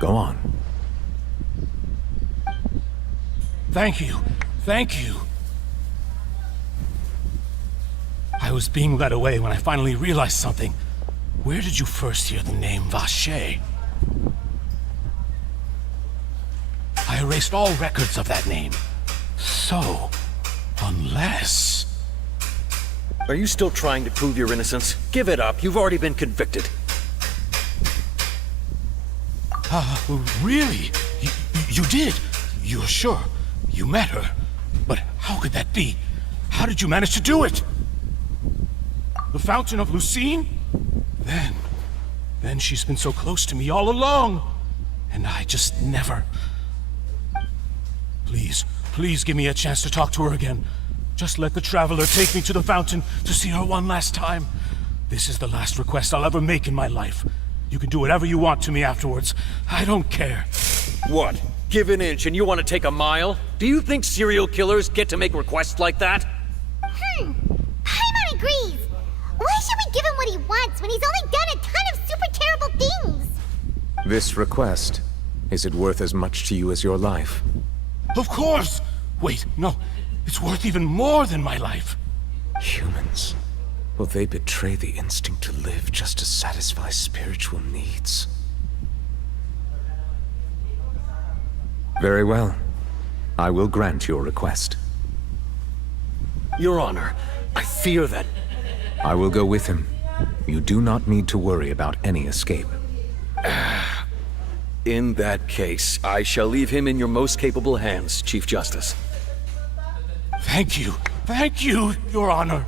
Go on. Thank you. Thank you. I was being led away when I finally realized something. Where did you first hear the name Vacher? I erased all records of that name. So, unless... Are you still trying to prove your innocence? Give it up. You've already been convicted. Really? You did? You're sure? You met her? But how could that be? How did you manage to do it? The Fountain of Lucine? Then she's been so close to me all along. And I just never... Please give me a chance to talk to her again. Just let the Traveler take me to the fountain to see her one last time. This is the last request I'll ever make in my life. You can do whatever you want to me afterwards. I don't care. What? Give an inch and you want to take a mile? Do you think serial killers get to make requests like that? Paimon agrees. Why should we give him what he wants when he's only done a ton of super terrible things? This request, is it worth as much to you as your life? Of course! Wait, no. It's worth even more than my life. Humans. Will they betray the instinct to live just to satisfy spiritual needs? Very well. I will grant your request. Your Honor, I fear that... I will go with him. You do not need to worry about any escape. In that case, I shall leave him in your most capable hands, Chief Justice. Thank you. Thank you, Your Honor.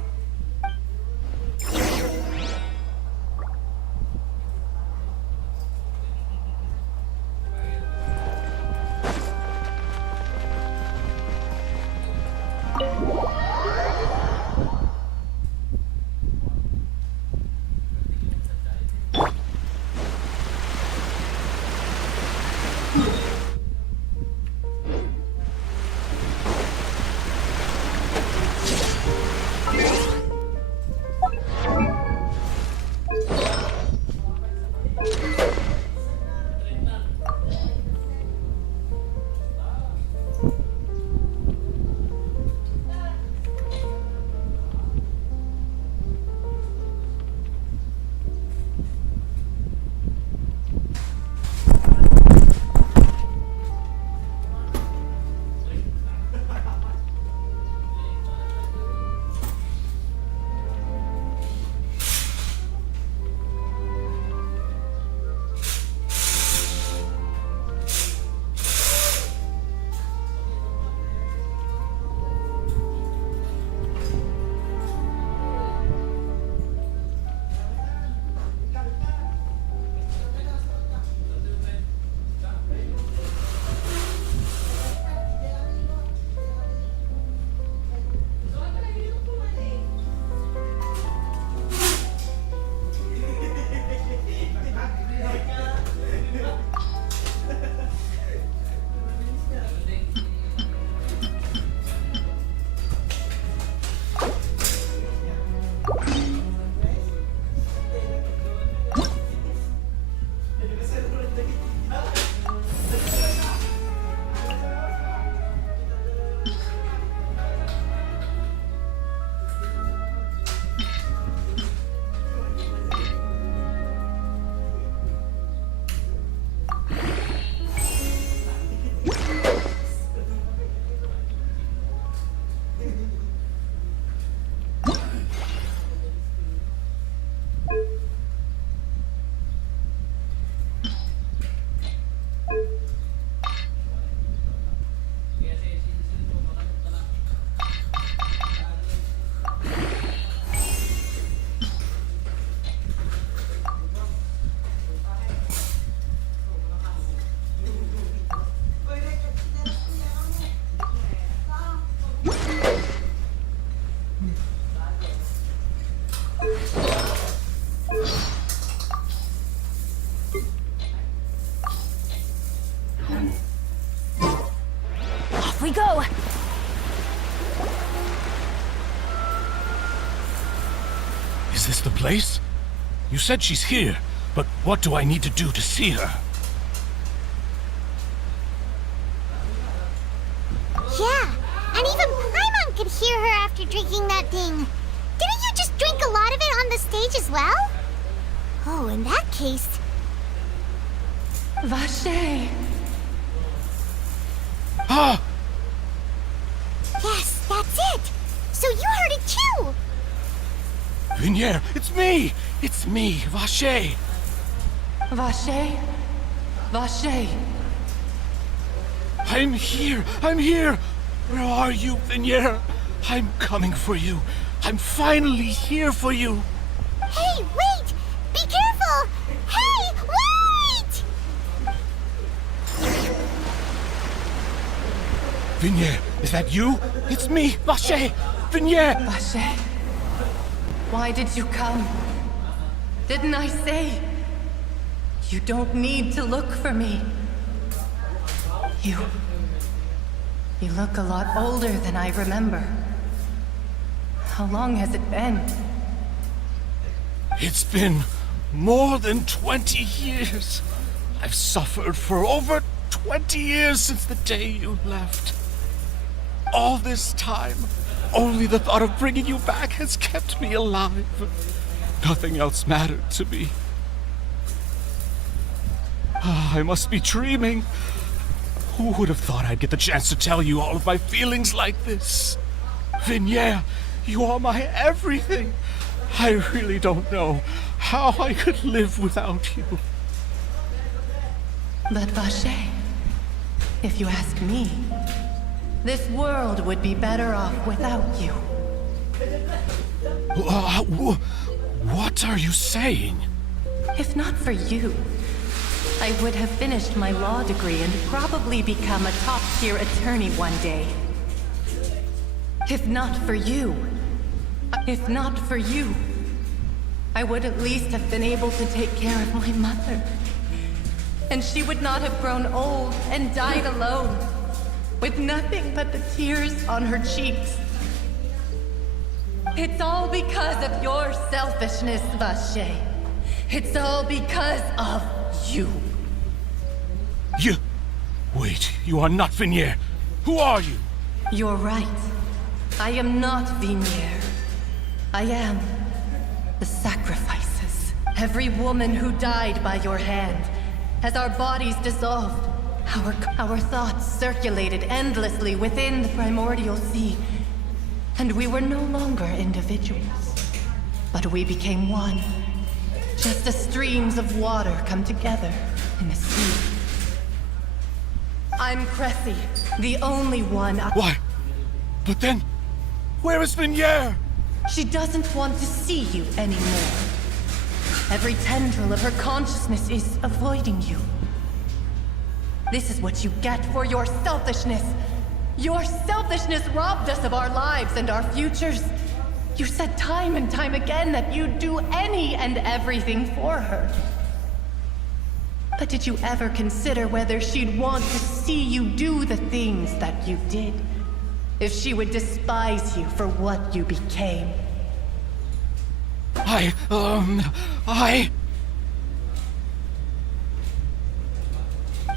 We go! Is this the place? You said she's here, but what do I need to do to see her? And even Paimon could hear her after drinking that thing. Didn't you just drink a lot of it on the stage as well? Oh, in that case... Vache! Ah! Yes, that's it! So you heard it too! Vinier, it's me! It's me, Vache! Vache? Vache! I'm here! I'm here! Where are you, Vinier? I'm coming for you. I'm finally here for you. Hey, wait! Be careful! Hey, wait! Vinier, is that you? It's me, Vache! Vinier! Vache? Why did you come? Didn't I say? You don't need to look for me. You look a lot older than I remember. How long has it been? It's been more than 20 years. I've suffered for over 20 years since the day you left. All this time, only the thought of bringing you back has kept me alive. Nothing else mattered to me. I must be dreaming. Who would have thought I'd get the chance to tell you all of my feelings like this? Vinier, you are my everything. I really don't know how I could live without you. But Vache, if you ask me, this world would be better off without you. What are you saying? If not for you, I would have finished my law degree and probably become a top-tier attorney one day. If not for you, I would at least have been able to take care of my mother. And she would not have grown old and died alone, with nothing but the tears on her cheeks. It's all because of your selfishness, Vache. It's all because of you. You... Wait, you are not Vinier. Who are you? You're right. I am not Vinier. I am the sacrifices. Every woman who died by your hand, as our bodies dissolved, our thoughts circulated endlessly within the primordial sea, and we were no longer individuals, but we became one, just as streams of water come together in the sea. I'm Cressy, the only one. Why? But then, where is Vinier? She doesn't want to see you anymore. Every tendril of her consciousness is avoiding you. This is what you get for your selfishness. Your selfishness robbed us of our lives and our futures. You said time and time again that you'd do any and everything for her. But did you ever consider whether she'd want to see you do the things that you did? If she would despise you for what you became?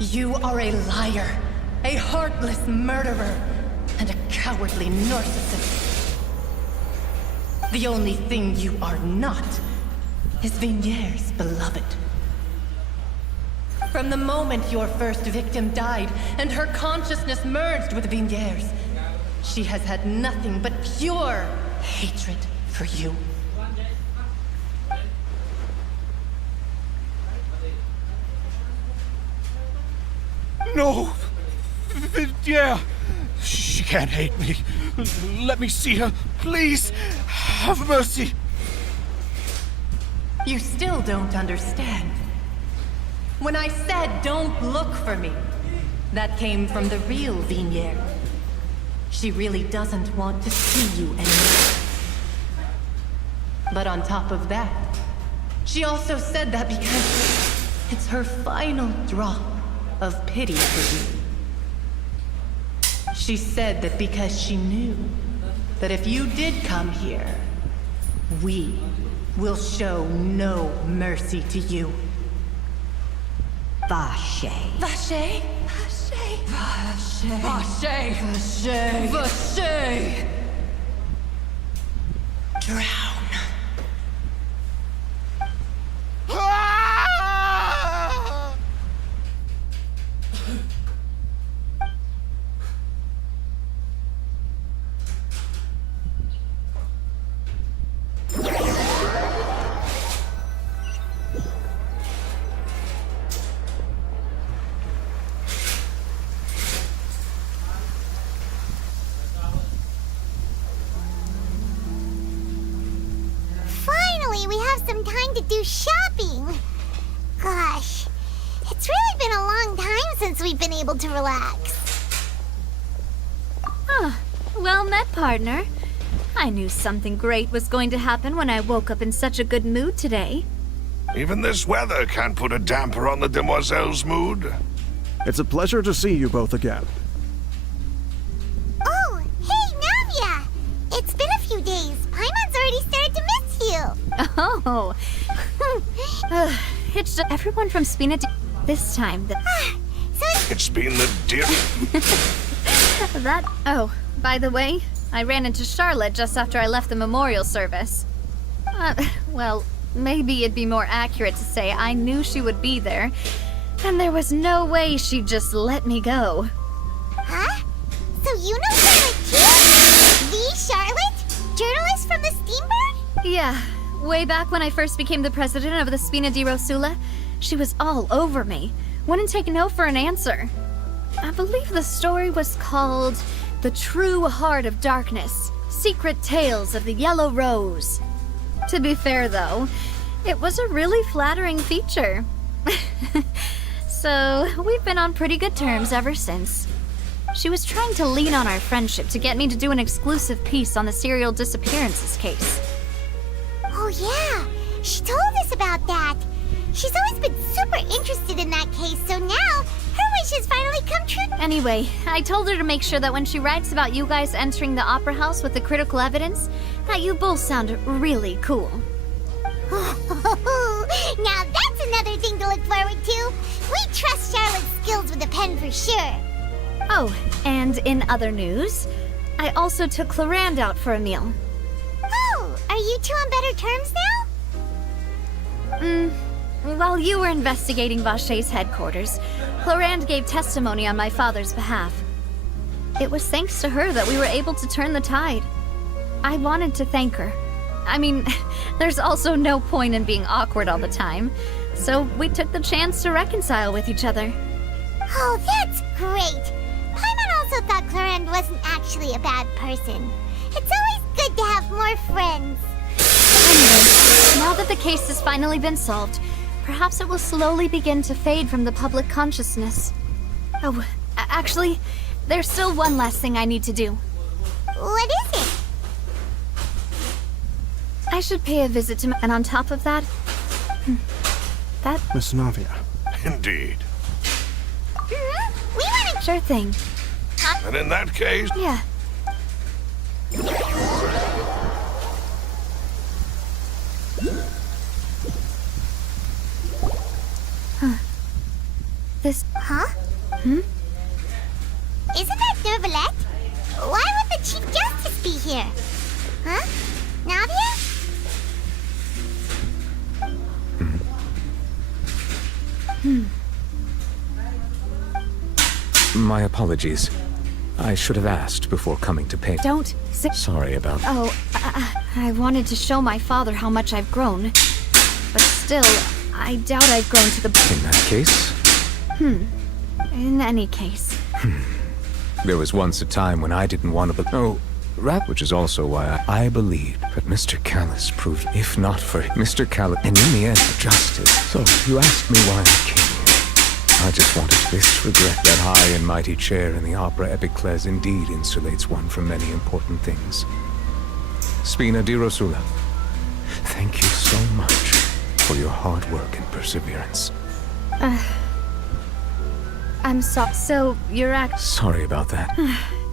You are a liar, a heartless murderer, and a cowardly narcissist. The only thing you are not is Vinier's beloved. From the moment your first victim died and her consciousness merged with Vinier's, she has had nothing but pure hatred for you. No! Yeah! She can't hate me. Let me see her. Please! Have mercy! You still don't understand. When I said don't look for me, that came from the real Vinier. She really doesn't want to see you anymore. But on top of that, she also said that because it's her final drop of pity for you. She said that because she knew that if you did come here, we will show no mercy to you. Vache. Vache? Vache? Vache? Vache? Vache? Vache? Drown. Finally, we have some time to do shopping. Gosh, it's really been a long time since we've been able to relax. Well met, partner. I knew something great was going to happen when I woke up in such a good mood today. Even this weather can't put a damper on the demoiselle's mood. It's a pleasure to see you both again. Oh, hey, Navia! It's been a few days. Paimon's already started to miss you. Oh. It's just everyone from Spina this time. It's been the dear. Oh, by the way, I ran into Charlotte just after I left the memorial service. Well, maybe it'd be more accurate to say I knew she would be there, and there was no way she'd just let me go. Huh? So you know Charlotte too? The Charlotte? Journalist from the Steambird? Yeah, way back when I first became the president of the Spina di Rosula, she was all over me. Wouldn't take no for an answer. I believe the story was called The True Heart of Darkness, Secret Tales of the Yellow Rose. To be fair, though, it was a really flattering feature. So, we've been on pretty good terms ever since. She was trying to lean on our friendship to get me to do an exclusive piece on the serial disappearances case. Oh yeah, she told us about that. She's always been super interested in that case, so now her wish has finally come true. Anyway, I told her to make sure that when she writes about you guys entering the opera house with the critical evidence, that you both sound really cool. Now that's another thing to look forward to. We trust Charlotte's skills with a pen for sure. Oh, and in other news, I also took Clarand out for a meal. Oh, are you two on better terms now? While you were investigating Vache's headquarters, Clarand gave testimony on my father's behalf. It was thanks to her that we were able to turn the tide. I wanted to thank her. I mean, there's also no point in being awkward all the time, so we took the chance to reconcile with each other. Oh, that's great. Paimon also thought Clarand wasn't actually a bad person. It's always good to have more friends. Anyway, now that the case has finally been solved, perhaps it will slowly begin to fade from the public consciousness. Oh, actually, there's still one last thing I need to do. What is it? I should pay a visit to and on top of that... that... Miss Navia. Indeed. We want to... Sure thing. And in that case, Yeah. This... Huh? Isn't that Dervalette? Why would the Chief Justice be here? Huh? Navia? My apologies. I should have asked before coming to pay. Don't say... Sorry about that. Oh, I wanted to show my father how much I've grown. But still, I doubt I've grown to the... In that case, In any case. there was once a time when I didn't want to which is also why I believed that Mr. Callis proved, if not for Mr. Callis, and in the end, justice. So, you asked me why I came here. I just wanted to disregret that high and mighty chair in the opera Epiclese indeed insulates one from many important things. Spina di Rosula, thank you so much for your hard work and perseverance. I'm so you're Sorry about that.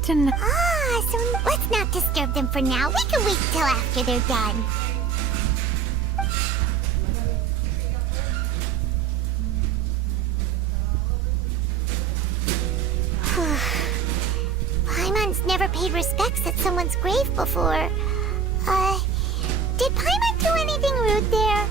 didn't... So let's not disturb them for now. We can wait till after they're done. just never paid respects at someone's grave before. Did Paimon do anything rude there?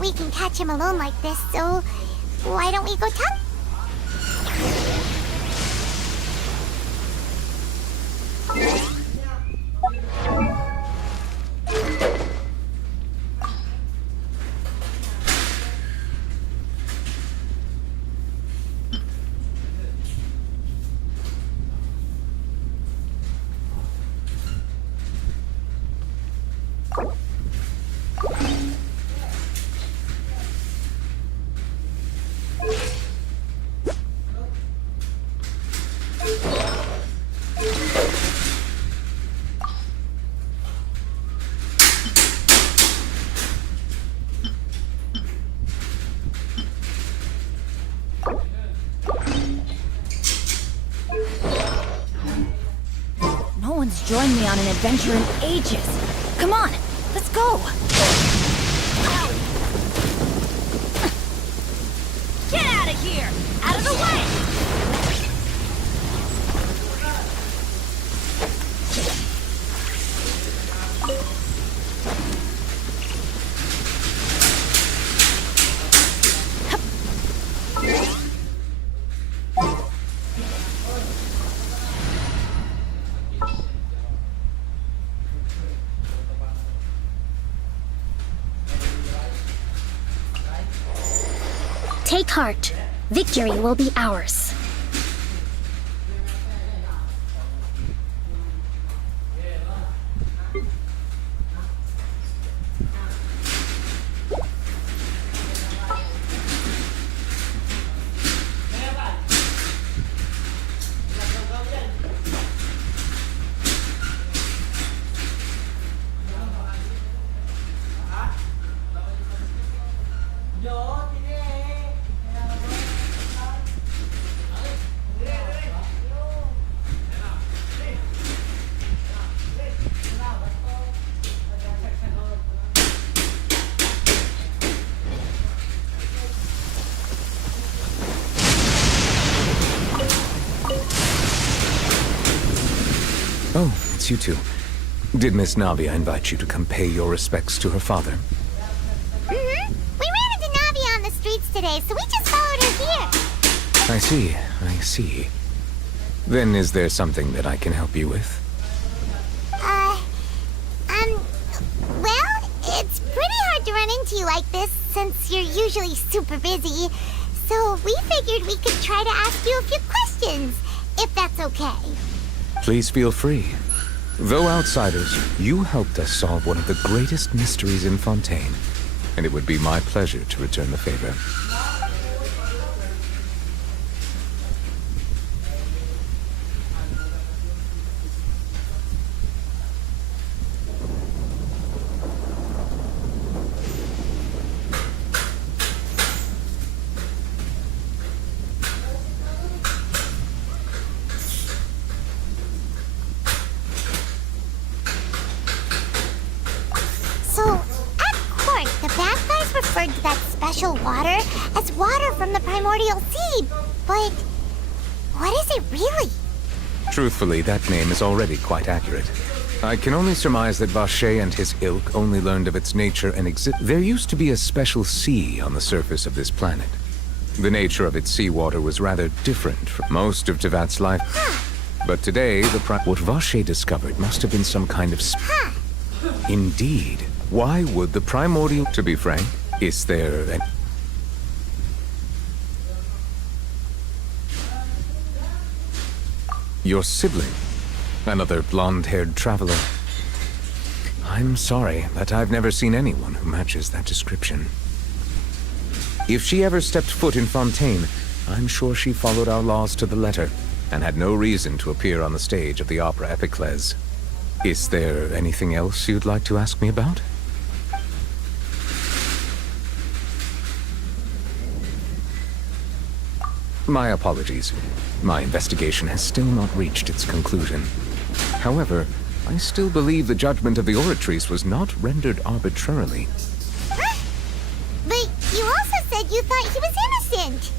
We can catch him alone like this, so why don't we go talk? No one's joined me on an adventure in ages. Come on, let's go! Get out of here! Out of the way! Take heart. Victory will be ours. Oh, it's you two. Did Miss Navia invite you to come pay your respects to her father? Mm-hmm. We ran into Navia on the streets today, so we just followed her here. I see. Then is there something that I can help you with? Well, it's pretty hard to run into you like this, since you're usually super busy. So we figured we could try to ask you a few questions, if that's okay. Please feel free. Though outsiders, you helped us solve one of the greatest mysteries in Fontaine, and it would be my pleasure to return the favor. To that special water as water from the primordial sea, but what is it really? Truthfully, that name is already quite accurate. I can only surmise that Vacher and his ilk only learned of its nature and There used to be a special sea on the surface of this planet. The nature of its seawater was rather different from most of Tevat's life. But today, what Vacher discovered must have been some kind of... Indeed. Why would the primordial... To be frank, is there an... Your sibling? Another blonde-haired traveler? I'm sorry, but I've never seen anyone who matches that description. If she ever stepped foot in Fontaine, I'm sure she followed our laws to the letter, and had no reason to appear on the stage of the opera Epicles. Is there anything else you'd like to ask me about? My apologies. My investigation has still not reached its conclusion. However, I still believe the judgment of the Oratrice was not rendered arbitrarily. But you also said you thought he was innocent.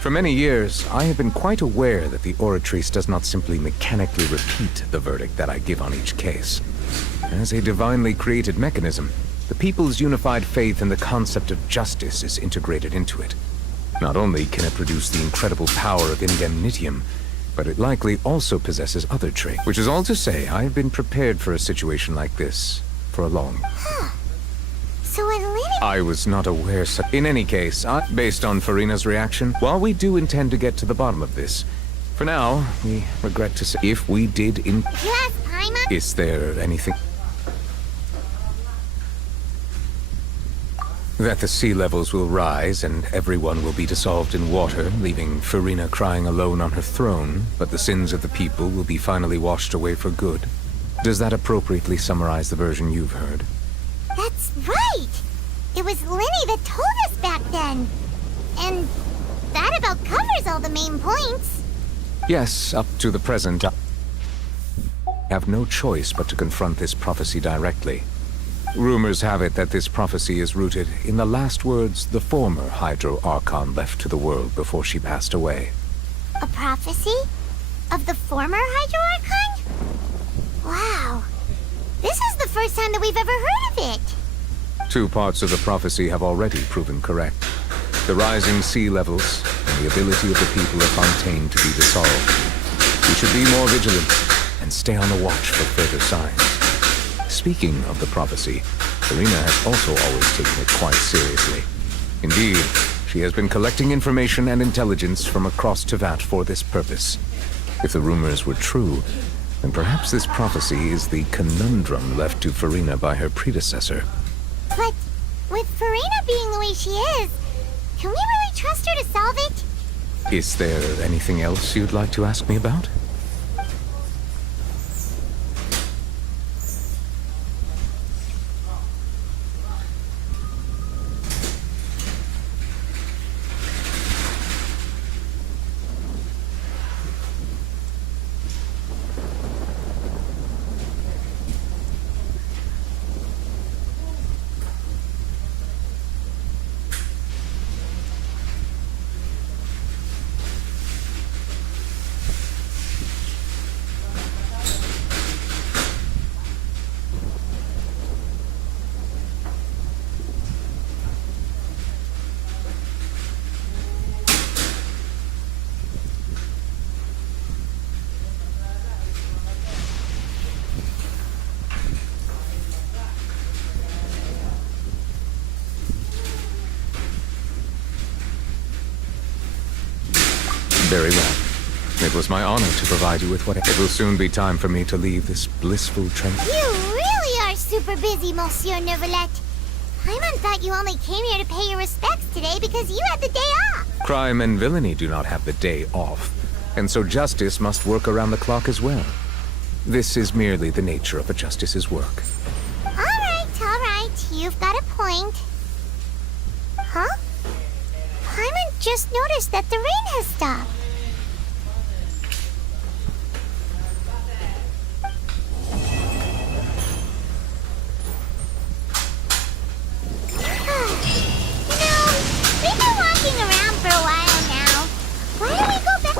For many years, I have been quite aware that the Oratrice does not simply mechanically repeat the verdict that I give on each case. As a divinely created mechanism, the people's unified faith in the concept of justice is integrated into it. Not only can it produce the incredible power of indemnitium, but it likely also possesses other traits. Which is all to say, I have been prepared for a situation like this for a long. So when Lenny... I was not aware so... In any case, based on Farina's reaction, while we do intend to get to the bottom of this, for now, we regret to say, if we did in... You asked Paimon? Is there anything... That the sea levels will rise and everyone will be dissolved in water, leaving Farina crying alone on her throne, but the sins of the people will be finally washed away for good. Does that appropriately summarize the version you've heard? That's right! It was Lenny that told us back then. And that about covers all the main points. Yes, up to the present, I have no choice but to confront this prophecy directly. Rumors have it that this prophecy is rooted in the last words the former Hydro Archon left to the world before she passed away. A prophecy? Of the former Hydro Archon? Wow. This is the first time that we've ever heard of it. 2 parts of the prophecy have already proven correct. The rising sea levels and the ability of the people of Fontaine to be dissolved. We should be more vigilant and stay on the watch for further signs. Speaking of the prophecy, Farina has also always taken it quite seriously. Indeed, she has been collecting information and intelligence from across Tevat for this purpose. If the rumors were true, then perhaps this prophecy is the conundrum left to Farina by her predecessor. But with Farina being the way she is, can we really trust her to solve it? Is there anything else you'd like to ask me about? Very well. It was my honor to provide you with what... It will soon be time for me to leave this blissful train. You really are super busy, Monsieur Neuvillette. Paimon thought you only came here to pay your respects today because you had the day off. Crime and villainy do not have the day off, and so justice must work around the clock as well. This is merely the nature of a justice's work. All right. You've got a point. Huh? Paimon just noticed that the rain has stopped. We've been walking around for a while now. Why don't we go back?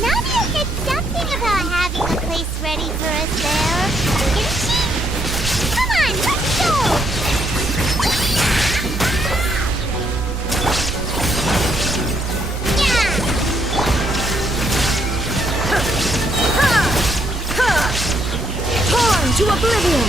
Nadia said something about having a place ready for us there, didn't she? Come on, let's go! Torn to oblivion!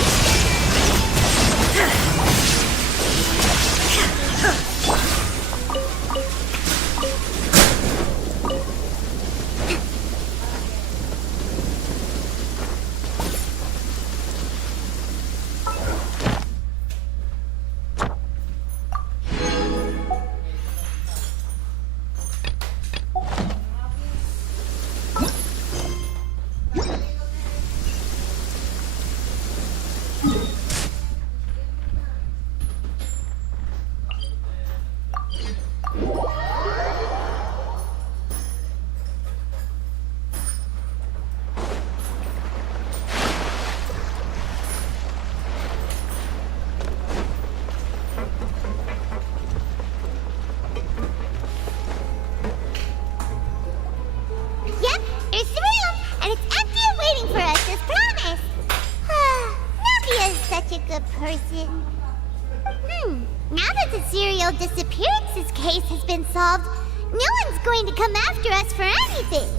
serial disappearances case has been solved, no one's going to come after us for anything.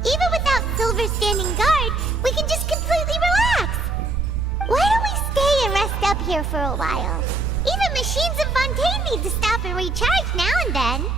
Even without Silver standing guard, we can just completely relax. Why don't we stay and rest up here for a while? Even machines in Fontaine need to stop and recharge now and then.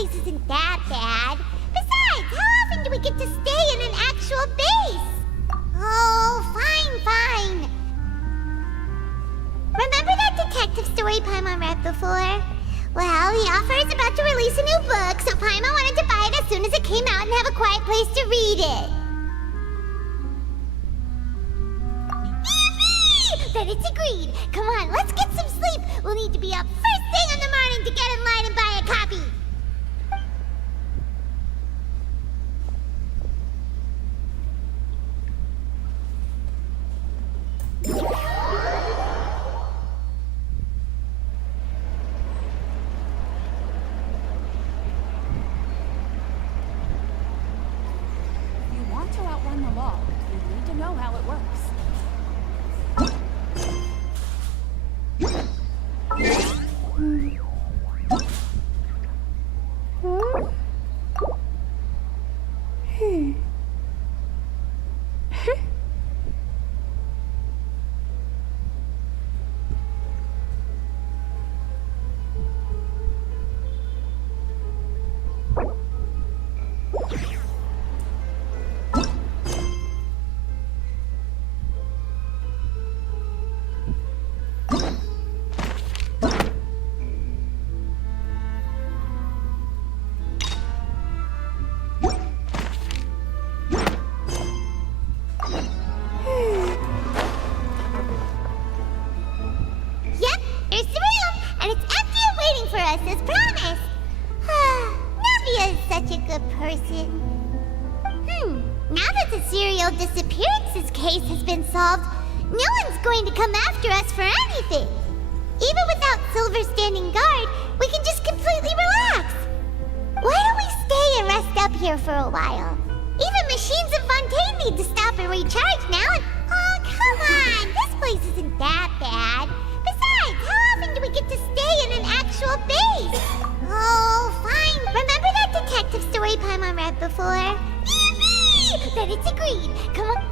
Isn't that bad. Besides, how often do we get to stay in an actual base? Oh, fine. Remember that detective story Paimon read before? Well, the author is about to release a new book, so Paimon wanted to buy it as soon as it came out and have a quiet place to read it. Yippee! Then it's agreed. Come on, let's get some sleep. We'll need to be up first thing in the morning to get in line and buy a copy. Disappearances case has been solved, no one's going to come after us for anything. Even without Silver standing guard, we can just completely relax. here for a while. Even machines in Fontaine need to stop and recharge now. Oh, come on! This place isn't that bad. Besides, how often do we get to stay in an actual base? Oh, fine. Remember that detective story Paimon read before? Yippee! Then it's agreed. Come on.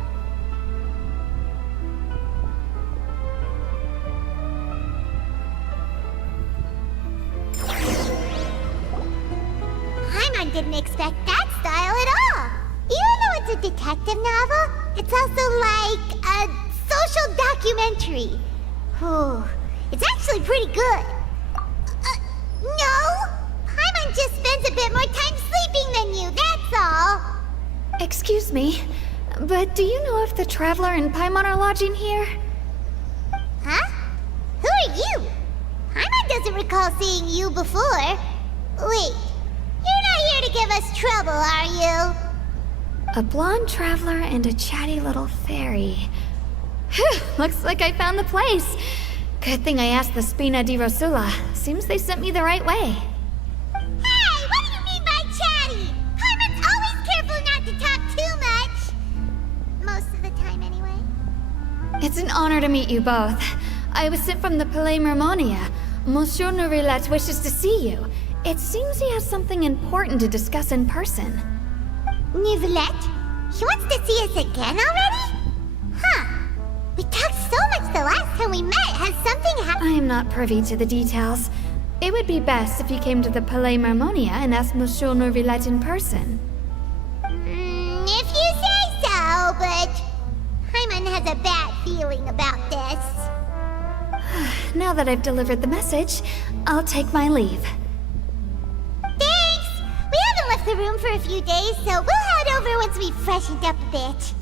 Paimon didn't expect that style at all. Even though it's a detective novel, it's also like a social documentary. Whew. It's actually pretty good. No! Paimon just spends a bit more time sleeping than you, that's all. Excuse me, but do you know if the Traveler and Paimon are lodging here? Huh? Who are you? Paimon doesn't recall seeing you before. Wait, you're not here to give us trouble, are you? A blonde traveler and a chatty little fairy. Whew, looks like I found the place. Good thing I asked the Spina di Rosula. Seems they sent me the right way. Hey, what do you mean by chatty? Paimon's always careful not to talk too much. Most of the time, anyway. It's an honor to meet you both. I was sent from the Palais Mermonia. Monsieur Nourilette wishes to see you. It seems he has something important to discuss in person. Nourilette? He wants to see us again already? Huh. We talked so much the last time we met. Has something happened? I am not privy to the details. It would be best if you came to the Palais Mermonia and asked Monsieur Nourilette in person. If you say so, but Paimon has a bad feeling about this. Now that I've delivered the message, I'll take my leave. Thanks! We haven't left the room for a few days, so we'll head over once we've freshened up a bit.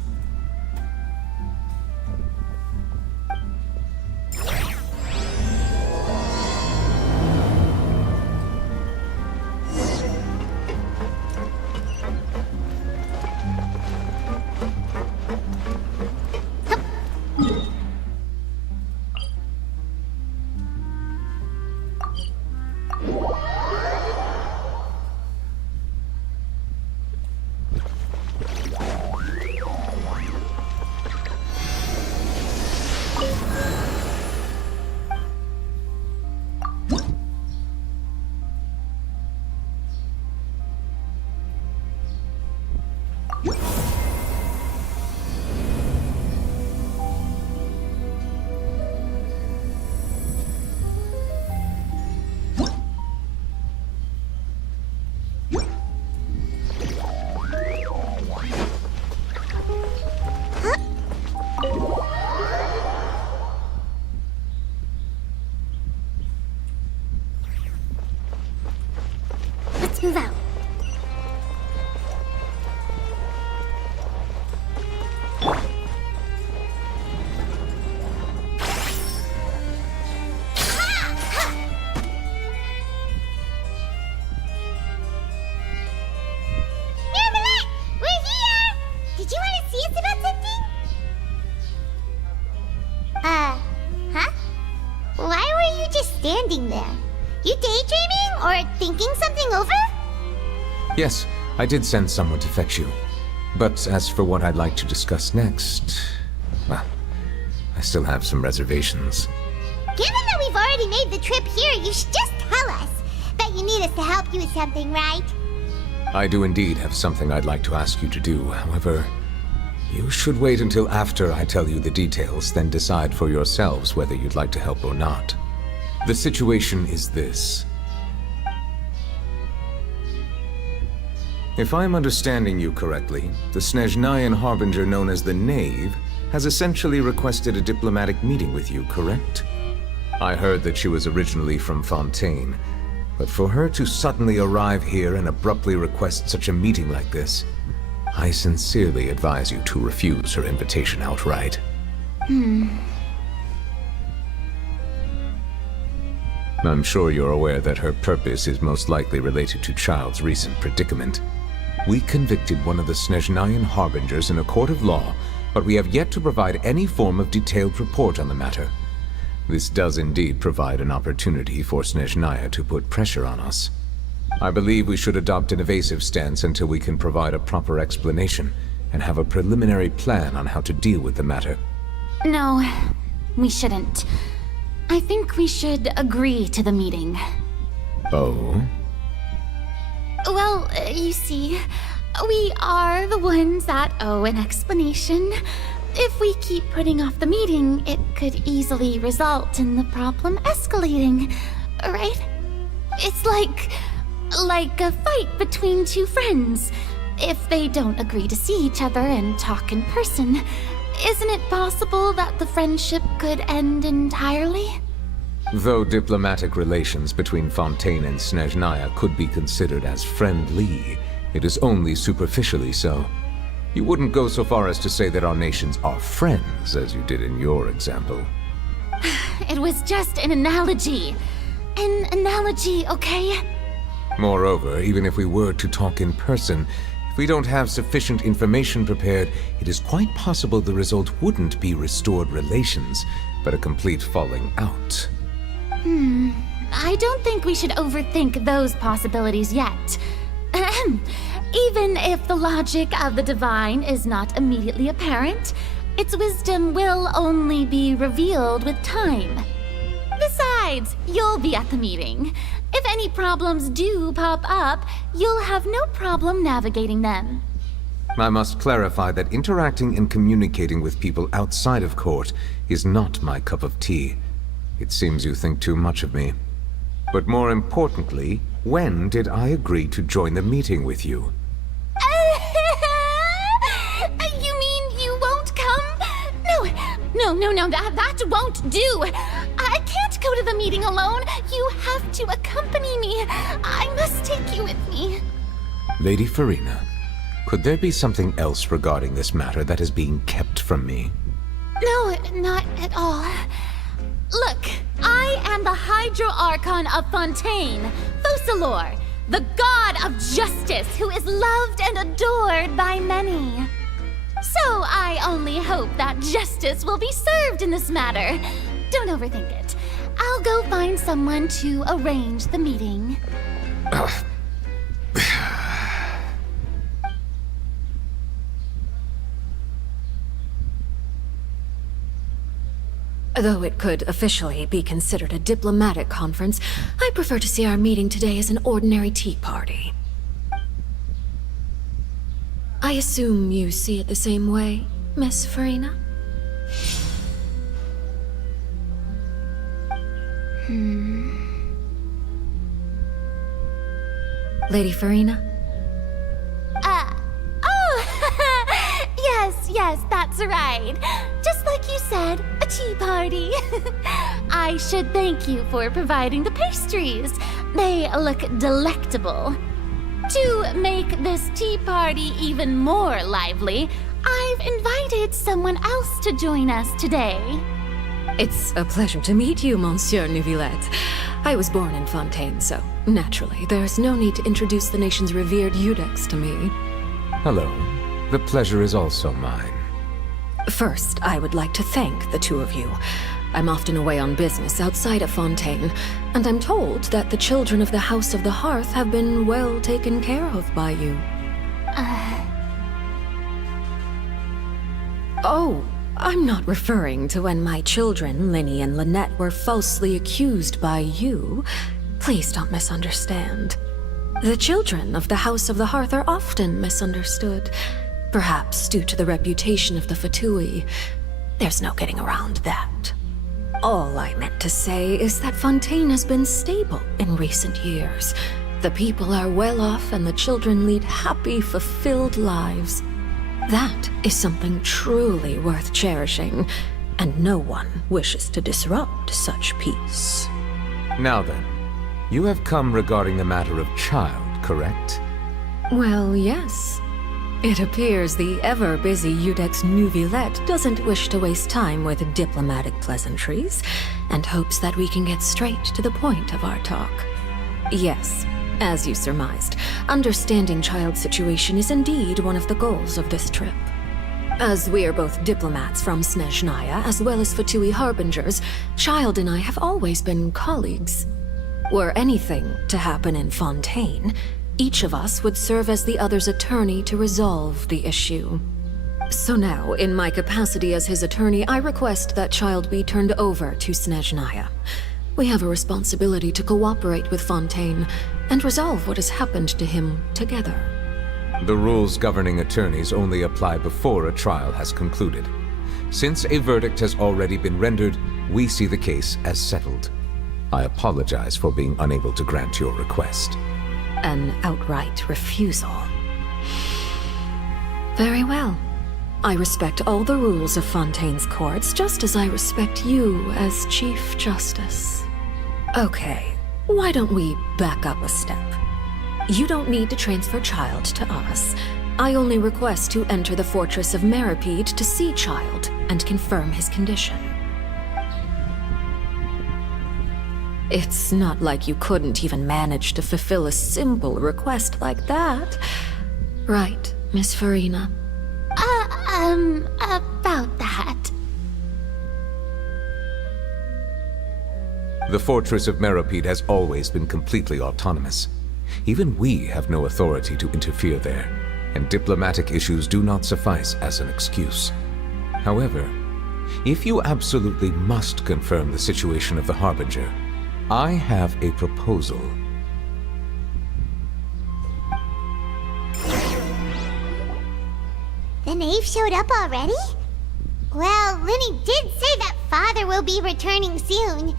Let's move out. Nourilette, we're here! Did you want to see us about something? Huh? Why were you just standing there? You daydreaming or thinking something over? Yes, I did send someone to fetch you. But as for what I'd like to discuss next, well, I still have some reservations. Given that we've already made the trip here, you should just tell us. Bet you need us to help you with something, right? I do indeed have something I'd like to ask you to do. However, you should wait until after I tell you the details, then decide for yourselves whether you'd like to help or not. The situation is this. If I'm understanding you correctly, the Snezhnayan Harbinger known as the Knave has essentially requested a diplomatic meeting with you, correct? I heard that she was originally from Fontaine, but for her to suddenly arrive here and abruptly request such a meeting like this, I sincerely advise you to refuse her invitation outright. I'm sure you're aware that her purpose is most likely related to Child's recent predicament. We convicted one of the Snezhnayan Harbingers in a court of law, but we have yet to provide any form of detailed report on the matter. This does indeed provide an opportunity for Snezhnaya to put pressure on us. I believe we should adopt an evasive stance until we can provide a proper explanation and have a preliminary plan on how to deal with the matter. No, we shouldn't. I think we should agree to the meeting. Oh? Well, you see, we are the ones that owe an explanation. If we keep putting off the meeting, it could easily result in the problem escalating, right? It's like a fight between two friends. If they don't agree to see each other and talk in person, isn't it possible that the friendship could end entirely? Though diplomatic relations between Fontaine and Snezhnaya could be considered as friendly, it is only superficially so. You wouldn't go so far as to say that our nations are friends, as you did in your example. It was just an analogy. An analogy, okay? Moreover, even if we were to talk in person, if we don't have sufficient information prepared, it is quite possible the result wouldn't be restored relations, but a complete falling out. I don't think we should overthink those possibilities yet. Even if the logic of the divine is not immediately apparent, its wisdom will only be revealed with time. Besides, you'll be at the meeting. If any problems do pop up, you'll have no problem navigating them. I must clarify that interacting and communicating with people outside of court is not my cup of tea. It seems you think too much of me. But more importantly, when did I agree to join the meeting with you? You mean you won't come? No, that won't do. I can't go to the meeting alone. You have to accompany me. I must take you with me. Lady Furina, could there be something else regarding this matter that is being kept from me? No, not at all. Look, I am the Hydro Archon of Fontaine, Focalors, the god of justice who is loved and adored by many. So I only hope that justice will be served in this matter. Don't overthink it. I'll go find someone to arrange the meeting. Though it could officially be considered a diplomatic conference, I prefer to see our meeting today as an ordinary tea party. I assume you see it the same way, Miss Furina? Lady Furina? Yes, that's right. Just like you said, a tea party. I should thank you for providing the pastries. They look delectable. To make this tea party even more lively, I've invited someone else to join us today. It's a pleasure to meet you, Monsieur Neuvillette. I was born in Fontaine, so naturally, there's no need to introduce the nation's revered Iudex to me. Hello. The pleasure is also mine. First, I would like to thank the two of you. I'm often away on business outside of Fontaine, and I'm told that the children of the House of the Hearth have been well taken care of by you. Oh, I'm not referring to when my children, Linny and Lynette, were falsely accused by you. Please don't misunderstand. The children of the House of the Hearth are often misunderstood. Perhaps due to the reputation of the Fatui. There's no getting around that. All I meant to say is that Fontaine has been stable in recent years. The people are well off and the children lead happy, fulfilled lives. That is something truly worth cherishing, and no one wishes to disrupt such peace. Now then, you have come regarding the matter of child, correct? Well, yes. It appears the ever-busy Iudex Neuvillette doesn't wish to waste time with diplomatic pleasantries, and hopes that we can get straight to the point of our talk. Yes, as you surmised, understanding child's situation is indeed one of the goals of this trip. As we are both diplomats from Snezhnaya, as well as Fatui harbingers, Child and I have always been colleagues. Were anything to happen in Fontaine, each of us would serve as the other's attorney to resolve the issue. So now, in my capacity as his attorney, I request that child be turned over to Snezhnaya. We have a responsibility to cooperate with Fontaine and resolve what has happened to him together. The rules governing attorneys only apply before a trial has concluded. Since a verdict has already been rendered, we see the case as settled. I apologize for being unable to grant your request. An outright refusal. Very well. I respect all the rules of Fontaine's courts, just as I respect you as Chief Justice. Okay, why don't we back up a step? You don't need to transfer Child to us. I only request to enter the Fortress of Meripede to see Child and confirm his condition. It's not like you couldn't even manage to fulfill a simple request like that. Right, Miss Farina? About that. The Fortress of Meripede has always been completely autonomous. Even we have no authority to interfere there, and diplomatic issues do not suffice as an excuse. However, if you absolutely must confirm the situation of the Harbinger, I have a proposal. The knave showed up already? Well, Lyney did say that Father will be returning soon.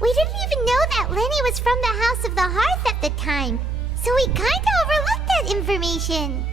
We didn't even know that Lyney was from the House of the Hearth at the time, so we kinda overlooked that information.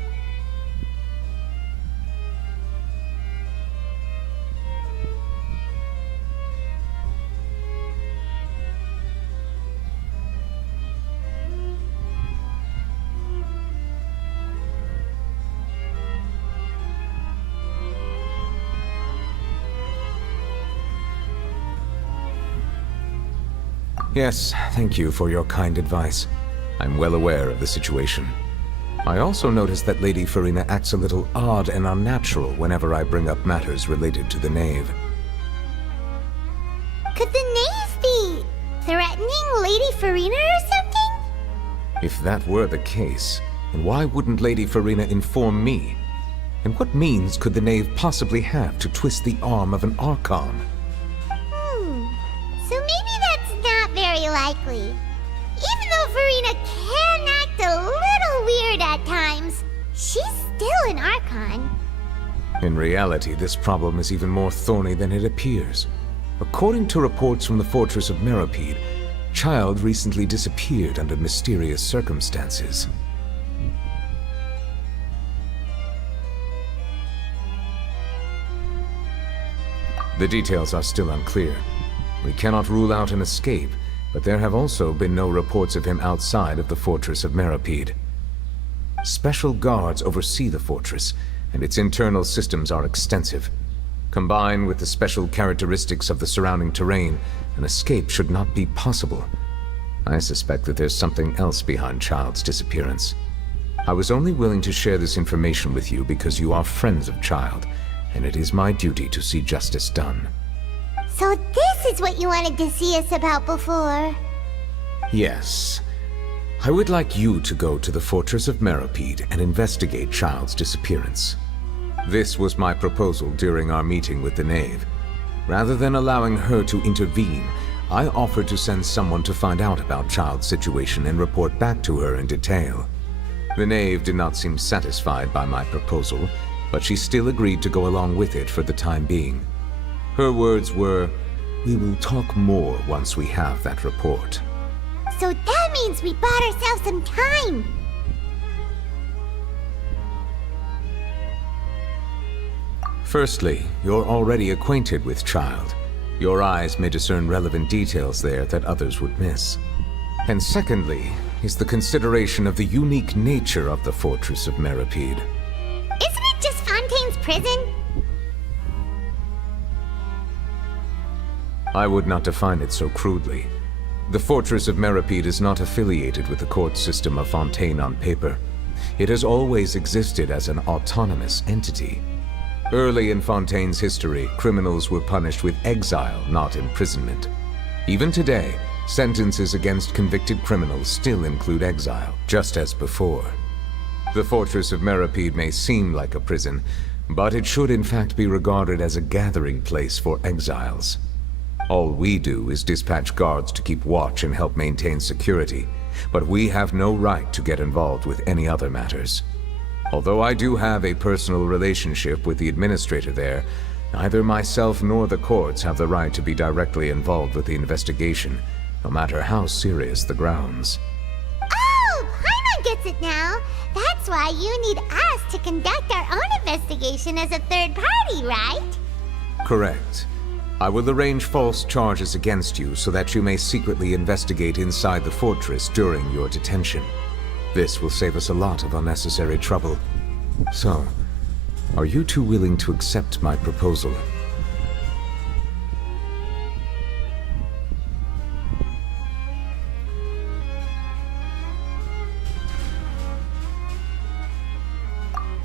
Yes, thank you for your kind advice. I'm well aware of the situation. I also notice that Lady Farina acts a little odd and unnatural whenever I bring up matters related to the knave. Could the knave be threatening Lady Farina or something? If that were the case, then why wouldn't Lady Farina inform me? And what means could the knave possibly have to twist the arm of an Archon? So maybe that's not very likely. Even though Farina can act a little weird at times, she's still an Archon. In reality, this problem is even more thorny than it appears. According to reports from the Fortress of Meripede, Child recently disappeared under mysterious circumstances. The details are still unclear. We cannot rule out an escape, but there have also been no reports of him outside of the Fortress of Meripede. Special guards oversee the fortress, and its internal systems are extensive. Combined with the special characteristics of the surrounding terrain, an escape should not be possible. I suspect that there's something else behind Child's disappearance. I was only willing to share this information with you because you are friends of Child, and it is my duty to see justice done. So this is what you wanted to see us about before. Yes. I would like you to go to the Fortress of Meripede and investigate Child's disappearance. This was my proposal during our meeting with the knave. Rather than allowing her to intervene, I offered to send someone to find out about Child's situation and report back to her in detail. The knave did not seem satisfied by my proposal, but she still agreed to go along with it for the time being. Her words were, "We will talk more once we have that report." So that means we bought ourselves some time. Firstly, you're already acquainted with Child. Your eyes may discern relevant details there that others would miss. And secondly, is the consideration of the unique nature of the Fortress of Meripede. Isn't it just Fontaine's prison? I would not define it so crudely. The Fortress of Meripede is not affiliated with the court system of Fontaine on paper. It has always existed as an autonomous entity. Early in Fontaine's history, criminals were punished with exile, not imprisonment. Even today, sentences against convicted criminals still include exile, just as before. The Fortress of Meripede may seem like a prison, but it should in fact be regarded as a gathering place for exiles. All we do is dispatch guards to keep watch and help maintain security, but we have no right to get involved with any other matters. Although I do have a personal relationship with the administrator there, neither myself nor the courts have the right to be directly involved with the investigation, no matter how serious the grounds. Oh, Paimon gets it now. That's why you need us to conduct our own investigation as a third party, right? Correct. I will arrange false charges against you so that you may secretly investigate inside the fortress during your detention. This will save us a lot of unnecessary trouble. So, are you two willing to accept my proposal?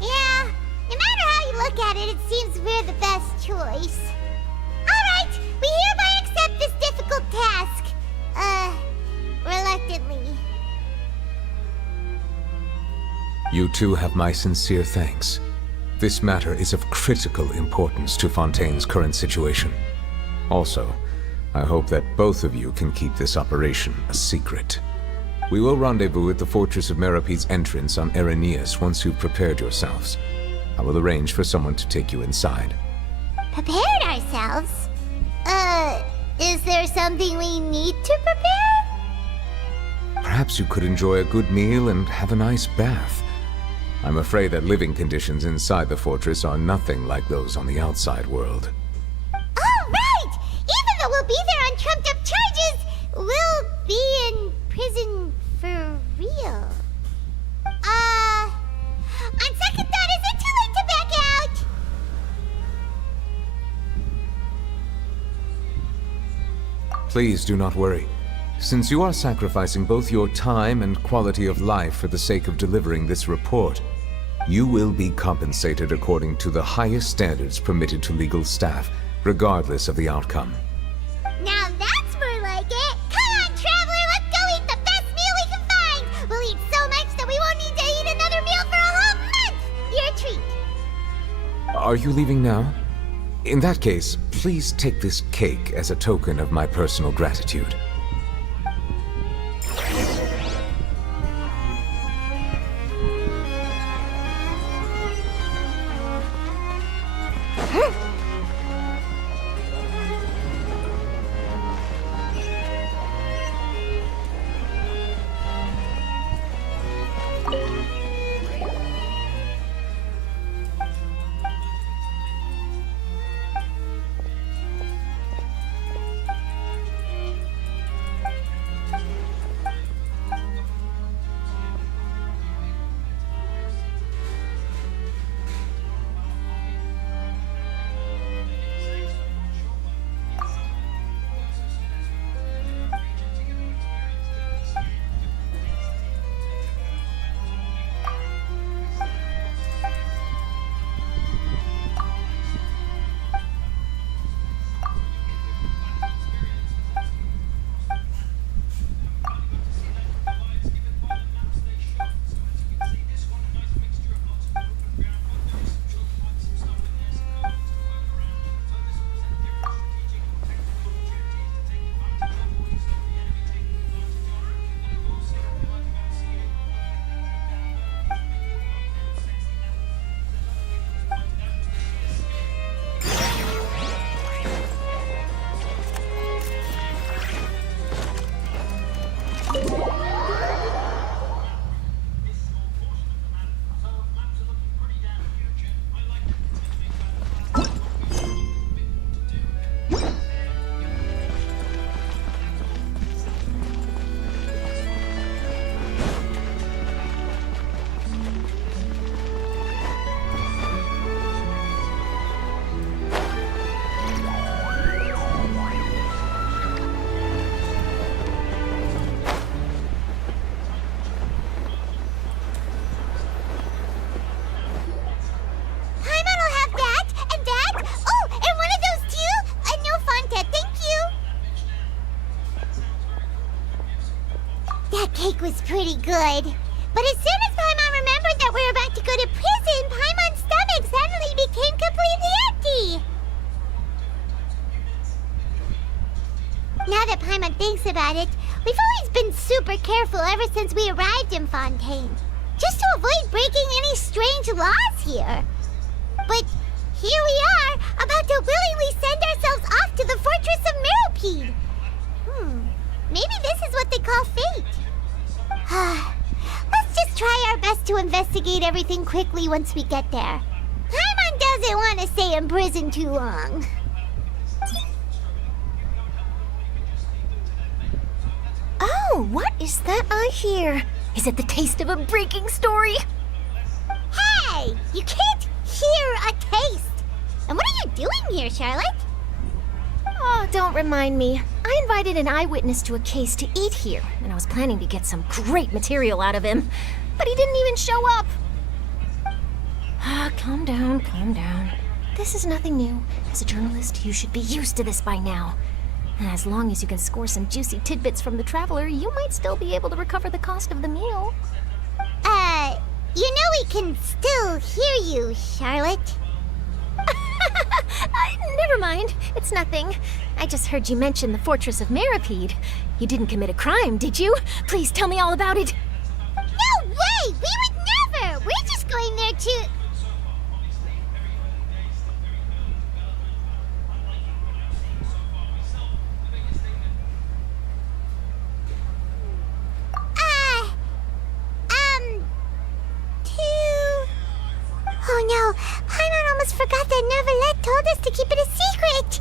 Yeah, no matter how you look at it, it seems we're the best choice. Alright, we hereby accept this difficult task. Reluctantly. You two have my sincere thanks. This matter is of critical importance to Fontaine's current situation. Also, I hope that both of you can keep this operation a secret. We will rendezvous at the Fortress of Meripede's entrance on Erineus once you've prepared yourselves. I will arrange for someone to take you inside. Prepared ourselves? Is there something we need to prepare? Perhaps you could enjoy a good meal and have a nice bath. I'm afraid that living conditions inside the fortress are nothing like those on the outside world. Oh, right! Even though we'll be there on trumped-up charges, we'll be in prison for real. On second thought, is it too late to back out? Please do not worry. Since you are sacrificing both your time and quality of life for the sake of delivering this report, you will be compensated according to the highest standards permitted to legal staff, regardless of the outcome. Now that's more like it! Come on, Traveler, let's go eat the best meal we can find! We'll eat so much that we won't need to eat another meal for a whole month! Your treat! Are you leaving now? In that case, please take this cake as a token of my personal gratitude. That cake was pretty good. But as soon as Paimon remembered that we're about to go to prison, Paimon's stomach suddenly became completely empty. Now that Paimon thinks about it, we've always been super careful ever since we arrived in Fontaine. Just to avoid breaking any strange laws here. But here we are, about to willingly send ourselves off to the Fortress of Meropide. Maybe this is what they call fate. Let's just try our best to investigate everything quickly once we get there. Paimon doesn't want to stay in prison too long. Oh, what is that I hear? Is it the taste of a breaking story? Hey! You can't hear a taste! And what are you doing here, Charlotte? Oh, don't remind me. I invited an eyewitness to a case to eat here, and I was planning to get some great material out of him. But he didn't even show up. Calm down, calm down. This is nothing new. As a journalist, you should be used to this by now. And as long as you can score some juicy tidbits from the Traveler, you might still be able to recover the cost of the meal. You know we can still hear you, Charlotte. Never mind. It's nothing. I just heard you mention the Fortress of Meropide. You didn't commit a crime, did you? Please tell me all about it. No way! We would never! We're just going there to... Oh no, Paimon almost forgot that Neuvillette told us to keep it a secret!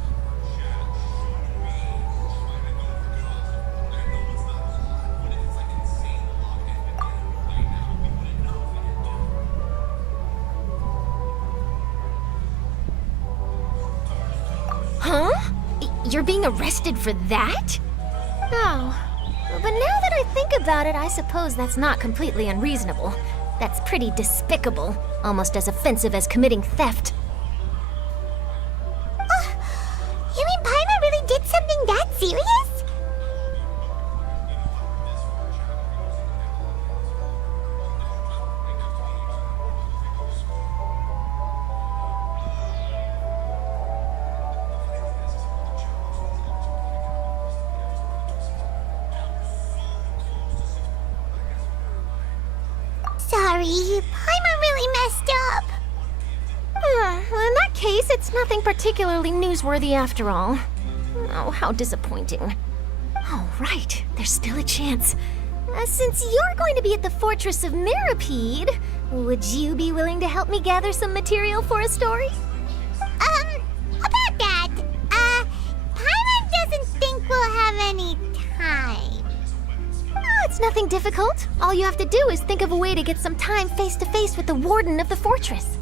Huh? You're being arrested for that? Oh. But now that I think about it, I suppose that's not completely unreasonable. That's pretty despicable, almost as offensive as committing theft. You mean Paimon really did something that serious? Sorry, Paimon really messed up. Well, in that case, it's nothing particularly newsworthy after all. Oh, how disappointing. Oh, right. There's still a chance. Since you're going to be at the Fortress of Meropide, would you be willing to help me gather some material for a story? About that, Paimon doesn't think we'll have any time. Oh, it's nothing difficult. All you have to do is think of a way to get some time face-to-face with the Warden of the Fortress.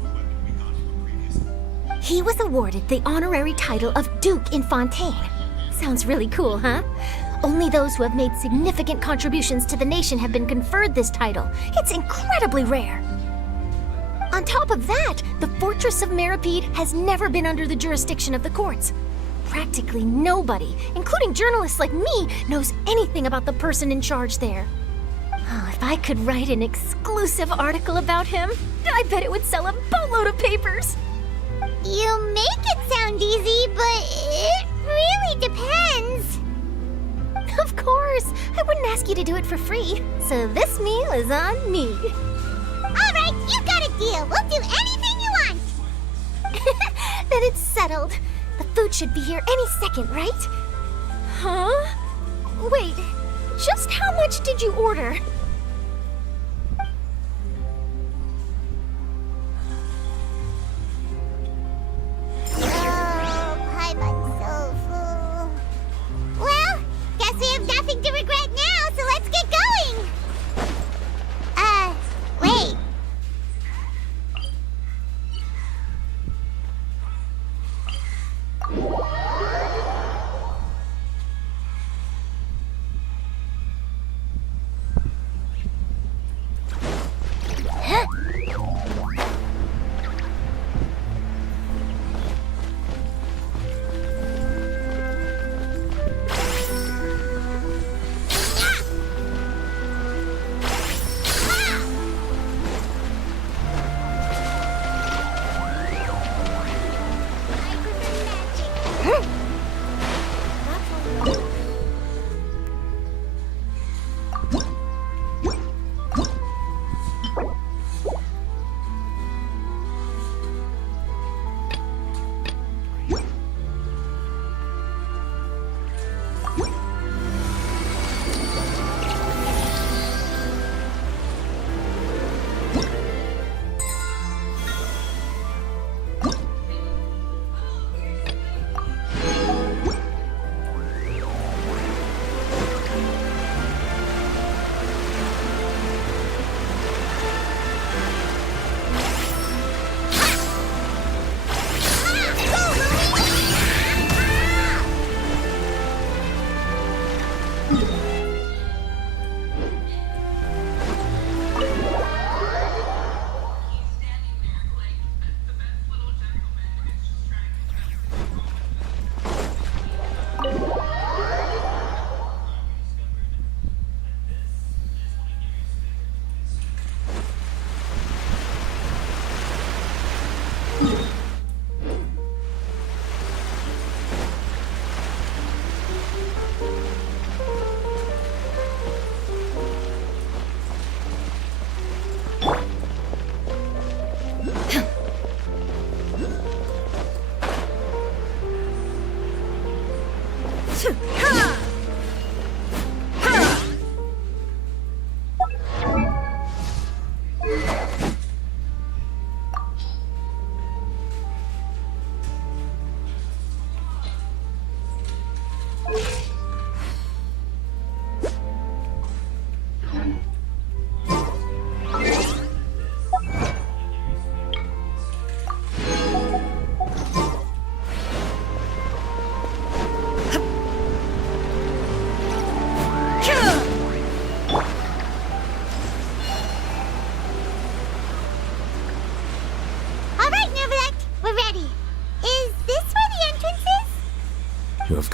He was awarded the honorary title of Duke in Fontaine. Sounds really cool, huh? Only those who have made significant contributions to the nation have been conferred this title. It's incredibly rare. On top of that, the Fortress of Meropide has never been under the jurisdiction of the courts. Practically nobody, including journalists like me, knows anything about the person in charge there. Oh, if I could write an exclusive article about him, I bet it would sell a boatload of papers. You make it sound easy, but it really depends. Of course, I wouldn't ask you to do it for free, so this meal is on me. All right, you got a deal. We'll do anything you want. Then it's settled. The food should be here any second, right? Huh? Wait, just how much did you order? Oh, Paimon's so full. Well, guess we have nothing to regret now, so let's get going. Wait.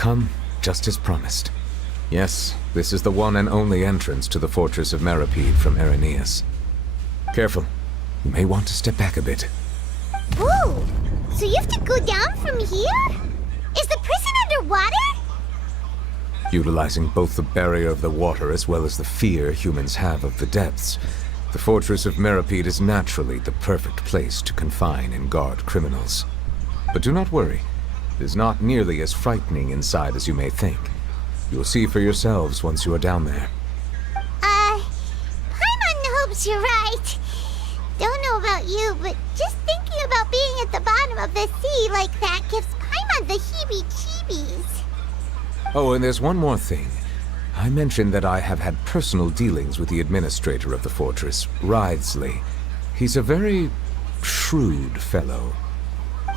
come, just as promised. Yes, this is the one and only entrance to the fortress of Meripede from Irenaeus. Careful. You may want to step back a bit. Ooh, so you have to go down from here? Is the prison underwater? Utilizing both the barrier of the water as well as the fear humans have of the depths, the fortress of Meripede is naturally the perfect place to confine and guard criminals. But do not worry. It is not nearly as frightening inside as you may think. You will see for yourselves once you are down there. Paimon hopes you're right. Don't know about you, but just thinking about being at the bottom of the sea like that gives Paimon the heebie-jeebies. Oh, and there's one more thing. I mentioned that I have had personal dealings with the administrator of the fortress, Wriothesley. He's a very shrewd fellow.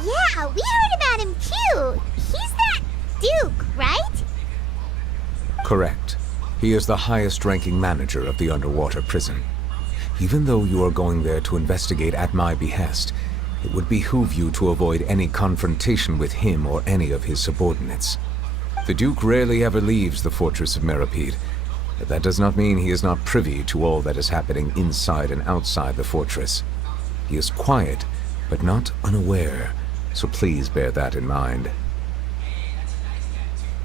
Yeah, we heard about him too. He's that Duke, right? Correct. He is the highest-ranking manager of the underwater prison. Even though you are going there to investigate at my behest, it would behoove you to avoid any confrontation with him or any of his subordinates. The Duke rarely ever leaves the fortress of Meripede, but that does not mean he is not privy to all that is happening inside and outside the fortress. He is quiet, but not unaware, so please bear that in mind.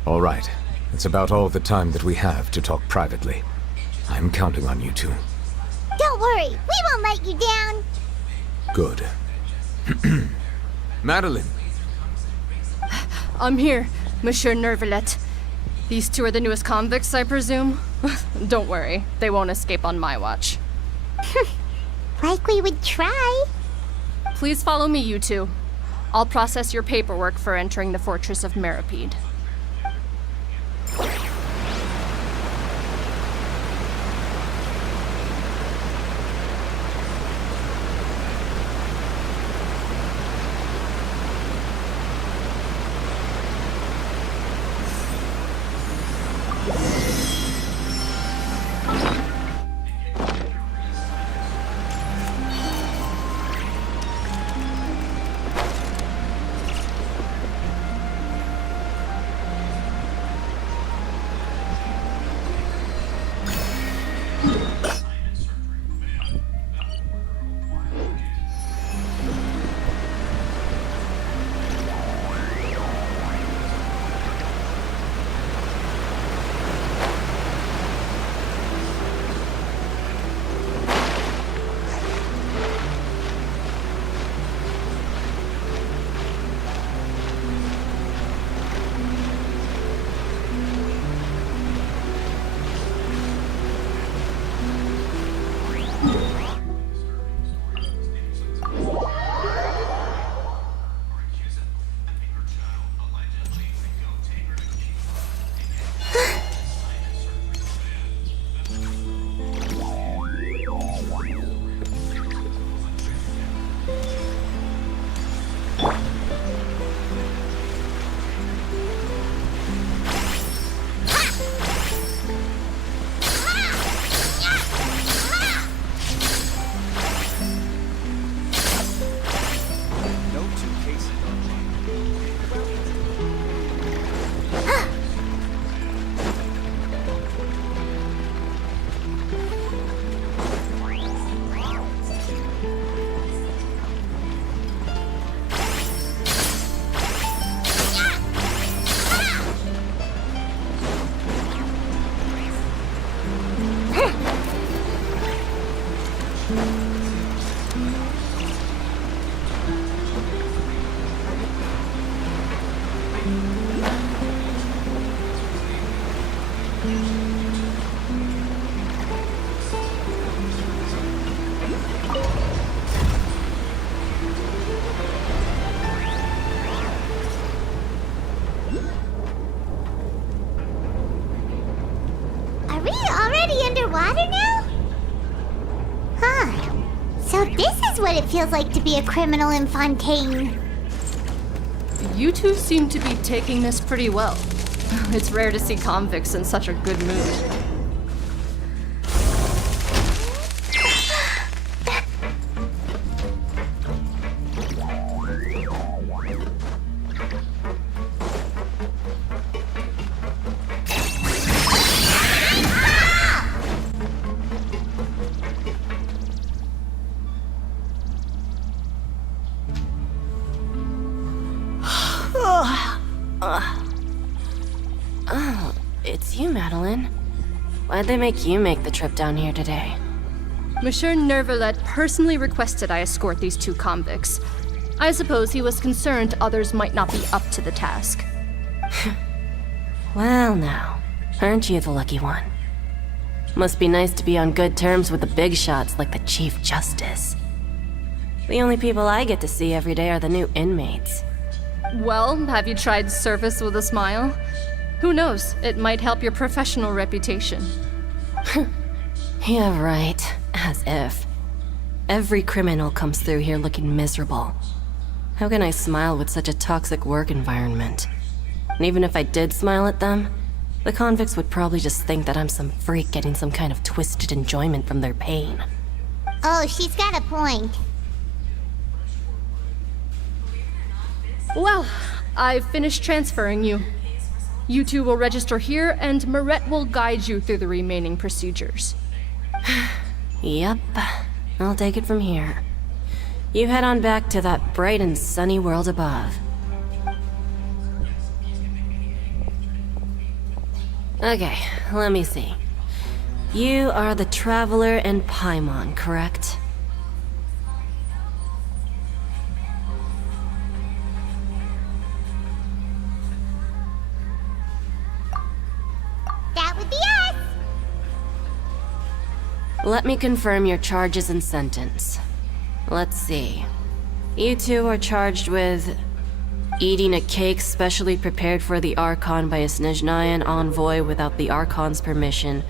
All right, that's about all the time that we have to talk privately. I'm counting on you two. Don't worry, we won't let you down. Good. Madeline! I'm here, Monsieur Nervalet. These two are the newest convicts, I presume? Don't worry, they won't escape on my watch. Like we would try. Please follow me, you two. I'll process your paperwork for entering the Fortress of Meripede. Are we already underwater now? Huh. So this is what it feels like to be a criminal in Fontaine. You two seem to be taking this pretty well. It's rare to see convicts in such a good mood. Why'd they make you make the trip down here today? Monsieur Nervalet personally requested I escort these 2 convicts. I suppose he was concerned others might not be up to the task. Well now, aren't you the lucky one? Must be nice to be on good terms with the big shots like the Chief Justice. The only people I get to see every day are the new inmates. Well, have you tried service with a smile? Who knows, it might help your professional reputation. Yeah, right. As if. Every criminal comes through here looking miserable. How can I smile with such a toxic work environment? And even if I did smile at them, the convicts would probably just think that I'm some freak getting some kind of twisted enjoyment from their pain. Oh, she's got a point. Well, I've finished transferring you. You 2 will register here, and Marette will guide you through the remaining procedures. Yep, I'll take it from here. You head on back to that bright and sunny world above. Okay, let me see. You are the Traveler and Paimon, correct? That would be us! Let me confirm your charges and sentence. Let's see. You 2 are charged with eating a cake specially prepared for the Archon by a Snezhnayan envoy without the Archon's permission,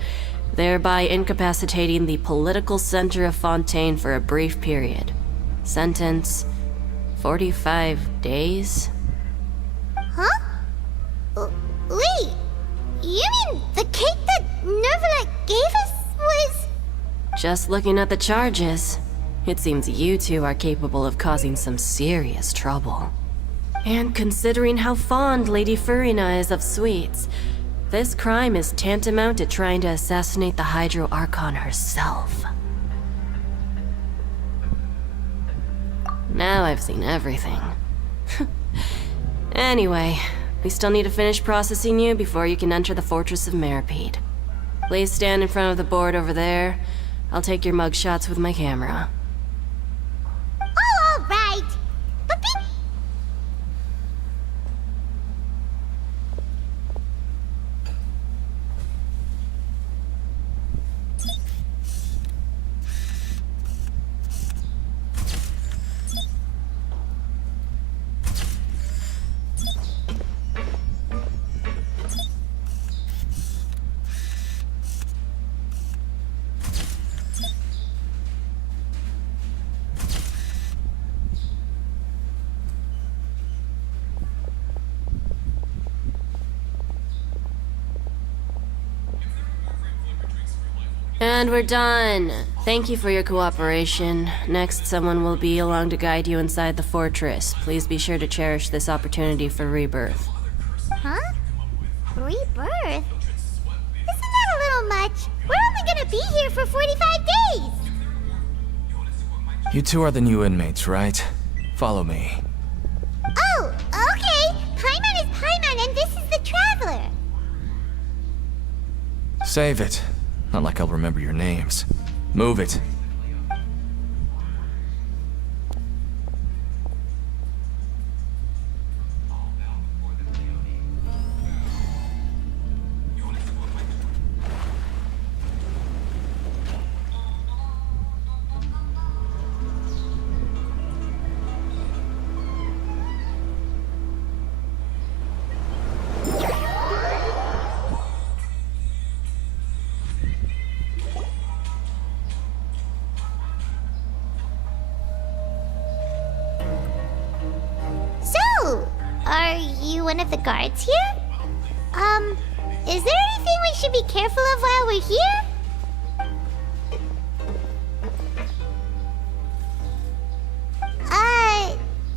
thereby incapacitating the political center of Fontaine for a brief period. Sentence: 45 days? Huh? Wait, you mean the cake that Nervalet gave us was... Just looking at the charges, it seems you 2 are capable of causing some serious trouble. And considering how fond Lady Furina is of sweets, this crime is tantamount to trying to assassinate the Hydro Archon herself. Now I've seen everything. Anyway, we still need to finish processing you before you can enter the Fortress of Meripede. Please stand in front of the board over there. I'll take your mugshots with my camera. Oh, all right. But And we're done. Thank you for your cooperation. Next, someone will be along to guide you inside the fortress. Please be sure to cherish this opportunity for rebirth. Huh? Rebirth? Isn't that a little much? We're only gonna be here for 45 days! You 2 are the new inmates, right? Follow me. Oh, okay! Paimon is Paimon and this is the Traveler! Save it. Not like I'll remember your names. Move it. Are you one of the guards here? Is there anything we should be careful of while we're here?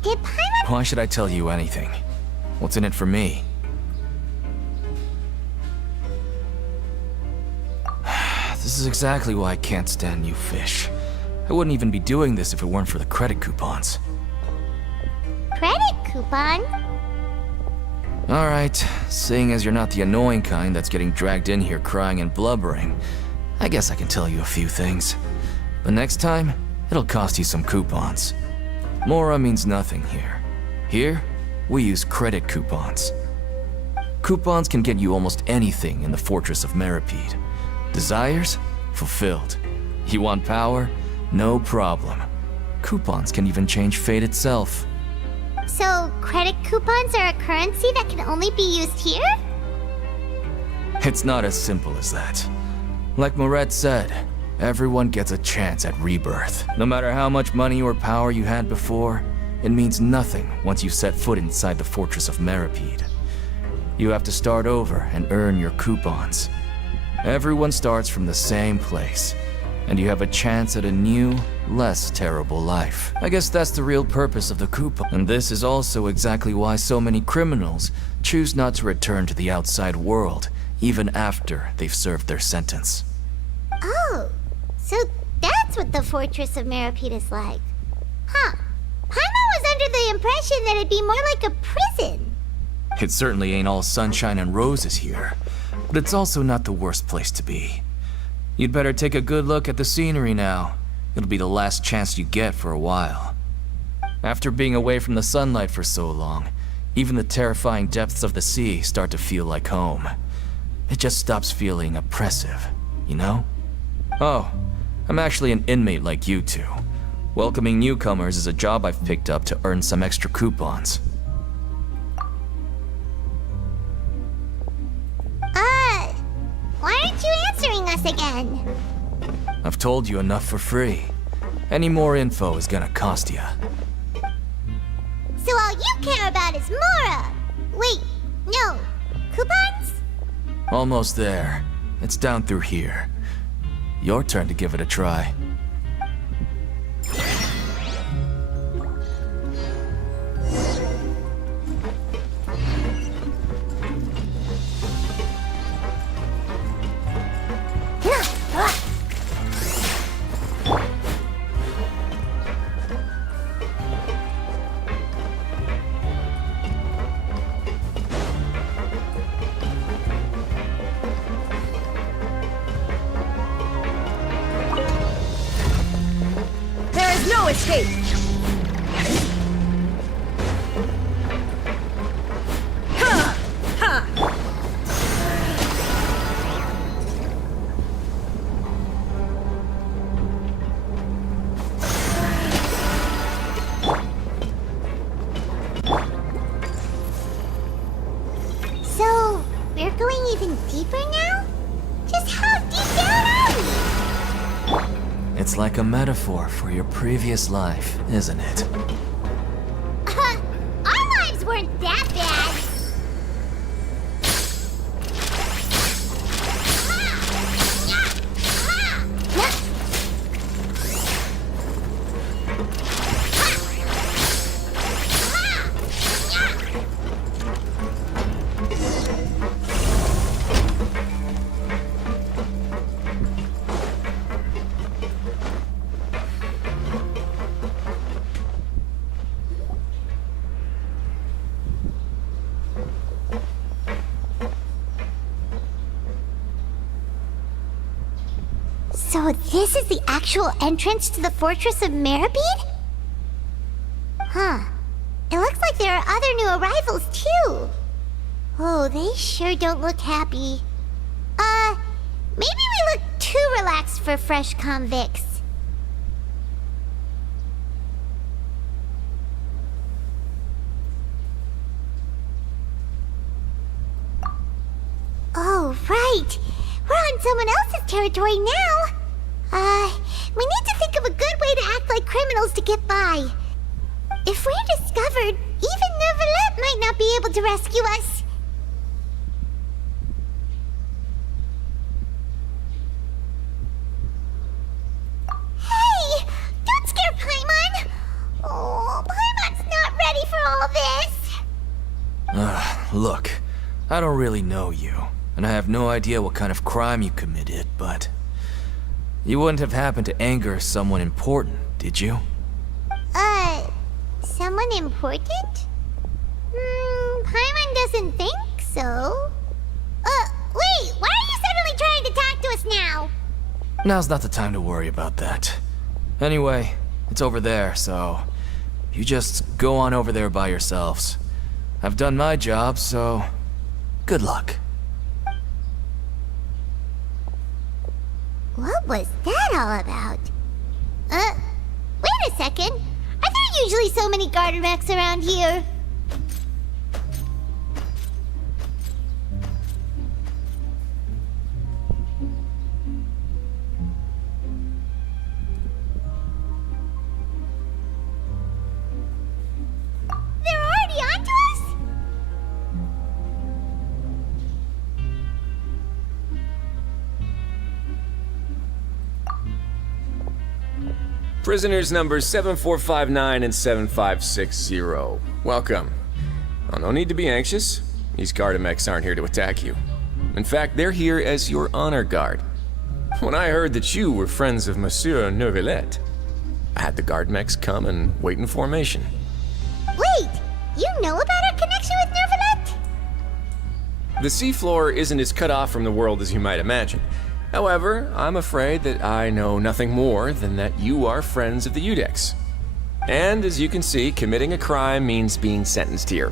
Did Paimon... Why should I tell you anything? What's in it for me? This is exactly why I can't stand you fish. I wouldn't even be doing this if it weren't for the credit coupons. Credit coupon? Alright, seeing as you're not the annoying kind that's getting dragged in here crying and blubbering, I guess I can tell you a few things. But next time, it'll cost you some coupons. Mora means nothing here. Here, we use credit coupons. Coupons can get you almost anything in the Fortress of Meripede. Desires? Fulfilled. You want power? No problem. Coupons can even change fate itself. So, credit coupons are a currency that can only be used here? It's not as simple as that. Like Moret said, everyone gets a chance at rebirth. No matter how much money or power you had before, it means nothing once you set foot inside the Fortress of Meripede. You have to start over and earn your coupons. Everyone starts from the same place, and you have a chance at a new, less terrible life. I guess that's the real purpose of the coupon. And this is also exactly why so many criminals choose not to return to the outside world, even after they've served their sentence. Oh, so that's what the Fortress of Meripede is like. Huh. Paimon was under the impression that it'd be more like a prison. It certainly ain't all sunshine and roses here, but it's also not the worst place to be. You'd better take a good look at the scenery now. It'll be the last chance you get for a while. After being away from the sunlight for so long, even the terrifying depths of the sea start to feel like home. It just stops feeling oppressive, you know? Oh, I'm actually an inmate like you two. Welcoming newcomers is a job I've picked up to earn some extra coupons. Why aren't you answering us again? I've told you enough for free. Any more info is gonna cost you. So all you care about is Mora! Wait, no. Coupons? Almost there. It's down through here. Your turn to give it a try. No escape! Ha! Ha! So, we're going even deeper now? Just how deep down are we? It's like a metaphor for your previous life, isn't it? Our lives weren't that bad. So this is the actual entrance to the Fortress of Meripede? Huh. It looks like there are other new arrivals, too. Oh, they sure don't look happy. Maybe we look too relaxed for fresh convicts. Oh, right. We're on someone else's territory now. We need to think of a good way to act like criminals to get by. If we're discovered, even Neuvillette might not be able to rescue us. Hey! Don't scare Paimon! Oh, Paimon's not ready for all this. Look, I don't really know you, and I have no idea what kind of crime you committed, but you wouldn't have happened to anger someone important, did you? Someone important? Paimon doesn't think so. Wait, why are you suddenly trying to talk to us now? Now's not the time to worry about that. Anyway, it's over there, so you just go on over there by yourselves. I've done my job, so good luck. What was that all about? Wait a second. Are there usually so many Gardermechs around here? They're already onto us? Prisoners numbers 7459 and 7560. Welcome. Well, no need to be anxious. These Gardermechs aren't here to attack you. In fact, they're here as your honor guard. When I heard that you were friends of Monsieur Neuvillette, I had the Gardermechs come and wait in formation. Wait, you know about our connection with Neuvillette? The seafloor isn't as cut off from the world as you might imagine. However, I'm afraid that I know nothing more than that you are friends of the Iudex. And as you can see, committing a crime means being sentenced here,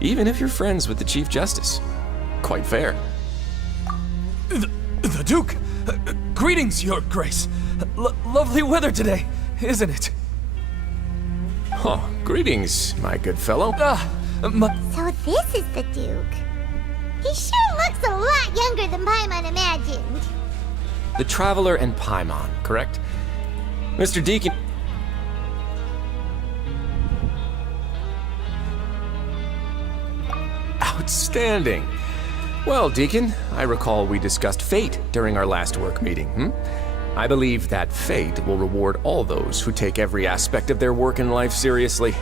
even if you're friends with the Chief Justice. Quite fair. The Duke! Greetings, Your Grace. Lovely weather today, isn't it? Oh, greetings, my good fellow. So this is the Duke. He sure looks a lot younger than Paimon imagined. The Traveler and Paimon, correct? Mr. Deacon... Outstanding. Well, Deacon, I recall we discussed fate during our last work meeting, I believe that fate will reward all those who take every aspect of their work in life seriously.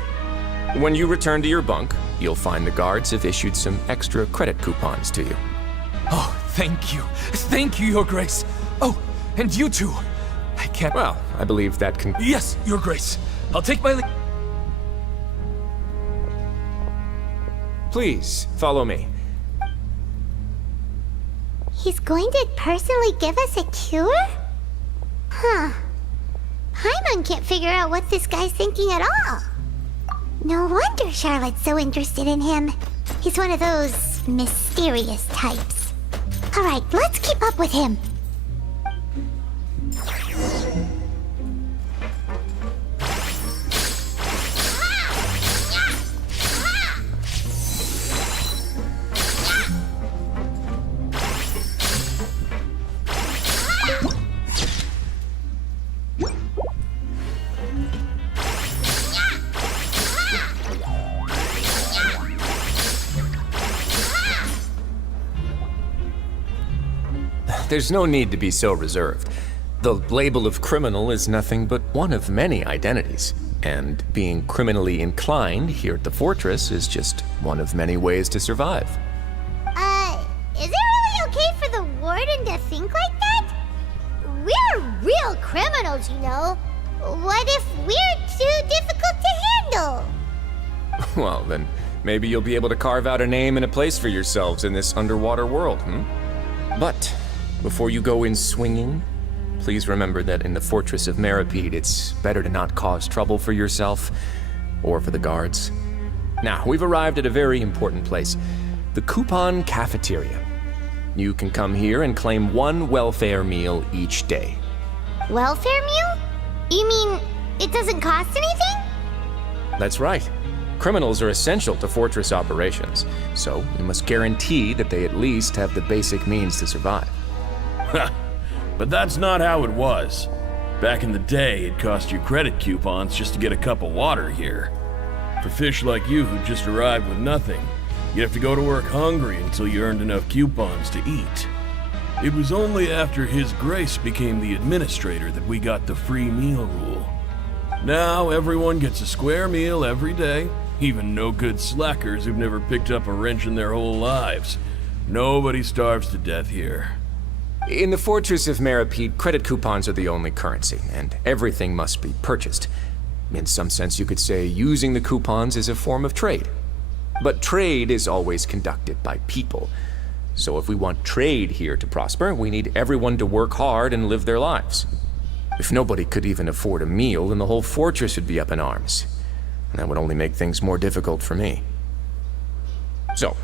When you return to your bunk, you'll find the guards have issued some extra credit coupons to you. Oh, thank you. Thank you, Your Grace. Oh, and you too. I can't... Well, I believe that can... Yes, Your Grace. I'll take my leave. Please, follow me. He's going to personally give us a cure? Huh. Paimon can't figure out what this guy's thinking at all. No wonder Charlotte's so interested in him. He's one of those mysterious types. Alright, let's keep up with him. There's no need to be so reserved. The label of criminal is nothing but one of many identities, and being criminally inclined here at the fortress is just one of many ways to survive. Is it really okay for the warden to think like that? We're real criminals, you know. What if we're too difficult to handle? Well, then maybe you'll be able to carve out a name and a place for yourselves in this underwater world, But before you go in swinging, please remember that in the Fortress of Meripede, it's better to not cause trouble for yourself or for the guards. Now, we've arrived at a very important place, the Coupon Cafeteria. You can come here and claim one welfare meal each day. Welfare meal? You mean it doesn't cost anything? That's right. Criminals are essential to Fortress operations, so we must guarantee that they at least have the basic means to survive. But that's not how it was. Back in the day, it cost you credit coupons just to get a cup of water here. For fish like you who just arrived with nothing, you'd have to go to work hungry until you earned enough coupons to eat. It was only after His Grace became the administrator that we got the free meal rule. Now everyone gets a square meal every day, even no-good slackers who've never picked up a wrench in their whole lives. Nobody starves to death here. In the Fortress of Meripede, credit coupons are the only currency, and everything must be purchased. In some sense, you could say using the coupons is a form of trade. But trade is always conducted by people. So if we want trade here to prosper, we need everyone to work hard and live their lives. If nobody could even afford a meal, then the whole fortress would be up in arms. And that would only make things more difficult for me. So,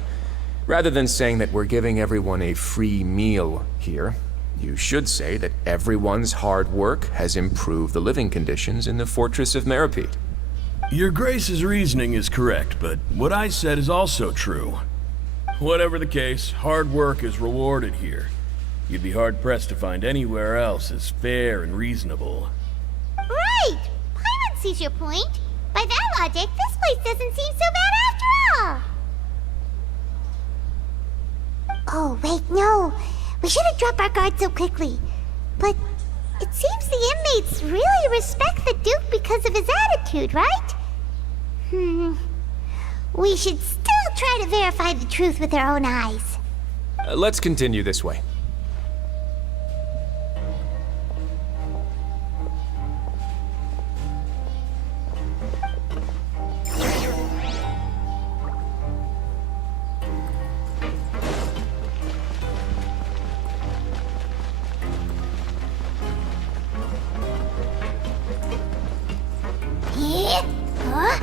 rather than saying that we're giving everyone a free meal here, you should say that everyone's hard work has improved the living conditions in the Fortress of Meripede. Your Grace's reasoning is correct, but what I said is also true. Whatever the case, hard work is rewarded here. You'd be hard-pressed to find anywhere else as fair and reasonable. Right! Paimon sees your point. By that logic, this place doesn't seem so bad after all. Oh, wait, no. We shouldn't drop our guard so quickly. But it seems the inmates really respect the Duke because of his attitude, right? We should still try to verify the truth with our own eyes. Let's continue this way. Huh?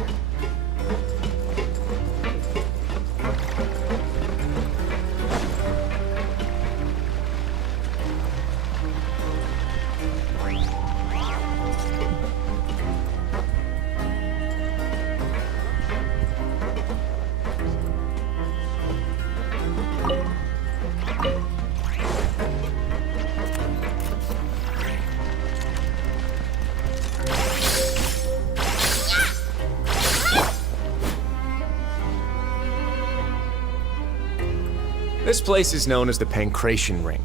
This place is known as the Pancration Ring.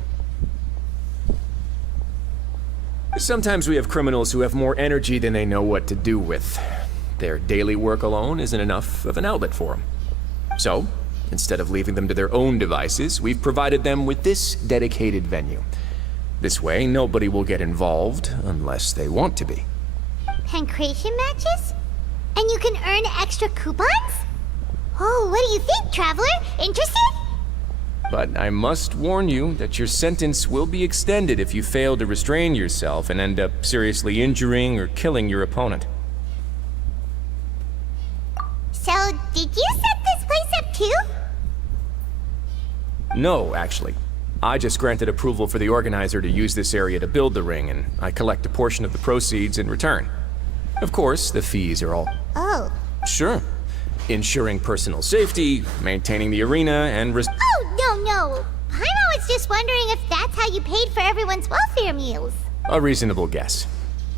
Sometimes we have criminals who have more energy than they know what to do with. Their daily work alone isn't enough of an outlet for them. So, instead of leaving them to their own devices, we've provided them with this dedicated venue. This way, nobody will get involved unless they want to be. Pancration matches? And you can earn extra coupons? Oh, what do you think, Traveler? Interested? But I must warn you that your sentence will be extended if you fail to restrain yourself and end up seriously injuring or killing your opponent. So, did you set this place up too? No, actually. I just granted approval for the organizer to use this area to build the ring, and I collect a portion of the proceeds in return. Of course, the fees are all... Oh. Sure. Ensuring personal safety, maintaining the arena, and... Oh, no. Paimon was just wondering if that's how you paid for everyone's welfare meals. A reasonable guess.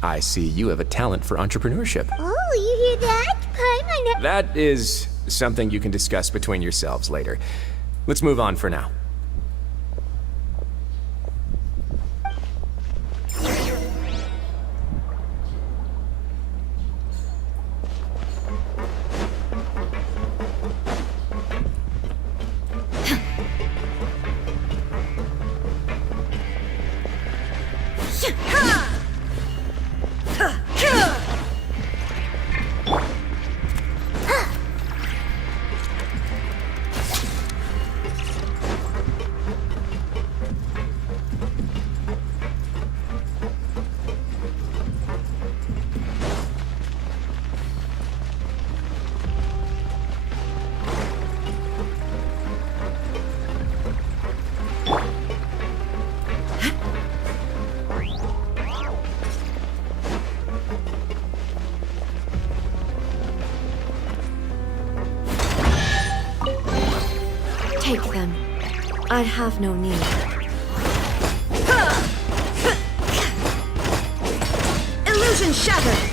I see you have a talent for entrepreneurship. Oh, you hear that? Paimon... That is something you can discuss between yourselves later. Let's move on for now. Take them. I have no need. Illusion shattered!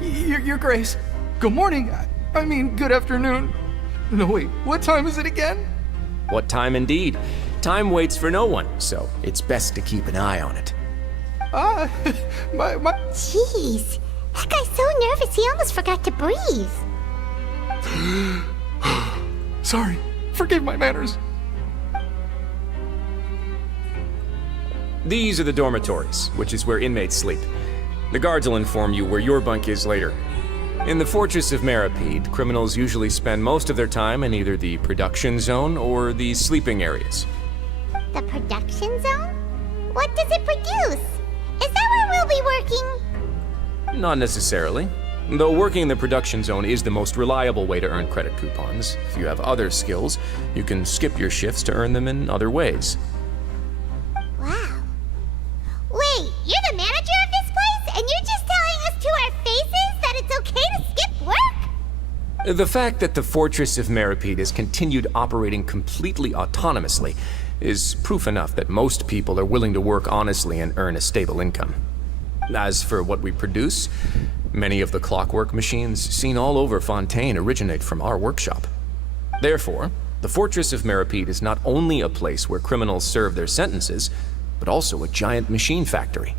Your Grace. Good morning. I mean, good afternoon. No, wait, what time is it again? What time indeed? Time waits for no one, so it's best to keep an eye on it. My... Jeez, that guy's so nervous he almost forgot to breathe. Sorry, forgive my manners. These are the dormitories, which is where inmates sleep. The guards will inform you where your bunk is later. In the Fortress of Meripede, criminals usually spend most of their time in either the production zone or the sleeping areas. The production zone? What does it produce? Is that where we'll be working? Not necessarily. Though working in the production zone is the most reliable way to earn credit coupons. If you have other skills, you can skip your shifts to earn them in other ways. Wow. Wait, you're the manager of this place, and you're just telling us to our faces that it's okay to skip work? The fact that the Fortress of Meripede has continued operating completely autonomously is proof enough that most people are willing to work honestly and earn a stable income. As for what we produce, many of the clockwork machines seen all over Fontaine originate from our workshop. Therefore, the Fortress of Meripede is not only a place where criminals serve their sentences, but also a giant machine factory.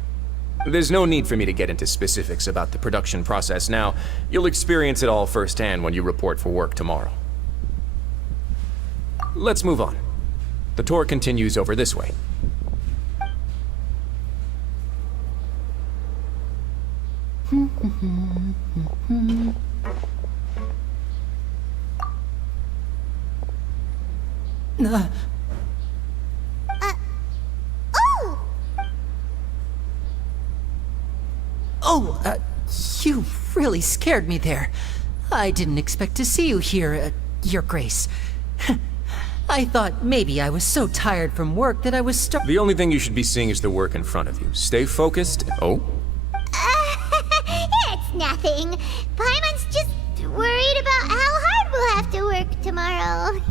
There's no need for me to get into specifics about the production process now. You'll experience it all firsthand when you report for work tomorrow. Let's move on. The tour continues over this way. You really scared me there. I didn't expect to see you here, Your Grace. I thought maybe I was so tired from work that I was The only thing you should be seeing is the work in front of you. Stay focused. Oh? It's nothing. Paimon's just worried about how hard we'll have to work tomorrow.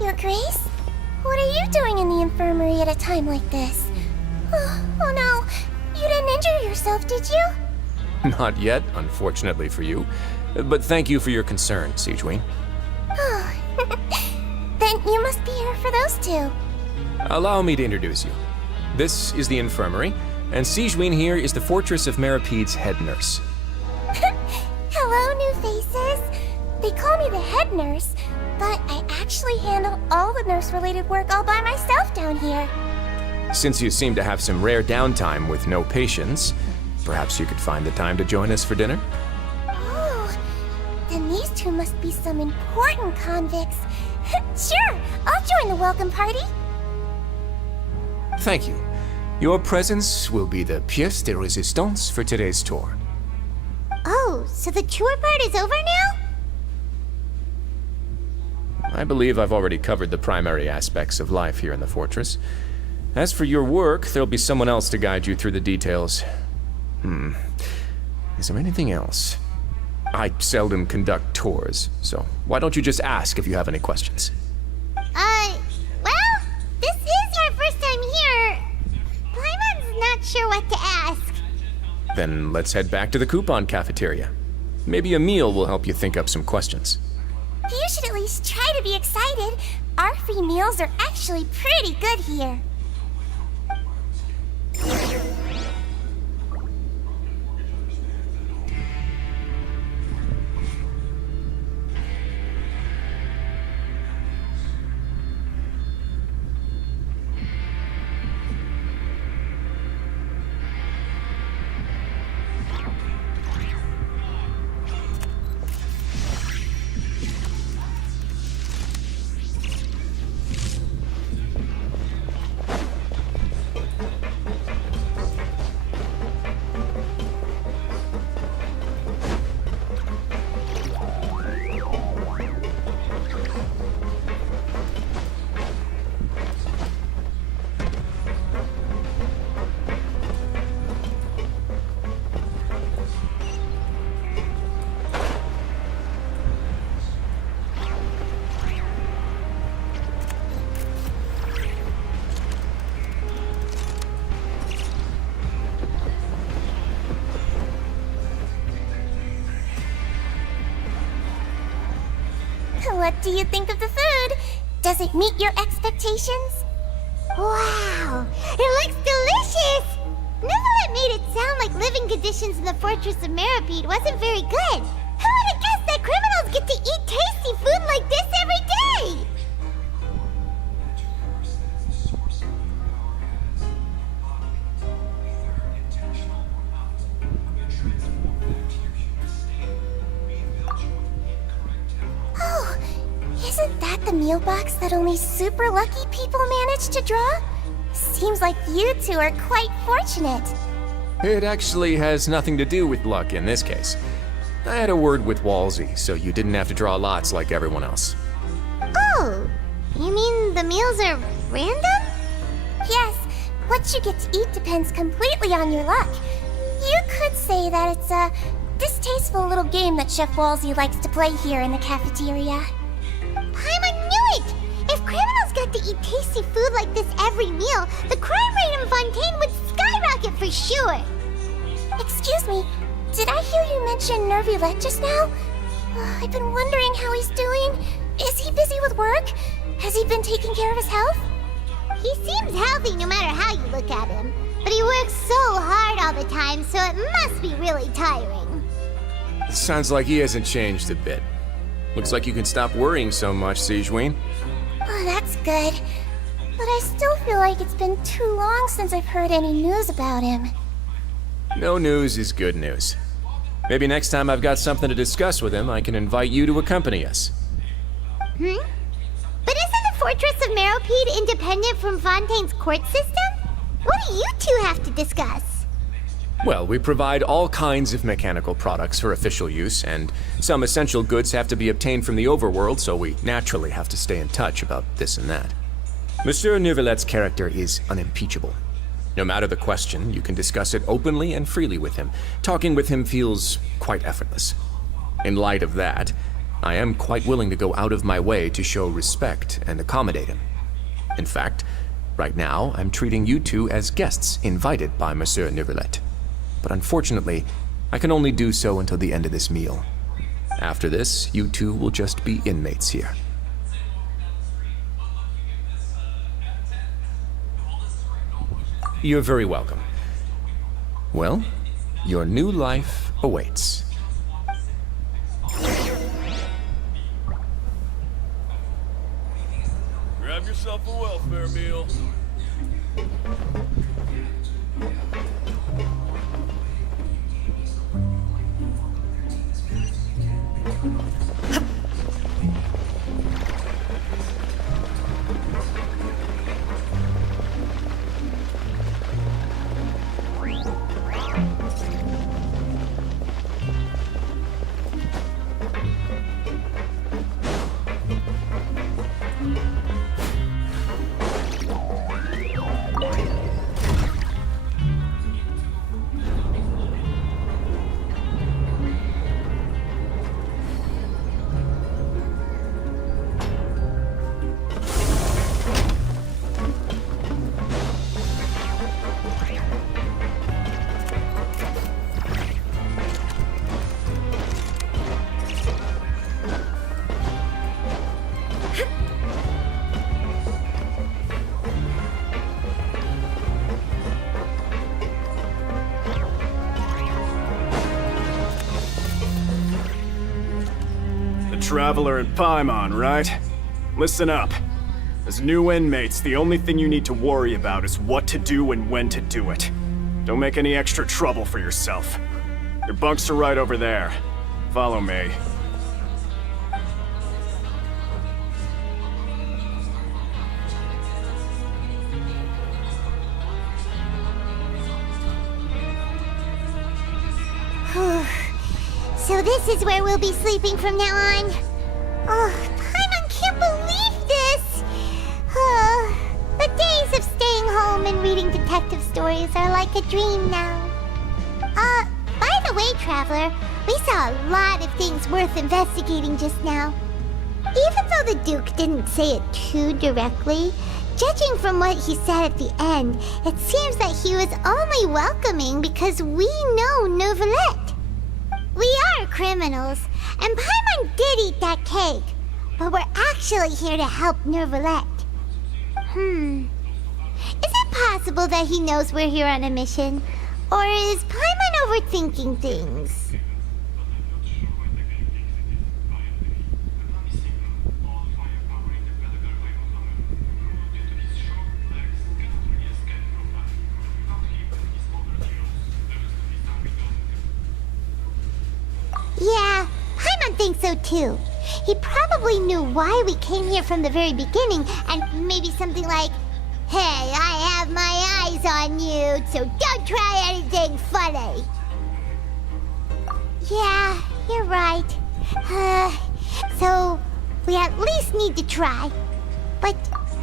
Your Grace? What are you doing in the infirmary at a time like this? Oh no, you didn't injure yourself, did you? Not yet, unfortunately for you. But thank you for your concern, Sigewinne. Oh, then you must be here for those two. Allow me to introduce you. This is the infirmary, and Sigewinne here is the Fortress of Meripede's head nurse. Hello, new faces. They call me the head nurse, but I actually handle all the nurse-related work all by myself down here. Since you seem to have some rare downtime with no patients, perhaps you could find the time to join us for dinner? Oh, then these two must be some important convicts. Sure, I'll join the welcome party. Thank you. Your presence will be the pièce de résistance for today's tour. Oh, so the tour part is over now? I believe I've already covered the primary aspects of life here in the fortress. As for your work, there'll be someone else to guide you through the details. Is there anything else? I seldom conduct tours, so why don't you just ask if you have any questions? Well, this is our first time here. Paimon's not sure what to ask. Then let's head back to the coupon cafeteria. Maybe a meal will help you think up some questions. You should at least try to be excited. Our free meals are actually pretty good here. what do you think of the food? Does it meet your expectations? Wow, it looks delicious! Neverlet made it sound like living conditions in the Fortress of Meropide wasn't very good. Who would have guessed that criminals get to eat tasty food like this every day? Oh, isn't that the meal box that only super lucky people manage to draw? Seems like you two are quite fortunate. It actually has nothing to do with luck in this case. I had a word with Walsey, so you didn't have to draw lots like everyone else. Oh, you mean the meals are random? Yes, what you get to eat depends completely on your luck. You could say that it's a distasteful little game that Chef Walsey likes to play here in the cafeteria. Paimon knew it! If criminals got to eat tasty food like this every meal, the crime rate in Fontaine would skyrocket for sure! Excuse me, did I hear you mention Neuvillette just now? I've been wondering how he's doing. Is he busy with work? Has he been taking care of his health? He seems healthy no matter how you look at him. But he works so hard all the time, so it must be really tiring. Sounds like he hasn't changed a bit. Looks like you can stop worrying so much, Sigewinne. Oh, that's good. But I still feel like it's been too long since I've heard any news about him. No news is good news. Maybe next time I've got something to discuss with him, I can invite you to accompany us. But isn't the Fortress of Meropide independent from Fontaine's court system? What do you two have to discuss? Well, we provide all kinds of mechanical products for official use, and some essential goods have to be obtained from the overworld, so we naturally have to stay in touch about this and that. Monsieur Neuvillette's character is unimpeachable. No matter the question, you can discuss it openly and freely with him. Talking with him feels quite effortless. In light of that, I am quite willing to go out of my way to show respect and accommodate him. In fact, right now, I'm treating you two as guests invited by Monsieur Neuvillette. But unfortunately, I can only do so until the end of this meal. After this, you two will just be inmates here. You're very welcome. Well, your new life awaits. Grab yourself a welfare meal. Traveler and Paimon, right? Listen up. As new inmates, the only thing you need to worry about is what to do and when to do it. Don't make any extra trouble for yourself. Your bunks are right over there. Follow me. So this is where we'll be sleeping from now on. Oh, Paimon can't believe this! The days of staying home and reading detective stories are like a dream now. By the way, Traveler, we saw a lot of things worth investigating just now. Even though the Duke didn't say it too directly, judging from what he said at the end, it seems that he was only welcoming because we know Neuvillette. We are criminals, and Paimon did eat that cake. but we're actually here to help Nervalette. Is it possible that he knows we're here on a mission? Or is Paimon overthinking things? Yeah, Paimon thinks so too. He probably knew why we came here from the very beginning, and maybe something like, "Hey, I have my eyes on you, so don't try anything funny." Yeah, you're right. So we at least need to try. But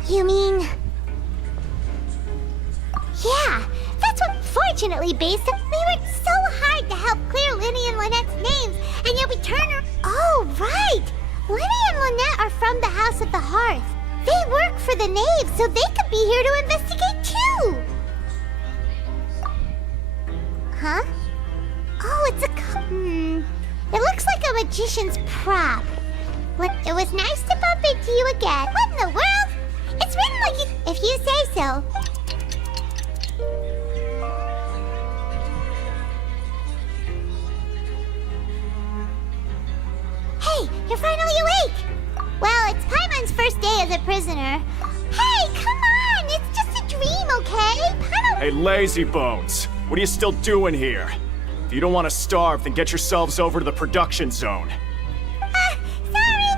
you mean... Yeah, that's what fortunately, Basa, we worked so hard to help clear Linny and Lynette's names, and yet we turn her... Oh, right! Linny and Lynette are from the House of the Hearth. They work for the Knave, so they could be here to investigate too! Huh? Oh, it's a... It looks like a magician's prop. Look, it was nice to bump into you again. What in the world? It's written like it... If you say so. Hey, you're finally awake! Well, it's Paimon's first day as a prisoner. Hey, come on! It's just a dream, okay? Paimon... Hey, lazy bones! What are you still doing here? If you don't want to starve, then get yourselves over to the production zone. Sorry!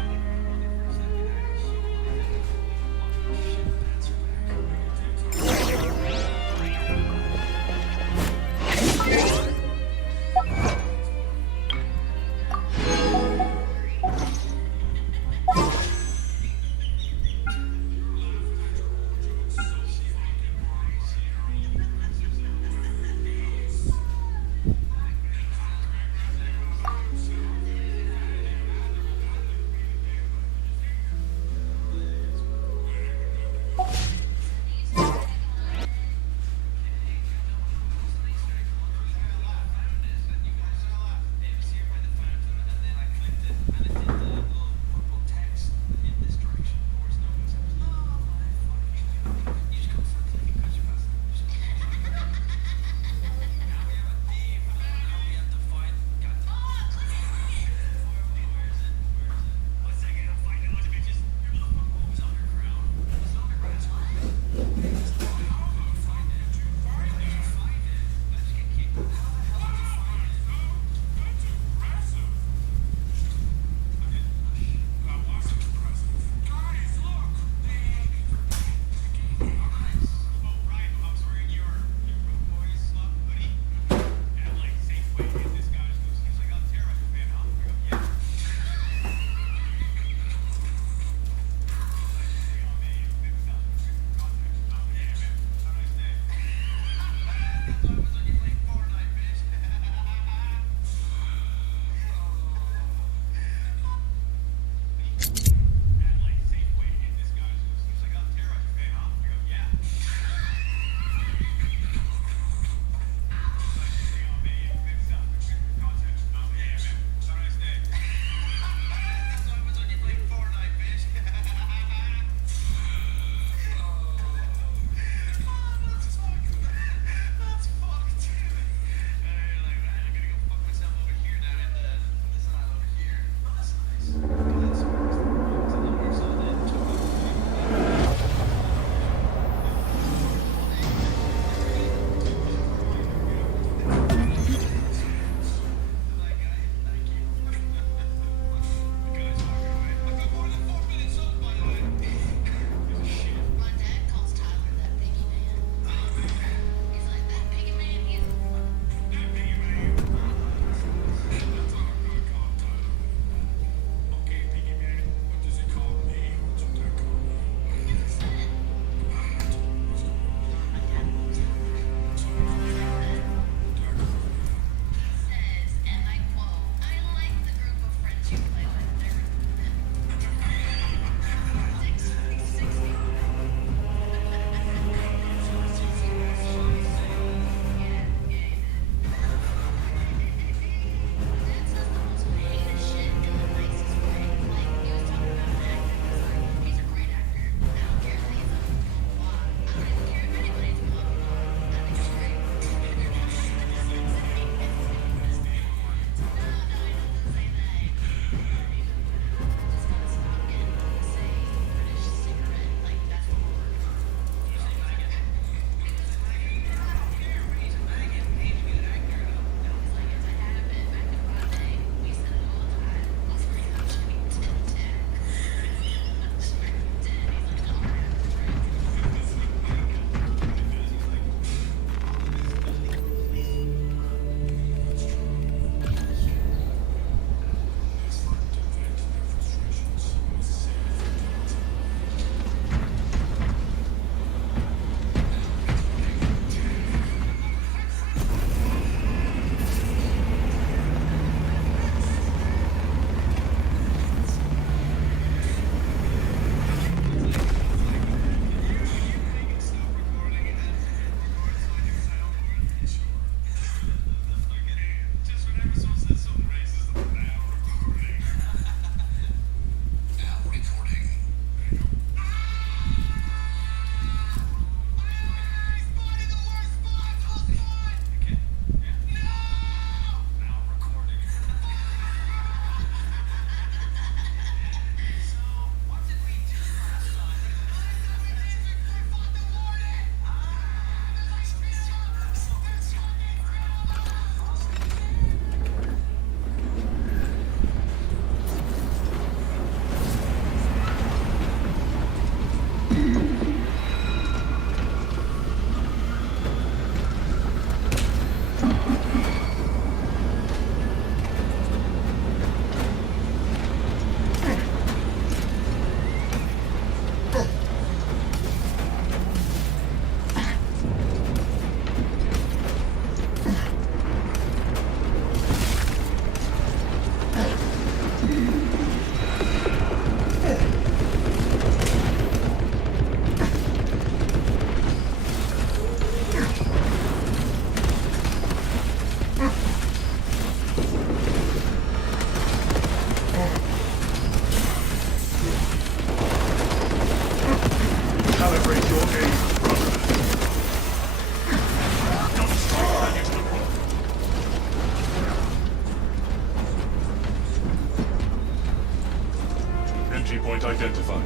Entry point identified.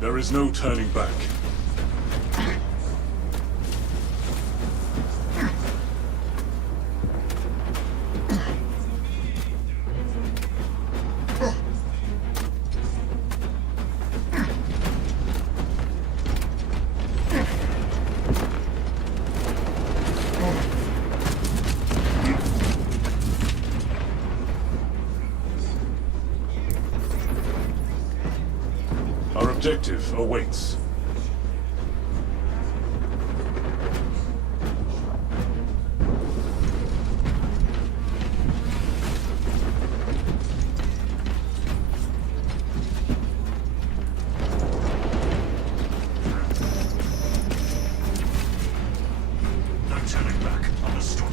There is no turning back. Our objective awaits. No turning back. Understood.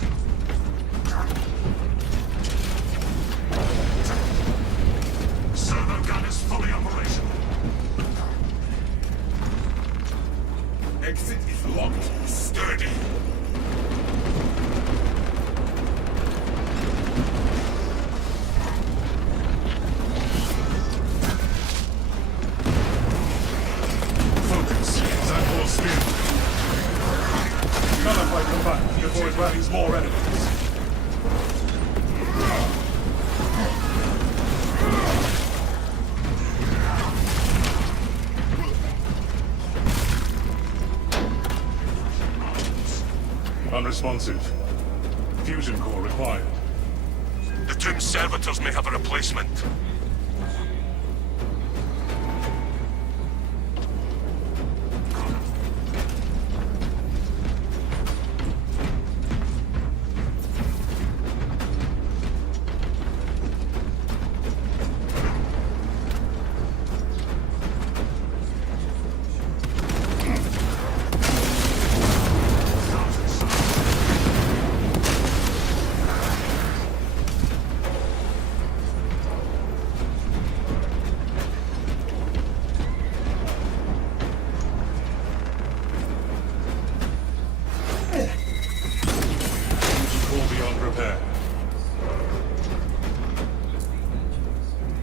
Servo gun is fully operational. Exit is locked. Sturdy. Focus. Zanhor spear. Nullify combat. The avoid rallies more enemies. Unresponsive. Fusion core required. The Tomb servitors may have a replacement.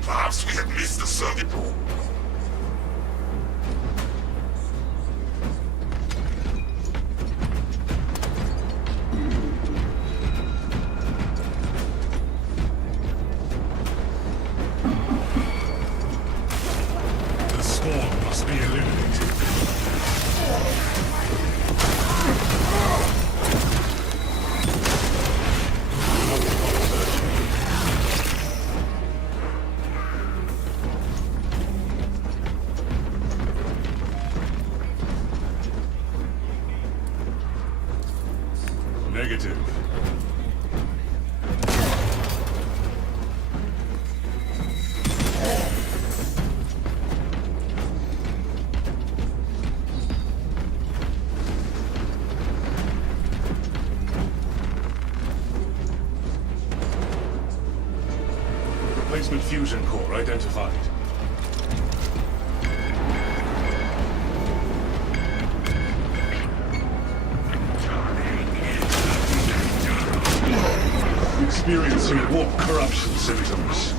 Perhaps we have missed the circuit board. The swarm must be eliminated. Negative. Replacement fusion core identified. experiencing warp corruption symptoms.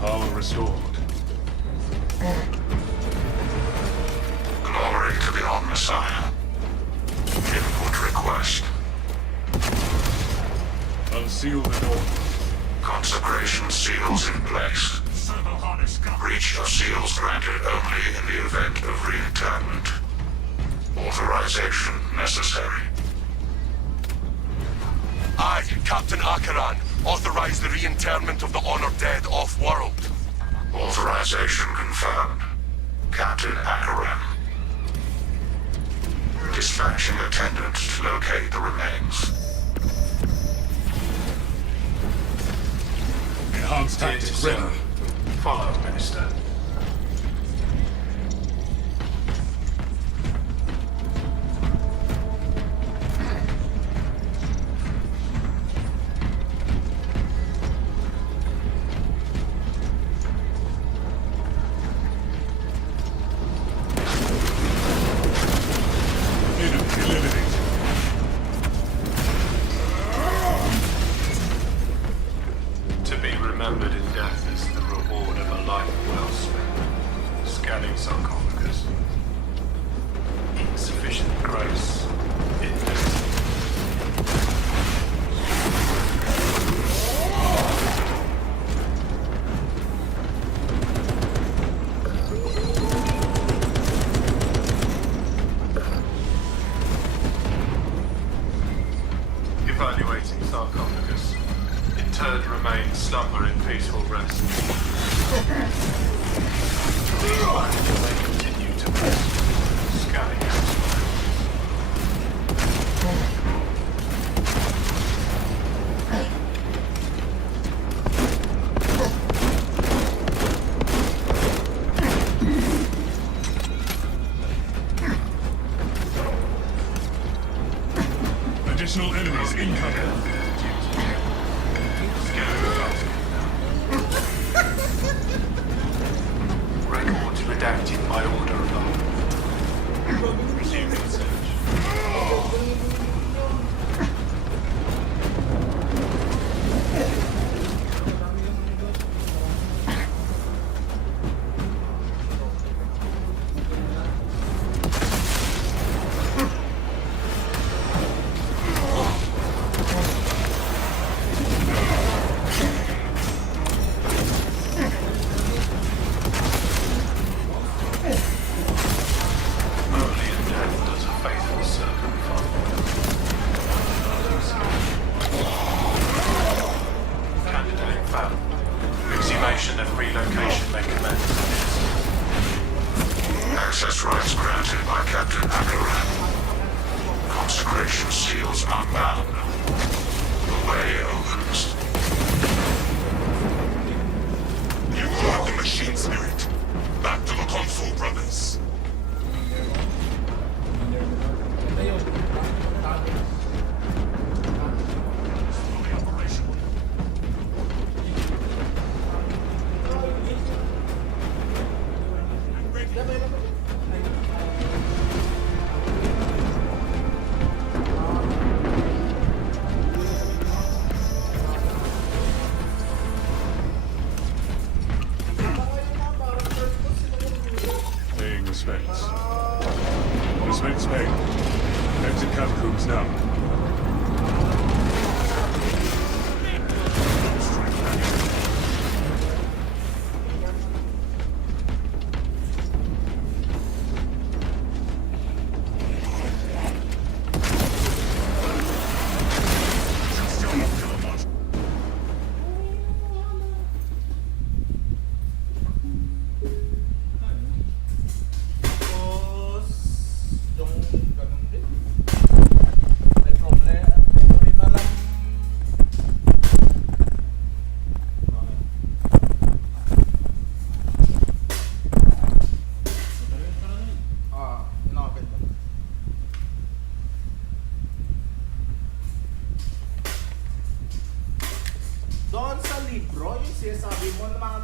Power restored. Glory to the Omnissiah. Input request. Unseal the door. Consecration seals in place. Breach of seals granted only in the event of reinterment. Authorization necessary. I, Captain Acheron, authorize the reinterment of the honored dead off-world. Authorization confirmed. Captain Acheron. Dispatching attendants to locate the remains. Enhanced tactics ready. Follow, Minister. To be remembered in death is the reward of a life well spent. Scanning sarcophagus. Insufficient grace. Evaluating sarcophagus. Interred remains slumber in peaceful rest. You may continue to rest. Scanning elsewhere. Additional enemies incoming. Records redacted by order alone. Resuming search. Exhumation and relocation may commence. Access rights granted by Captain Acheron. Consecration seals unbound. The way opens. You are the machine spirit. Back to the console, brothers. Paying respects. Respects paid. Exit catacombs now.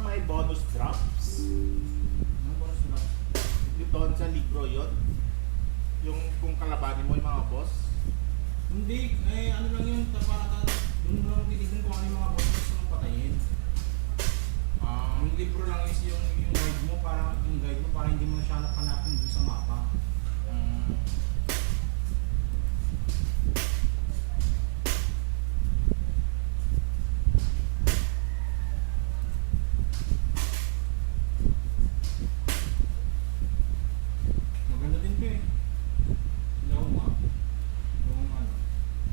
may bonus drops. Ano bonus drops? Doon sa libro yun? Yung kung kalabanin mo yung mga boss? Hindi, ano lang yun, doon mo lang titignan kung ano yung mga boss mong patayin. Yung libro lang is yung guide mo, para hindi mo siya hanapin dun sa mapa. Maganda din to eh. Sila uma. Yung ano.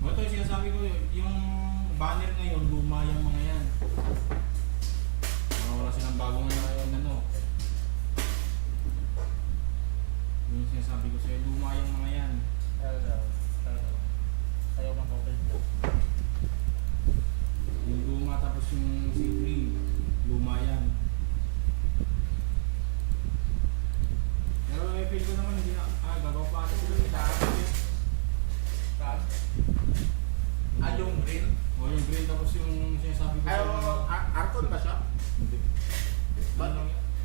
Ito yung sinasabi ko, yung banner ngayon, luma yung mga yan. Wala silang bagong ano. Yung sinasabi ko sa'yo, luma yung mga yan. Ayaw mag-open. Yung luma tapos yung C3, luma yan. Pero feel ko naman hindi na, gagawa pa ito sila yung yung green? O yung green tapos yung sinasabi ko sa'yo. Arcon ba siya? Hindi. Ba't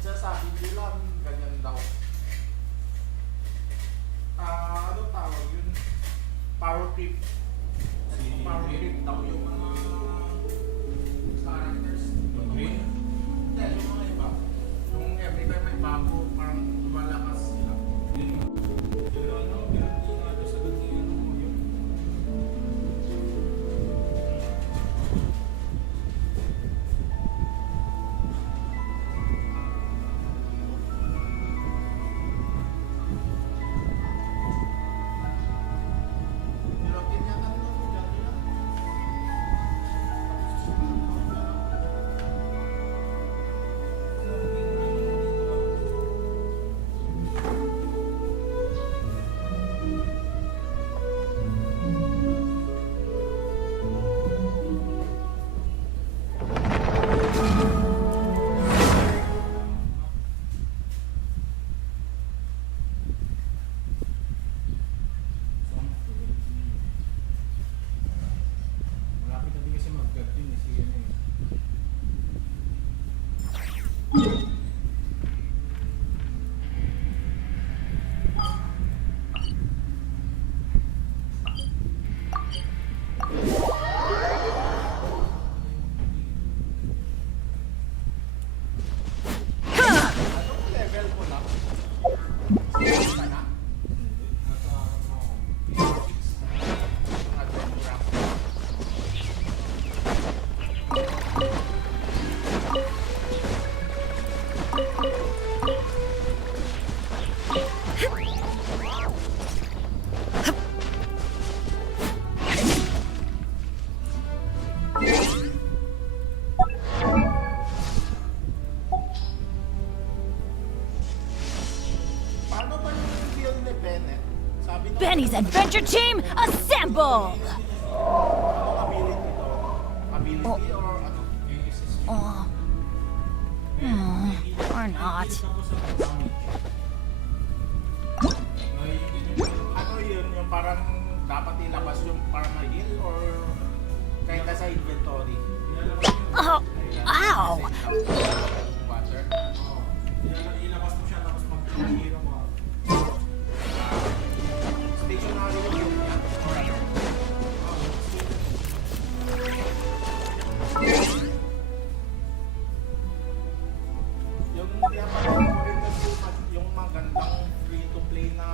sinasabi nila ganyan daw? Ano tawag yun? Power creep. Power creep daw yung mga characters. Yung green? Hindi, yung mga iba. Yung every time may bago, parang lumalakas sila. Pero ano, hindi nga ito sagot niya yun. Malapit na din kasi mag-garden eh, sige na eh. Anong level mo na? Ka na? Paano ba yung deal ni Bennett? Sabi na Benny's Adventure Team, assemble! ability or ano? Or not. Ano yun? Yung parang dapat ilabas yung parang heal or kahit sa inventory? Oh, ow! Water? Ilabas mo siya tapos mag-hero mo. Stationary yung heal niya? Or ano? Yung pinapanood ko rin kasi yung magandang free-to-play na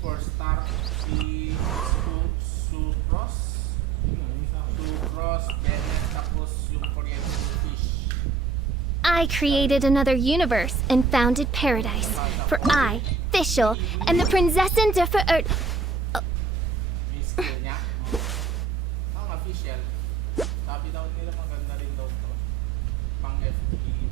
4-star si Sucross, Bennett, tapos yung Korean fish. I created another universe and founded paradise. For I, Fischl, and the Prinzessin der Verirrten. May skill niya. Oo nga, Fischl. Sabi daw nila maganda rin daw to. Pang FP2.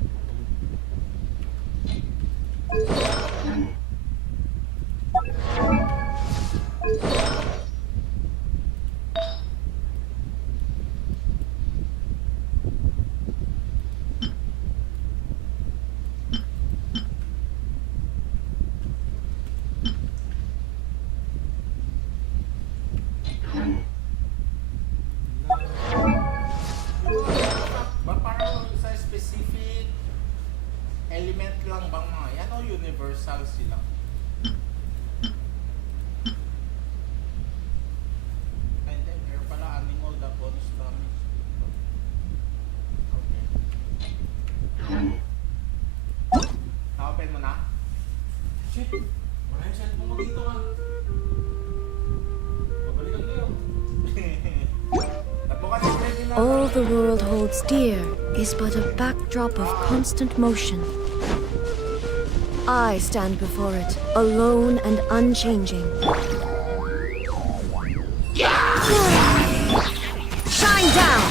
element lang bang mga yan o universal sila? Ay, hindi. Meron pala animal the bonus damage. Okay. Na-open mo na? Shit! Wala yung cellphone mo dito ah. Babalikan ko yun. All the world holds dear is but a backdrop of constant motion. I stand before it, alone and unchanging. Shine down!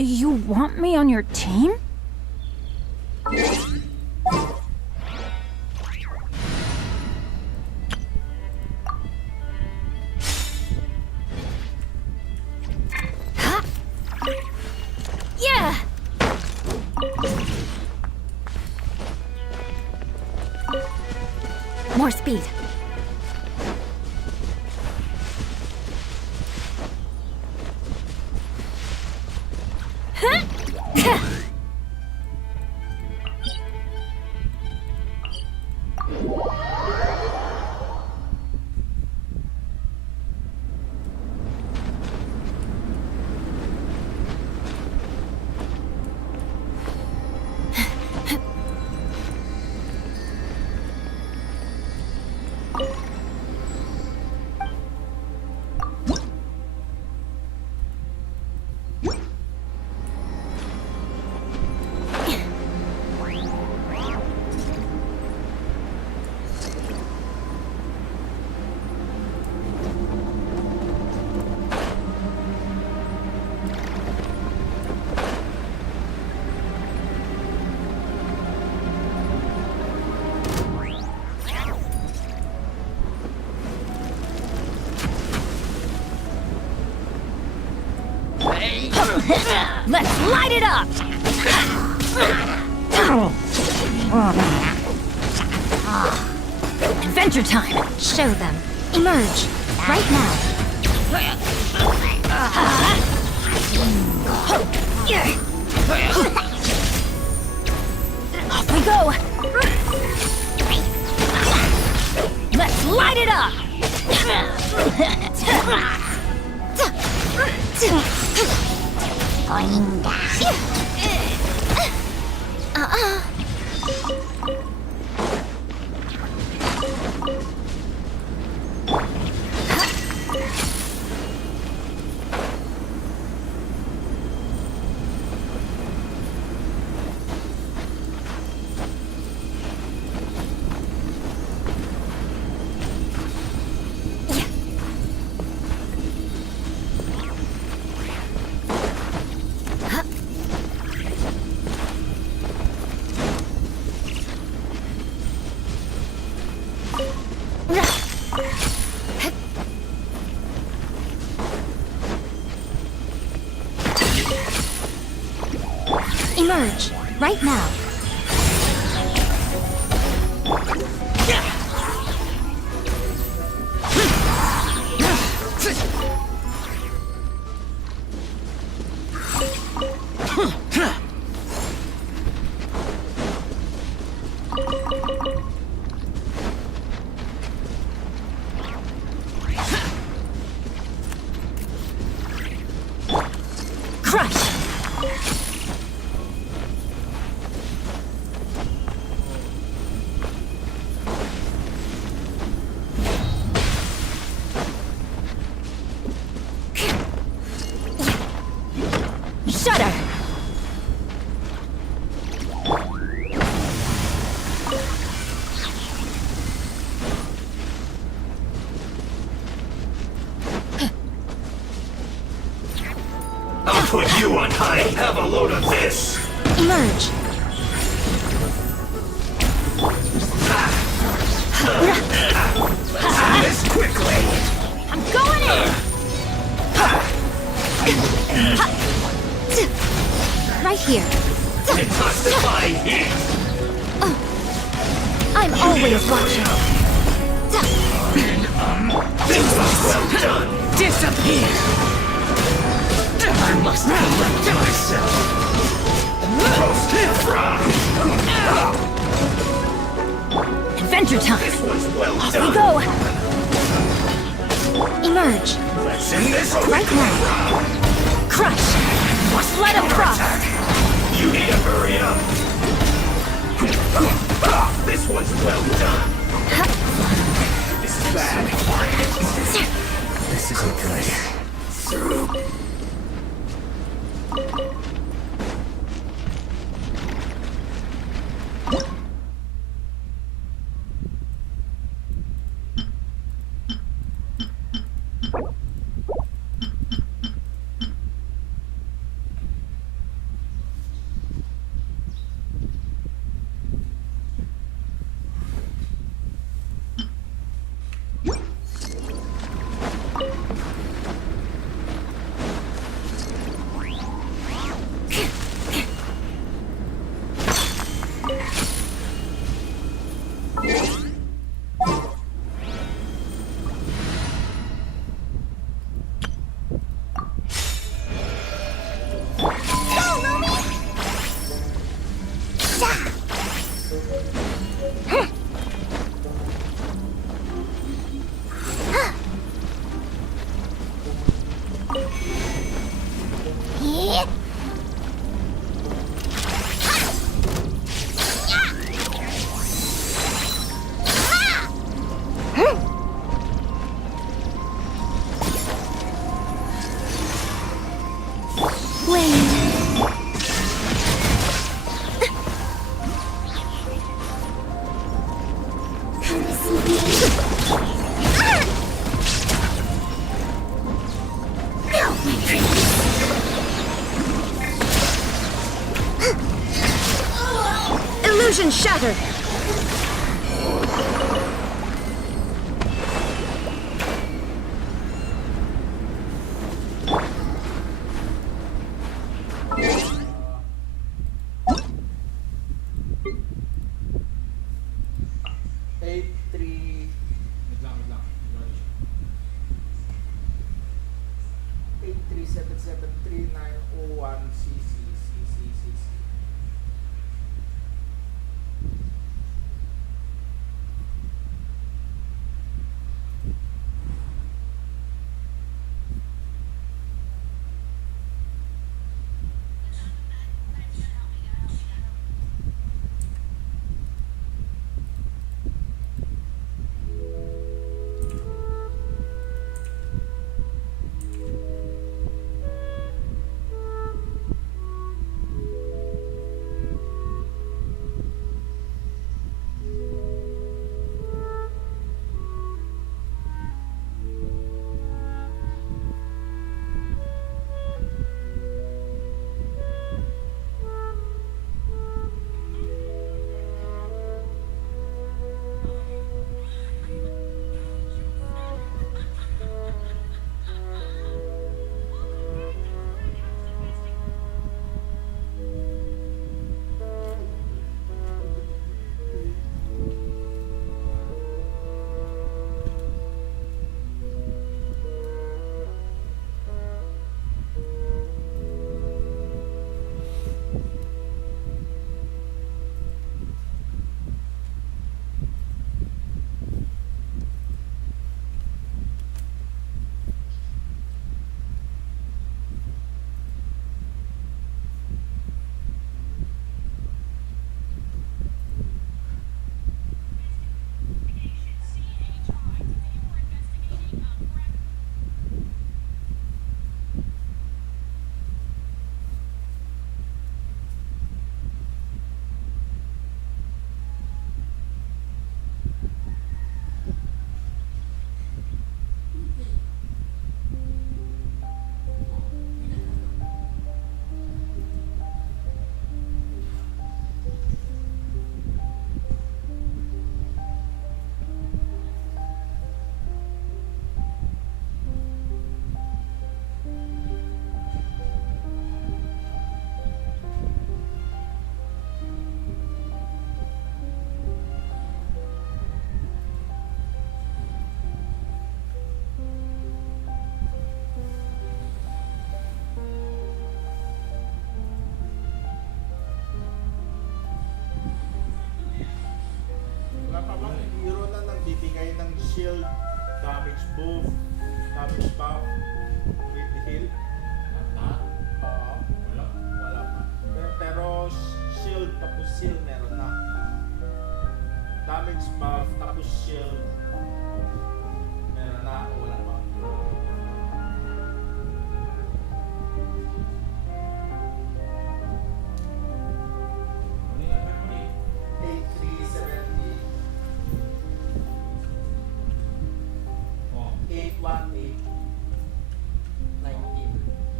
You want me on your team? Yeah! More speed. Let's light it up! Adventure time! Show them. Emerge. Right now. Off we go! Let's light it up! Going down. Emerge. Right now. Put you on high. Have a load of this. Emerge. Let's do this quickly. I'm going in! Right here. Intensifying heat. I'm always watching. This was well done. Disappear! I must collect myself. Roast and fry. Adventure time! This was well Off done. we go! Emerge. Let's end this Right now. Crush! Let him cross! You need to hurry up. This was well done. This is bad. This isn't good. Illusion shattered! ng shield, damage buff, damage buff, with the heal. Lahat? Oo. Wala pa. Pero shield tapos seal meron na. Damage buff tapos shield meron na o wala pa. Ano yung number mo ni? 8370 818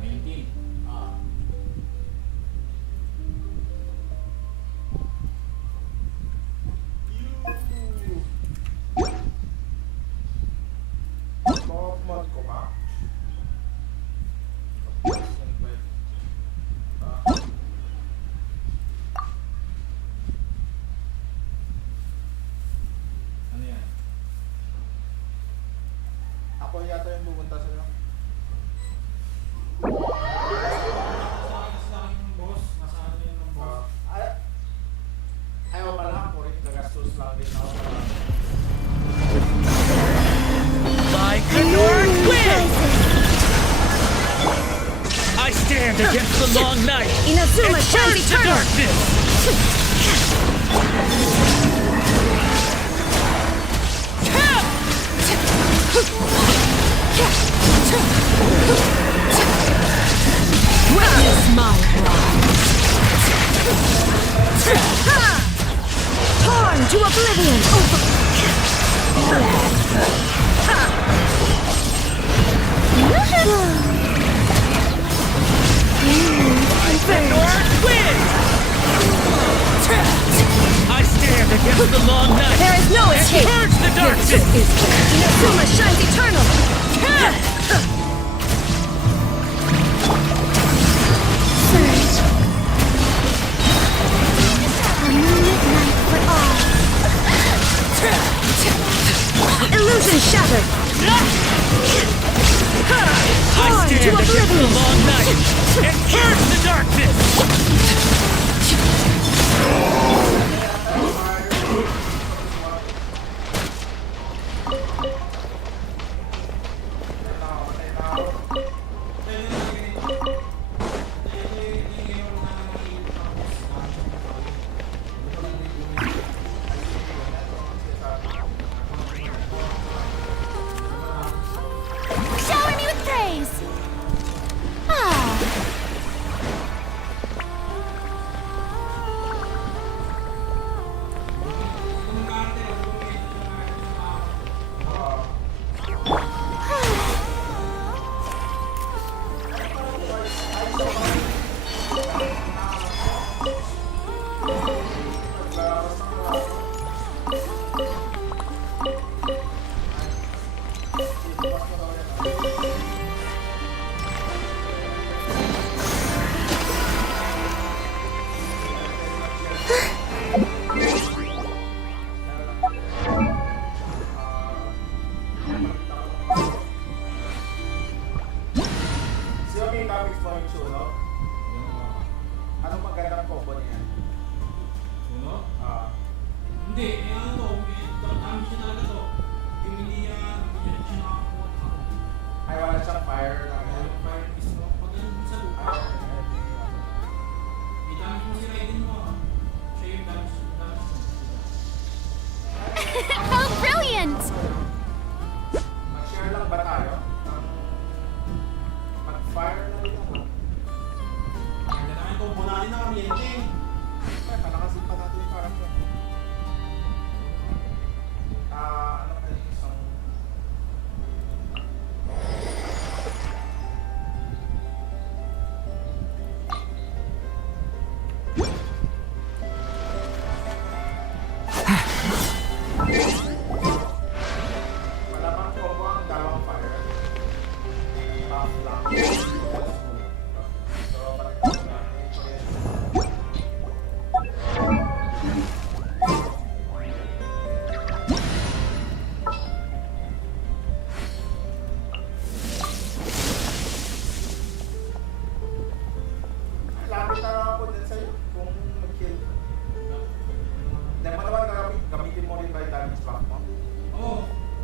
19. Ah. Mod ko ba? Ano yan? Ako yata yung pumunta sa'yo. Ayaw pala ako rin nagastos lang din ako. By Gnorg wins! I stand against the long night Inazuma and shines purge the eternal! darkness! Witness my rise! Torn to oblivion! Gnorg wins! I stand against the long night There is no and escape! purge the Your darkness! trick is dead. Inazuma shines eternal! Surge. A midnight for all. Illusion shattered! I Torn stand to against the oblivion! long night and purge the darkness! Shower me with praise! Ah.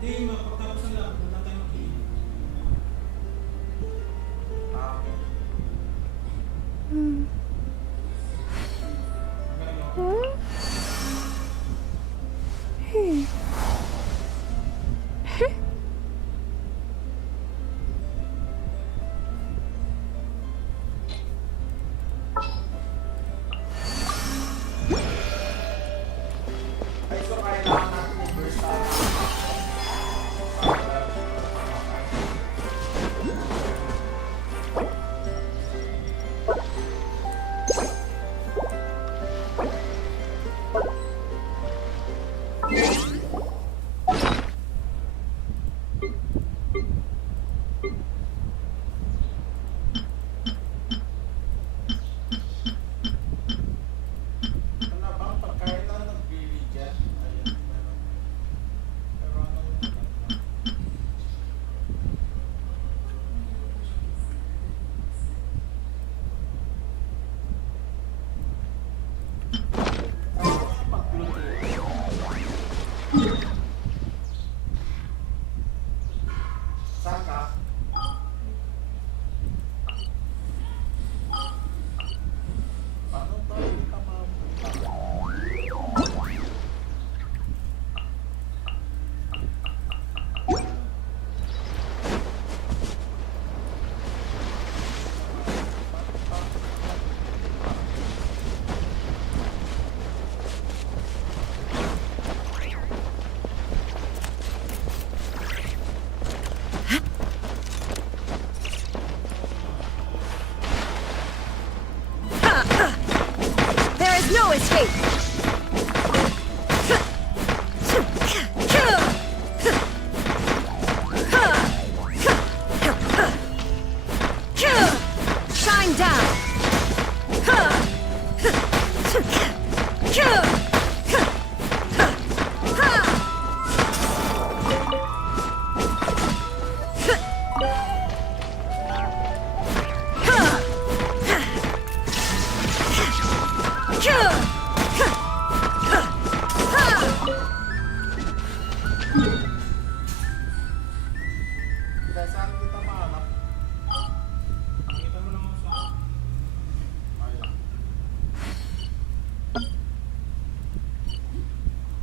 Hindi, pagtapos ng lab, doon na tayo mag-iin. There is no escape! Shine down! Saan kita mahanap? Nakita mo naman sa...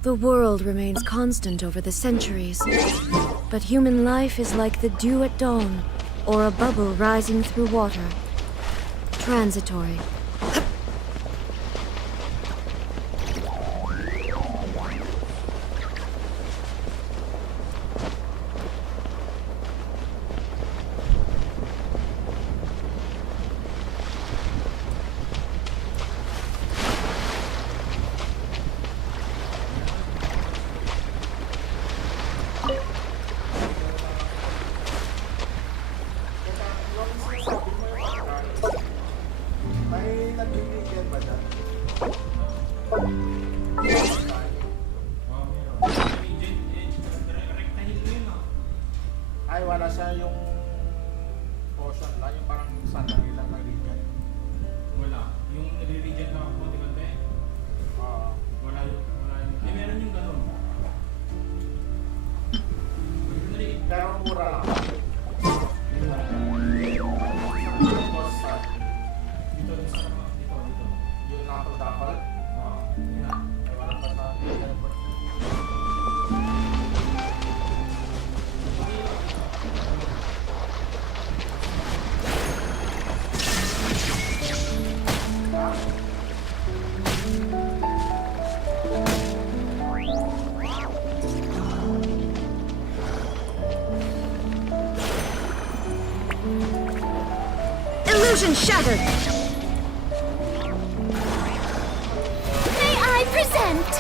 The world remains constant over the centuries, but human life is like the dew at dawn, or a bubble rising through water. Transitory. May nagbibigyan ba dyan? Ay, wala siya yung potion lang, yung parang sandali lang na region. Wala. Yung nagre-region lang ako, di ba te? Oo. Wala yung... Eh, meron yung ganun. Pero mura lang. Yung nakapal-dapal? Oo. Yun na. Ay, wala pa sa teleport. Illusion shattered! May I present?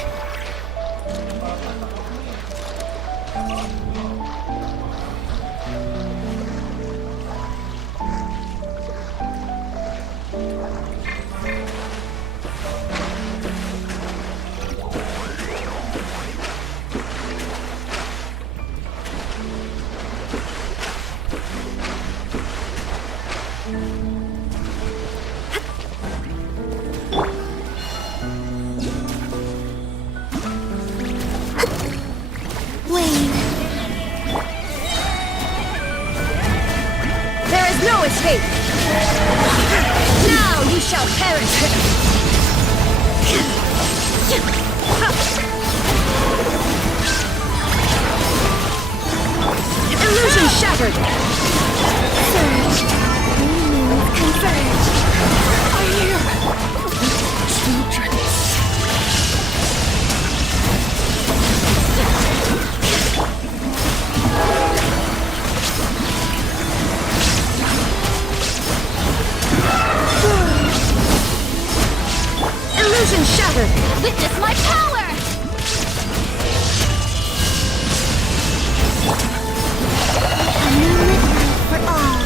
Wayne, escape! Now you shall perish! Illusion shattered! Surge. Meanings converge. I hear Children. illusion shattered! Witness my power! A moonlit night for all.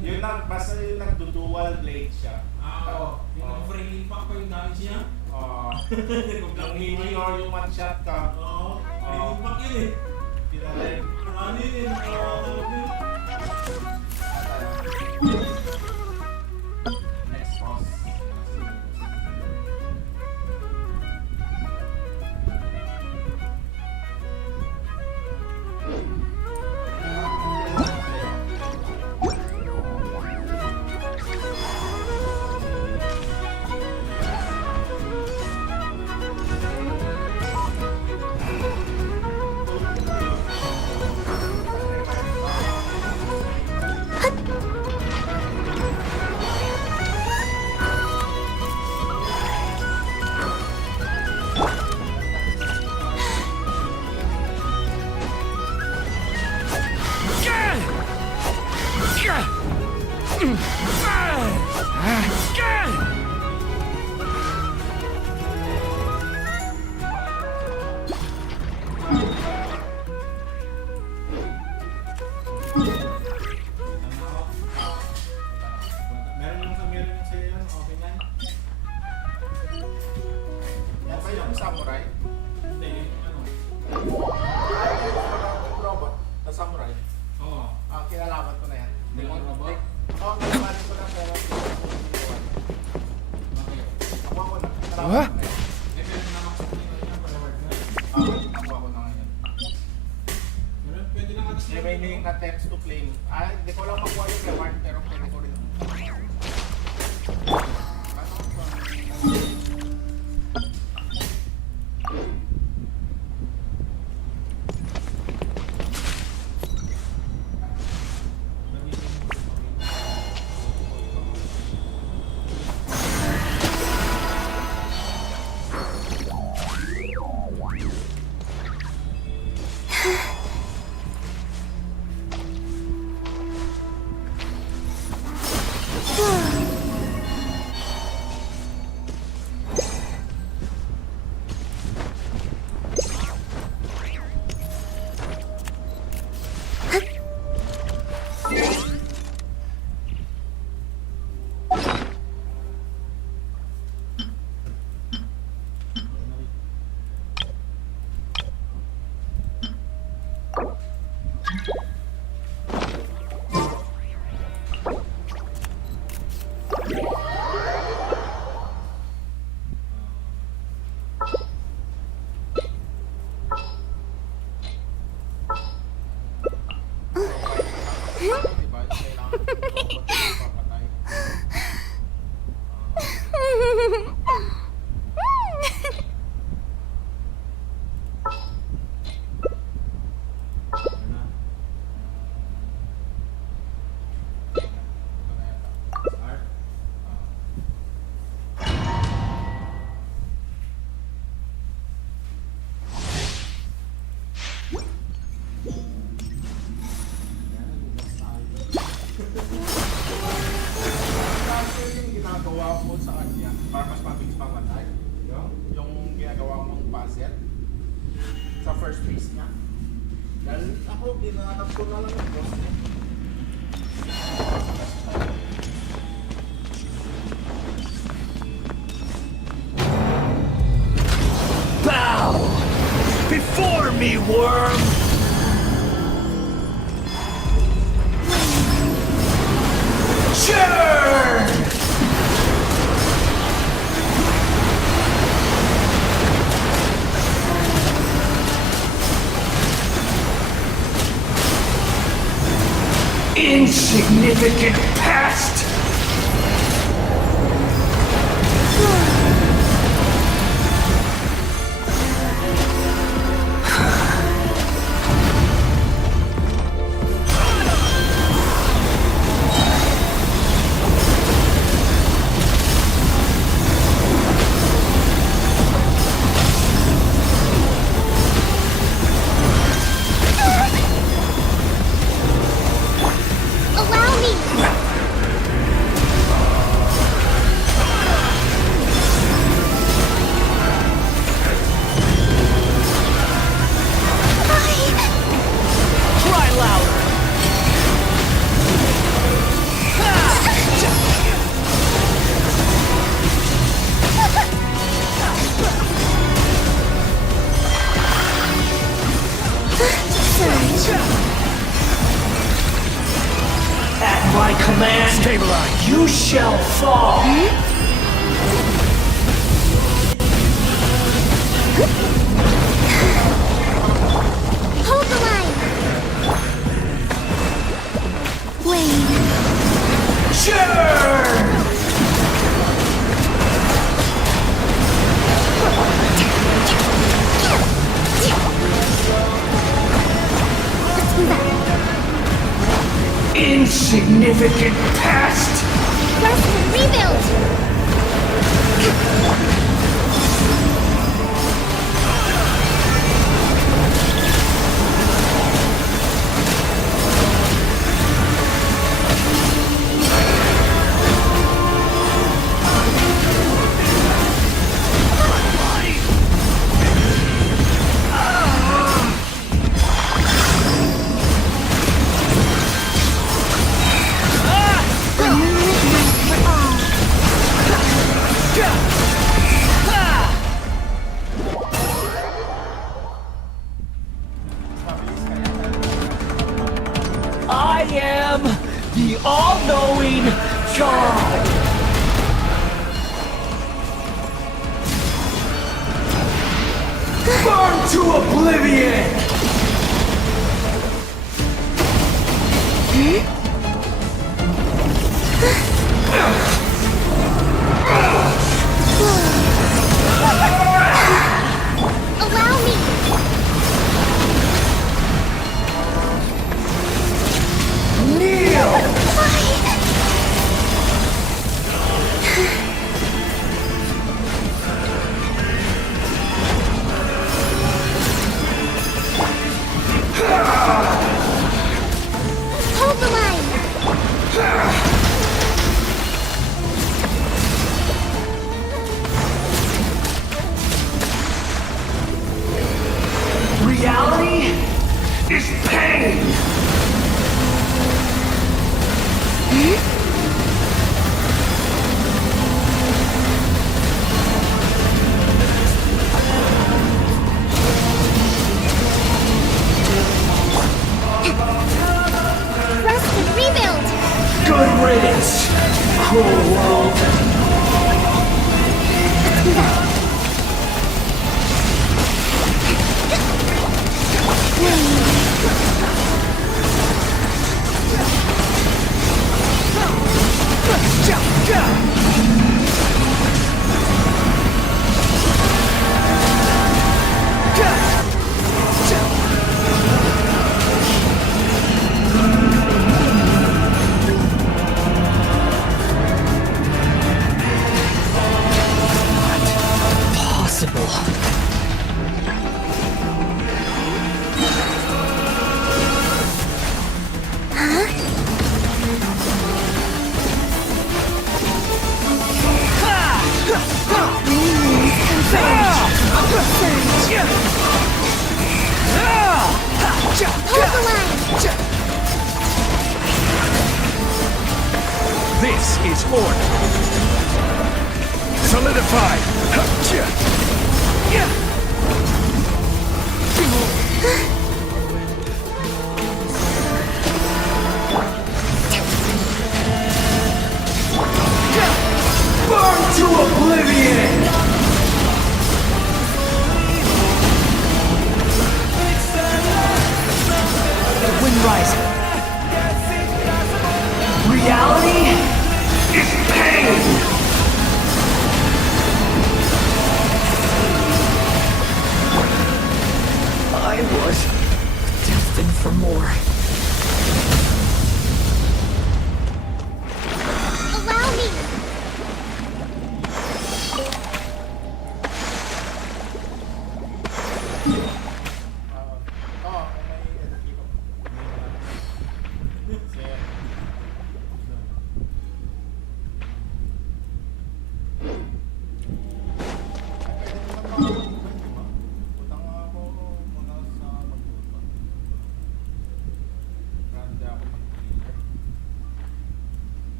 Yun lang, basta yung nagdudual blade siya. Oo. Yung frame impact pa yung damage niya. Oo. Yung mini or yung one shot ka. Oo. Frame impact yun eh. Kinalay. Ano yun eh. Next boss. Meron yung sa'yo yun, okay yan. Yan ba yung samurai? Hindi, yung ano. Yung robot na samurai? Oo. Ah, kinalaman ko na yan. Yung robot? Oo, kinalaman ko na pero ako na. Huh? Eh, pero namaksak na yung palawag na. Ako na ngayon. Pero pwede lang atas Remaining attempts to claim. Ah, hindi ko lang makuha yung reward pero pwede ko rin. ginagawa mo sa kanya para mas mabilis mamatay. Yung ginagawa mong puzzle sa first phase niya. Dahil ako, dinanap ko na lang yung boss niya. Bow before me, worm! Churn! Insignificant past! Allow me! command, stabilize. You shall fall. Hold the line! Blade. Sure. Let's move out. Insignificant past. Rest and rebuild! I am the all-knowing God. Burn to oblivion. Allow me! Kneel. Hold the line! Reality is pain. Rest and rebuild! Good riddance, cruel world. Let's move out. Hold the line! This is order. Solidified. Burn to oblivion. The wind rising. Reality is pain! I was destined for more. Allow me!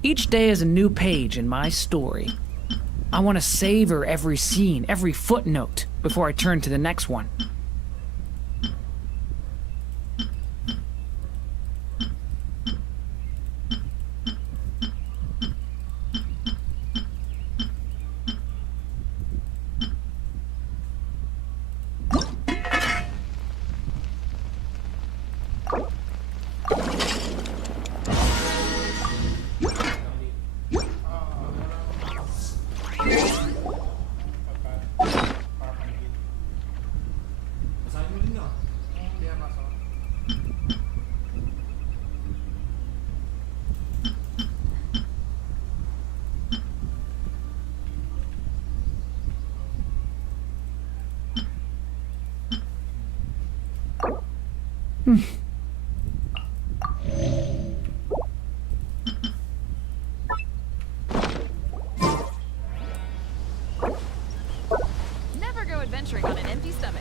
Each day is a new page in my story. I want to savor every scene, every footnote, before I turn to the next one. Never go adventuring on an empty stomach.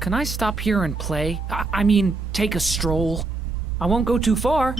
Can I stop here and play? I mean, take a stroll. I won't go too far.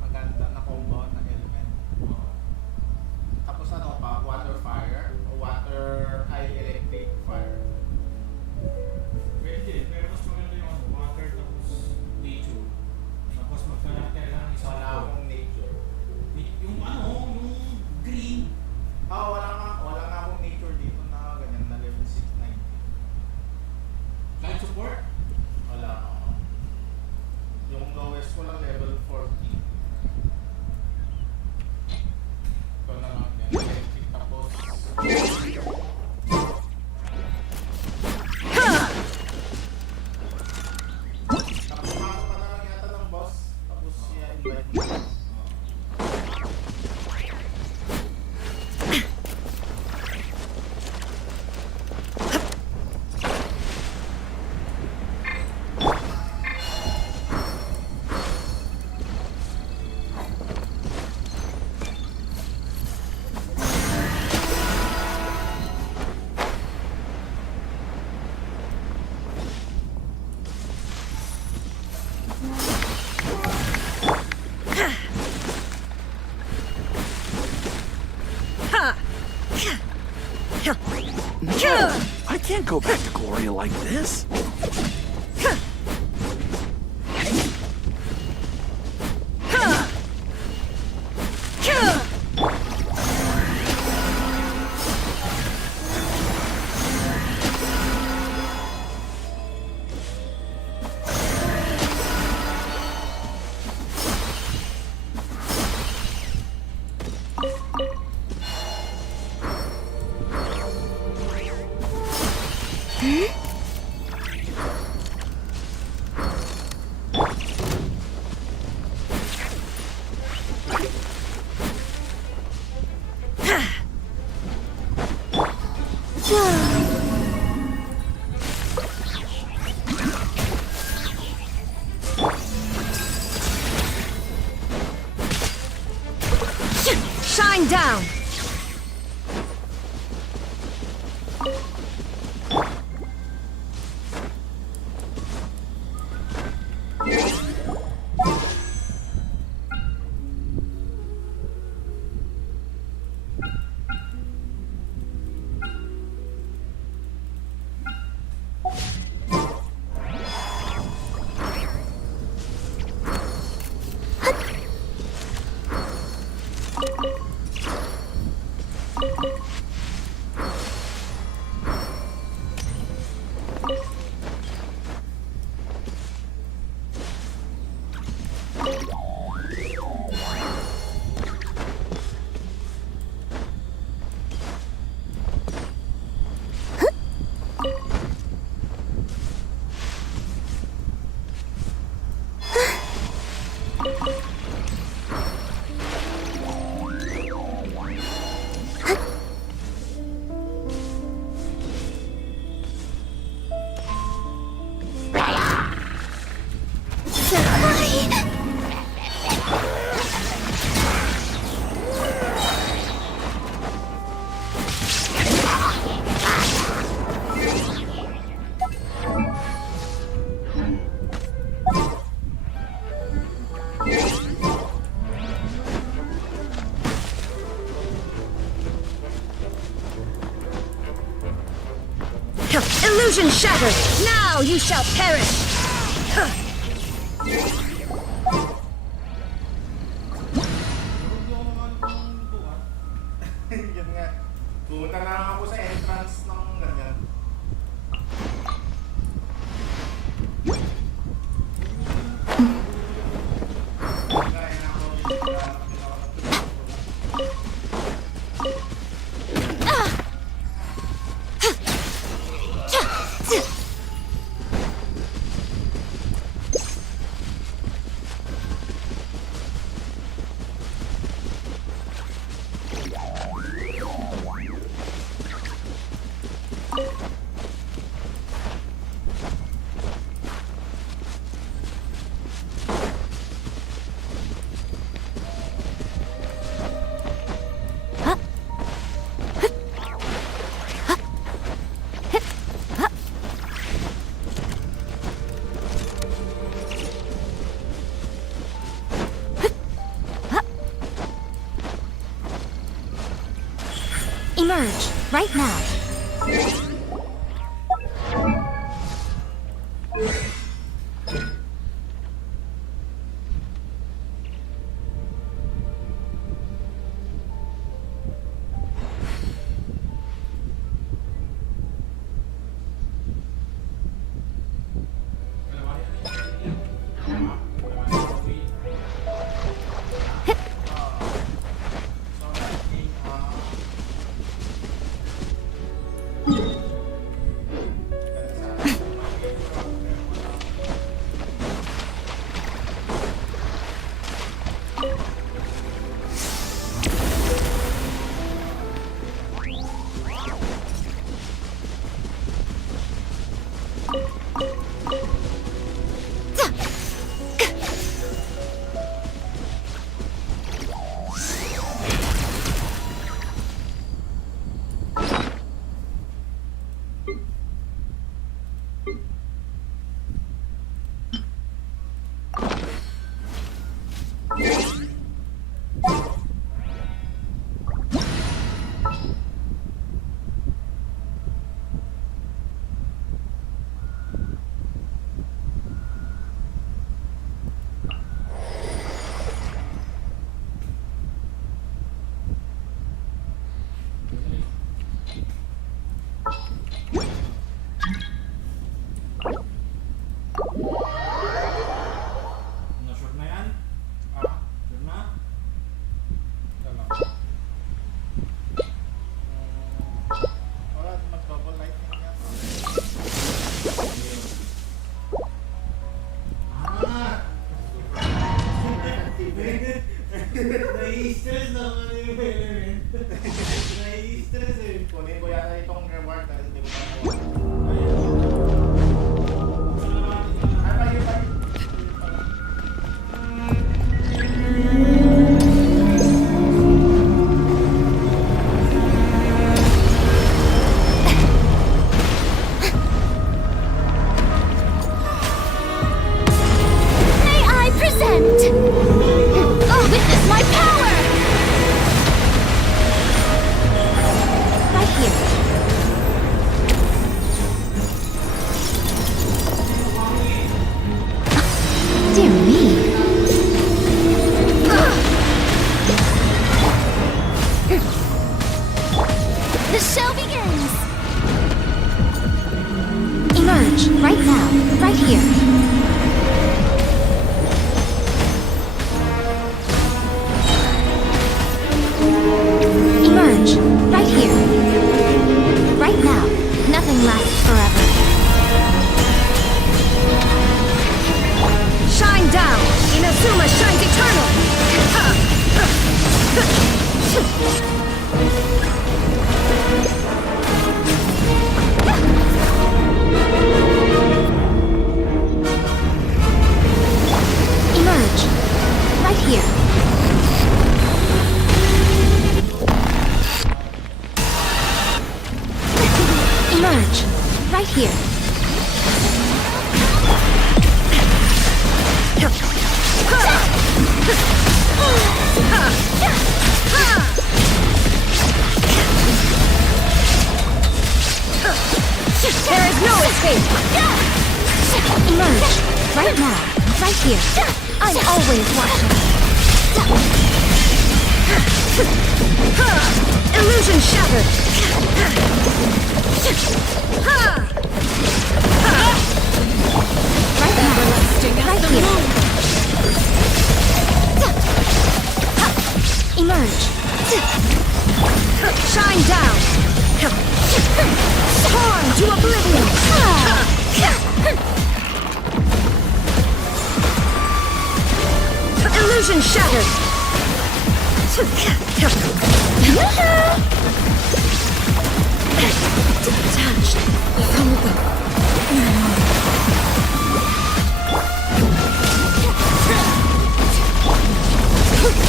Maganda na combo ng element. Tapos ano pa? Water fire o water electric fire. Pwede, pero mas maganda yung water tapos nature. Tapos You like this? Shine down! Illusion shattered! Now you shall perish! Yun nga. Pumunta na ako sa entrance ng ganyan. Emerge, right now. Thank you. Nai-stress naman yung element. Nai-stress eh. Kunin ko yata itong reward kasi hindi ko pa. May I present? Oh, witness my power! Right here. Dear me. The show begins! Emerge, right now, right here. Emerge, right here. Right now, nothing lasts forever. Shine down! Inazuma shines eternal! Emerge, right here. Emerge, right here. There is no escape! Emerge, right now, right here. I'm always watching. Illusion shattered! Right now, right here. Emerge. Shine down! Torn to oblivion! Illusion shattered! Detached from the...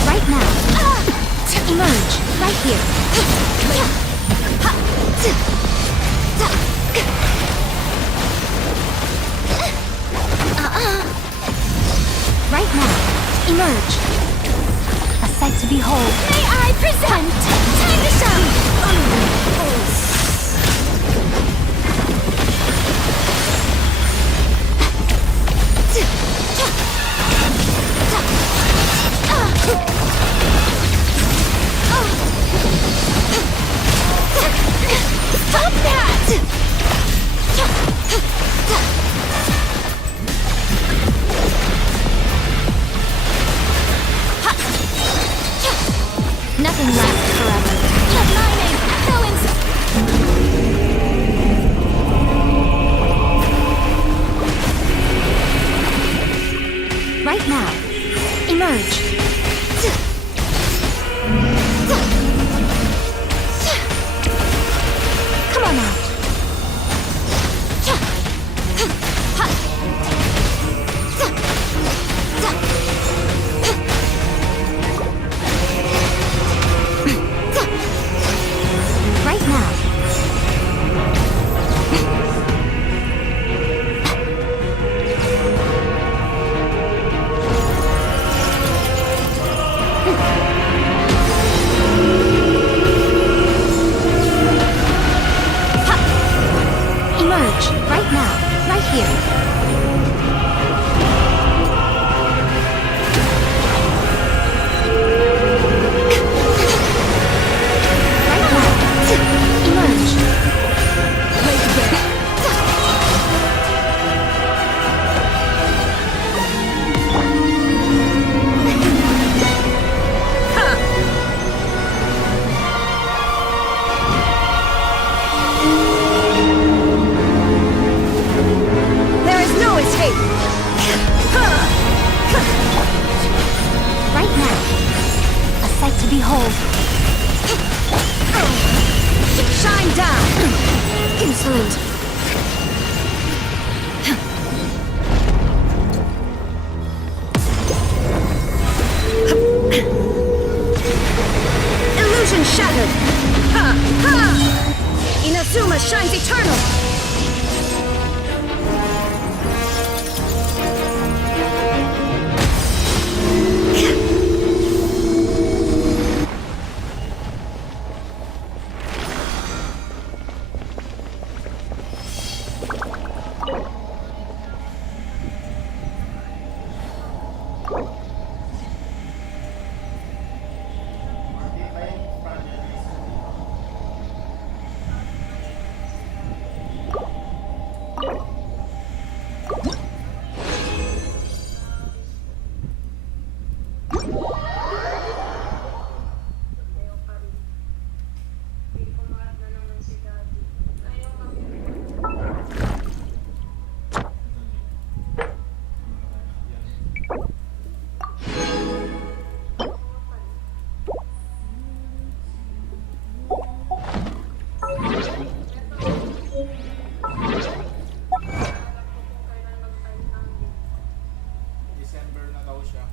Right now. Emerge, right here. Right now. Emerge. A sight to behold. May I present? Time to shine. Stop that! Nothing lasts forever. Aligning! Right now. Emerge. Come on out. Right now. behold. Shine down! Insolent. Illusion shattered! Ha! Ha! Inazuma shines eternal! December na daw siya.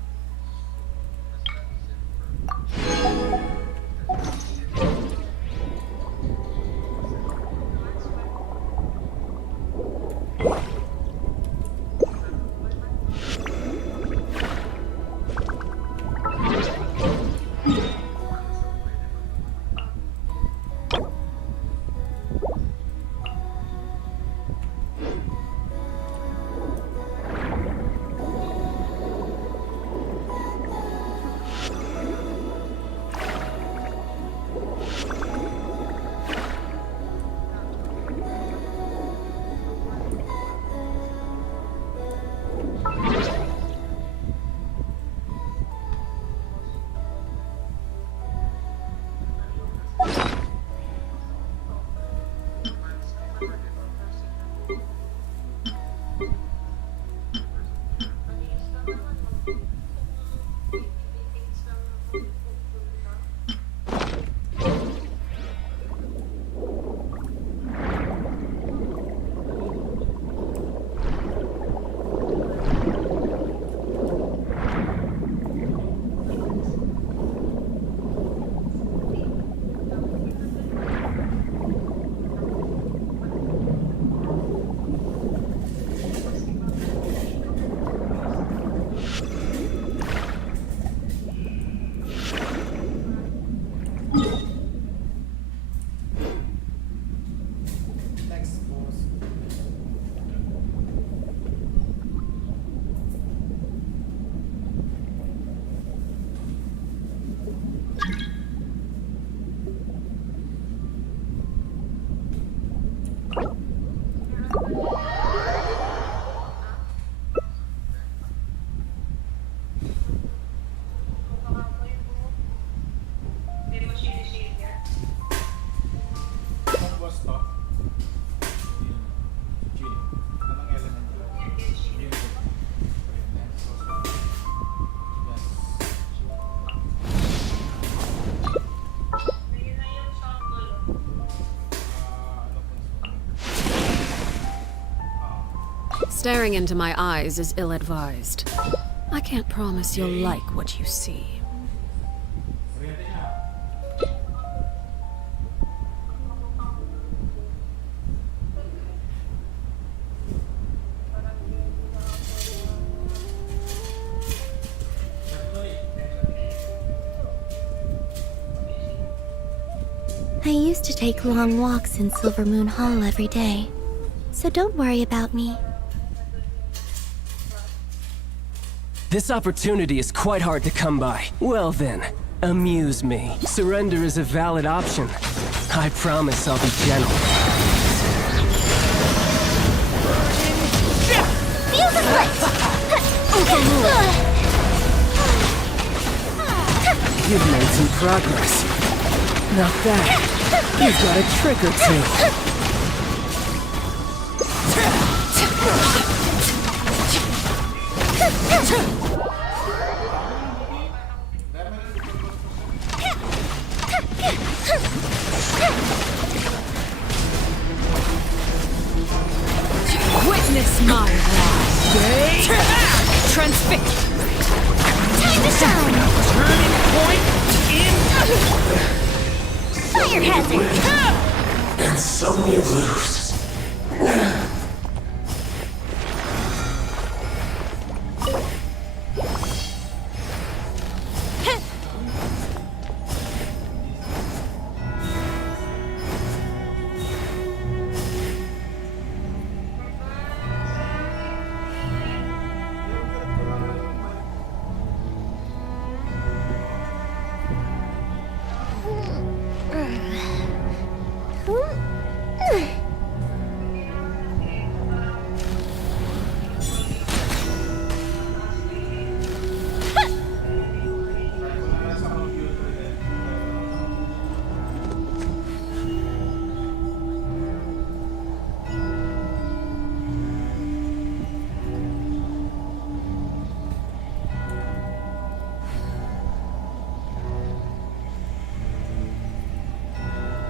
Staring into my eyes is ill-advised. I can't promise you'll like what you see. I used to take long walks in Silver Moon Hall every day, so don't worry about me. This opportunity is quite hard to come by. Well then, amuse me. Surrender is a valid option. I promise I'll be gentle. Feel the split! You've made some progress. Not bad. You've got a trick or two. to shine! Turning point in. Fire hazard! And so you lose.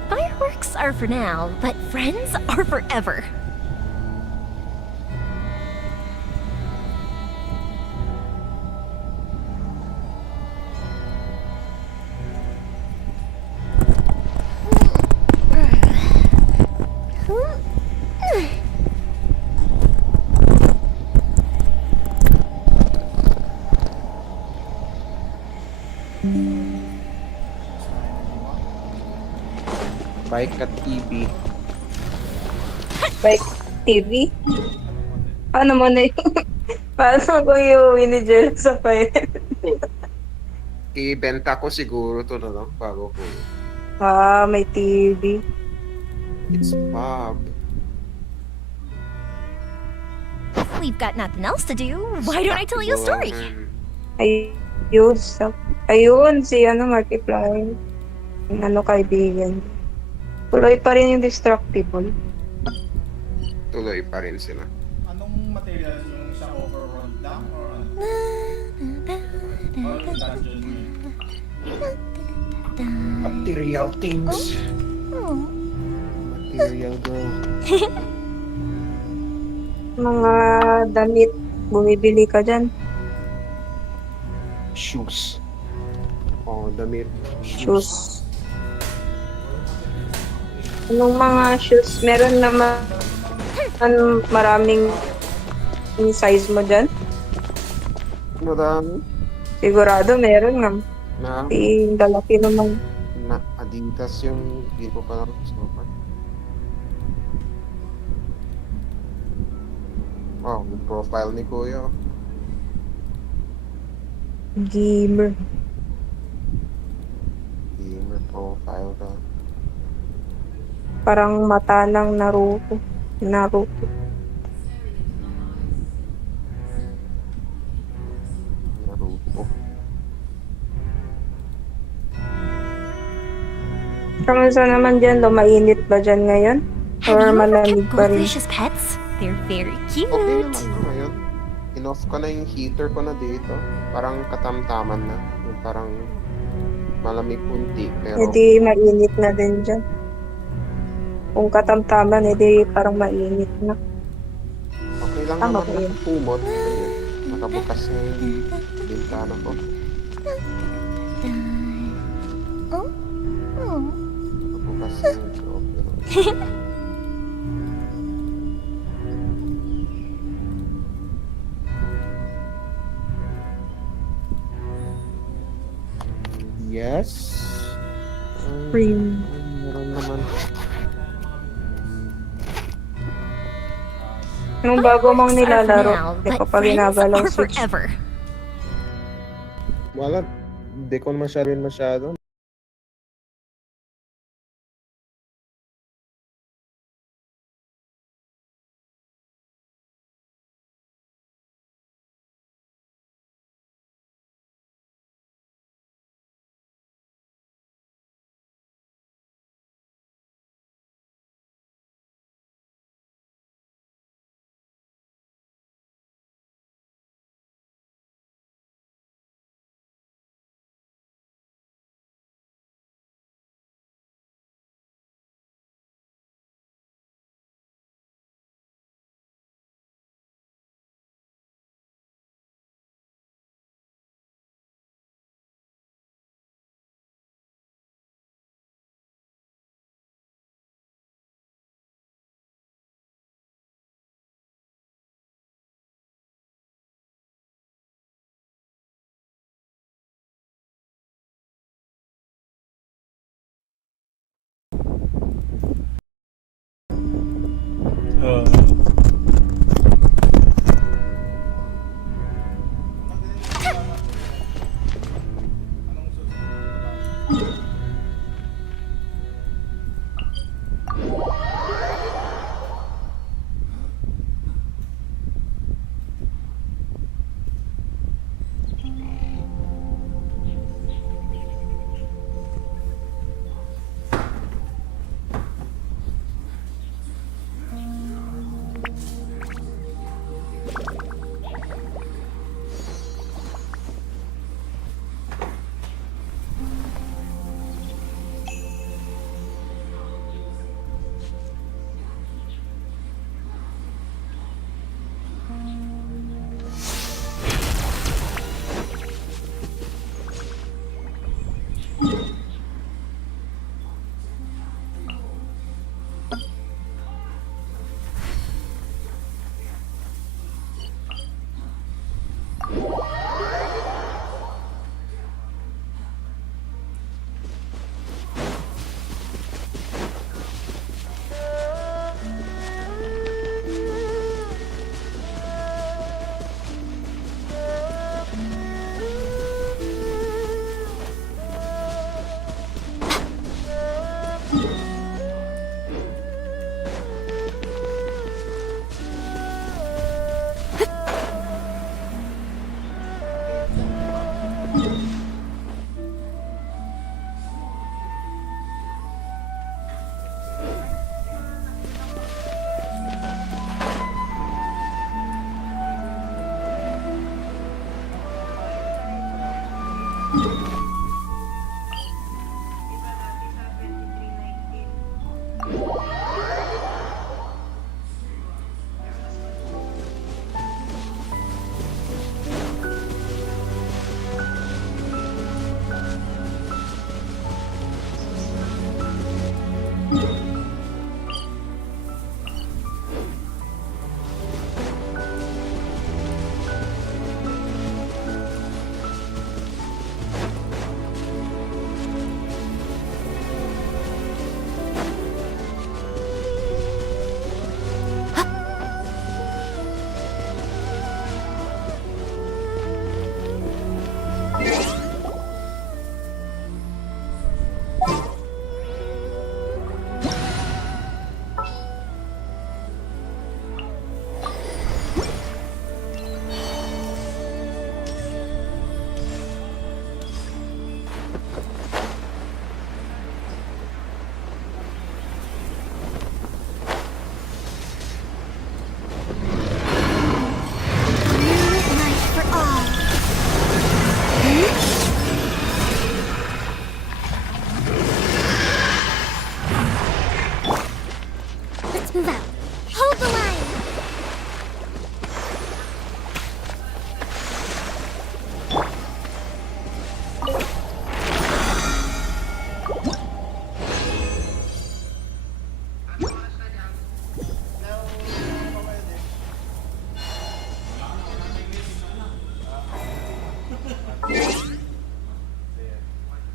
Fireworks are for now, but friends are forever. Bike at TV. Bike TV? Paano mo na yung... Paano ko yung winigel sa fire? Ibenta ko siguro to na lang bago ko. Ah, may TV. It's Bob. We've got nothing else to do. Why don't I tell you a story? Ayun, si Markiplier. Yung kaibigan. Tuloy pa rin yung Destructible. Tuloy pa rin sila. Anong materials yung sa overworld lang? Or ano? Or dungeon yun? Material things. Material girl. Mga damit, bumibili ka dyan. Shoes. Oh, damit. Shoes. Anong mga shoes? Meron naman maraming size mo dyan? Marami. Sigurado meron nga. Na? Dalaki naman. Na Adidas yung hindi ko pa nakusupan. Oh, yung profile ni Kuya. Gamer. Gamer profile ka. Parang mata ng Naruto. Naruto. Kamusta naman dyan? Mainit ba dyan ngayon? Or malamig pa rin? Goldfish as pets? They're very cute. Okay naman na ngayon. In-off ko na yung heater ko na dito. Parang katamtaman na. Yung parang malamig kunti. Pero Hindi mainit na din dyan. Kung katamtaman, hindi parang mainit na. okay lang Tama naman ba yun? nakapumot. Ayun. Nakabukas na yung bintana ko. Nakabukas na yung loob. Yes. Cream. Meron naman. Yung bago mong Fireworks are for nilalaro, now, hindi ko but pa friends ginagalaw are switch. forever. Wala. Hindi ko masyado.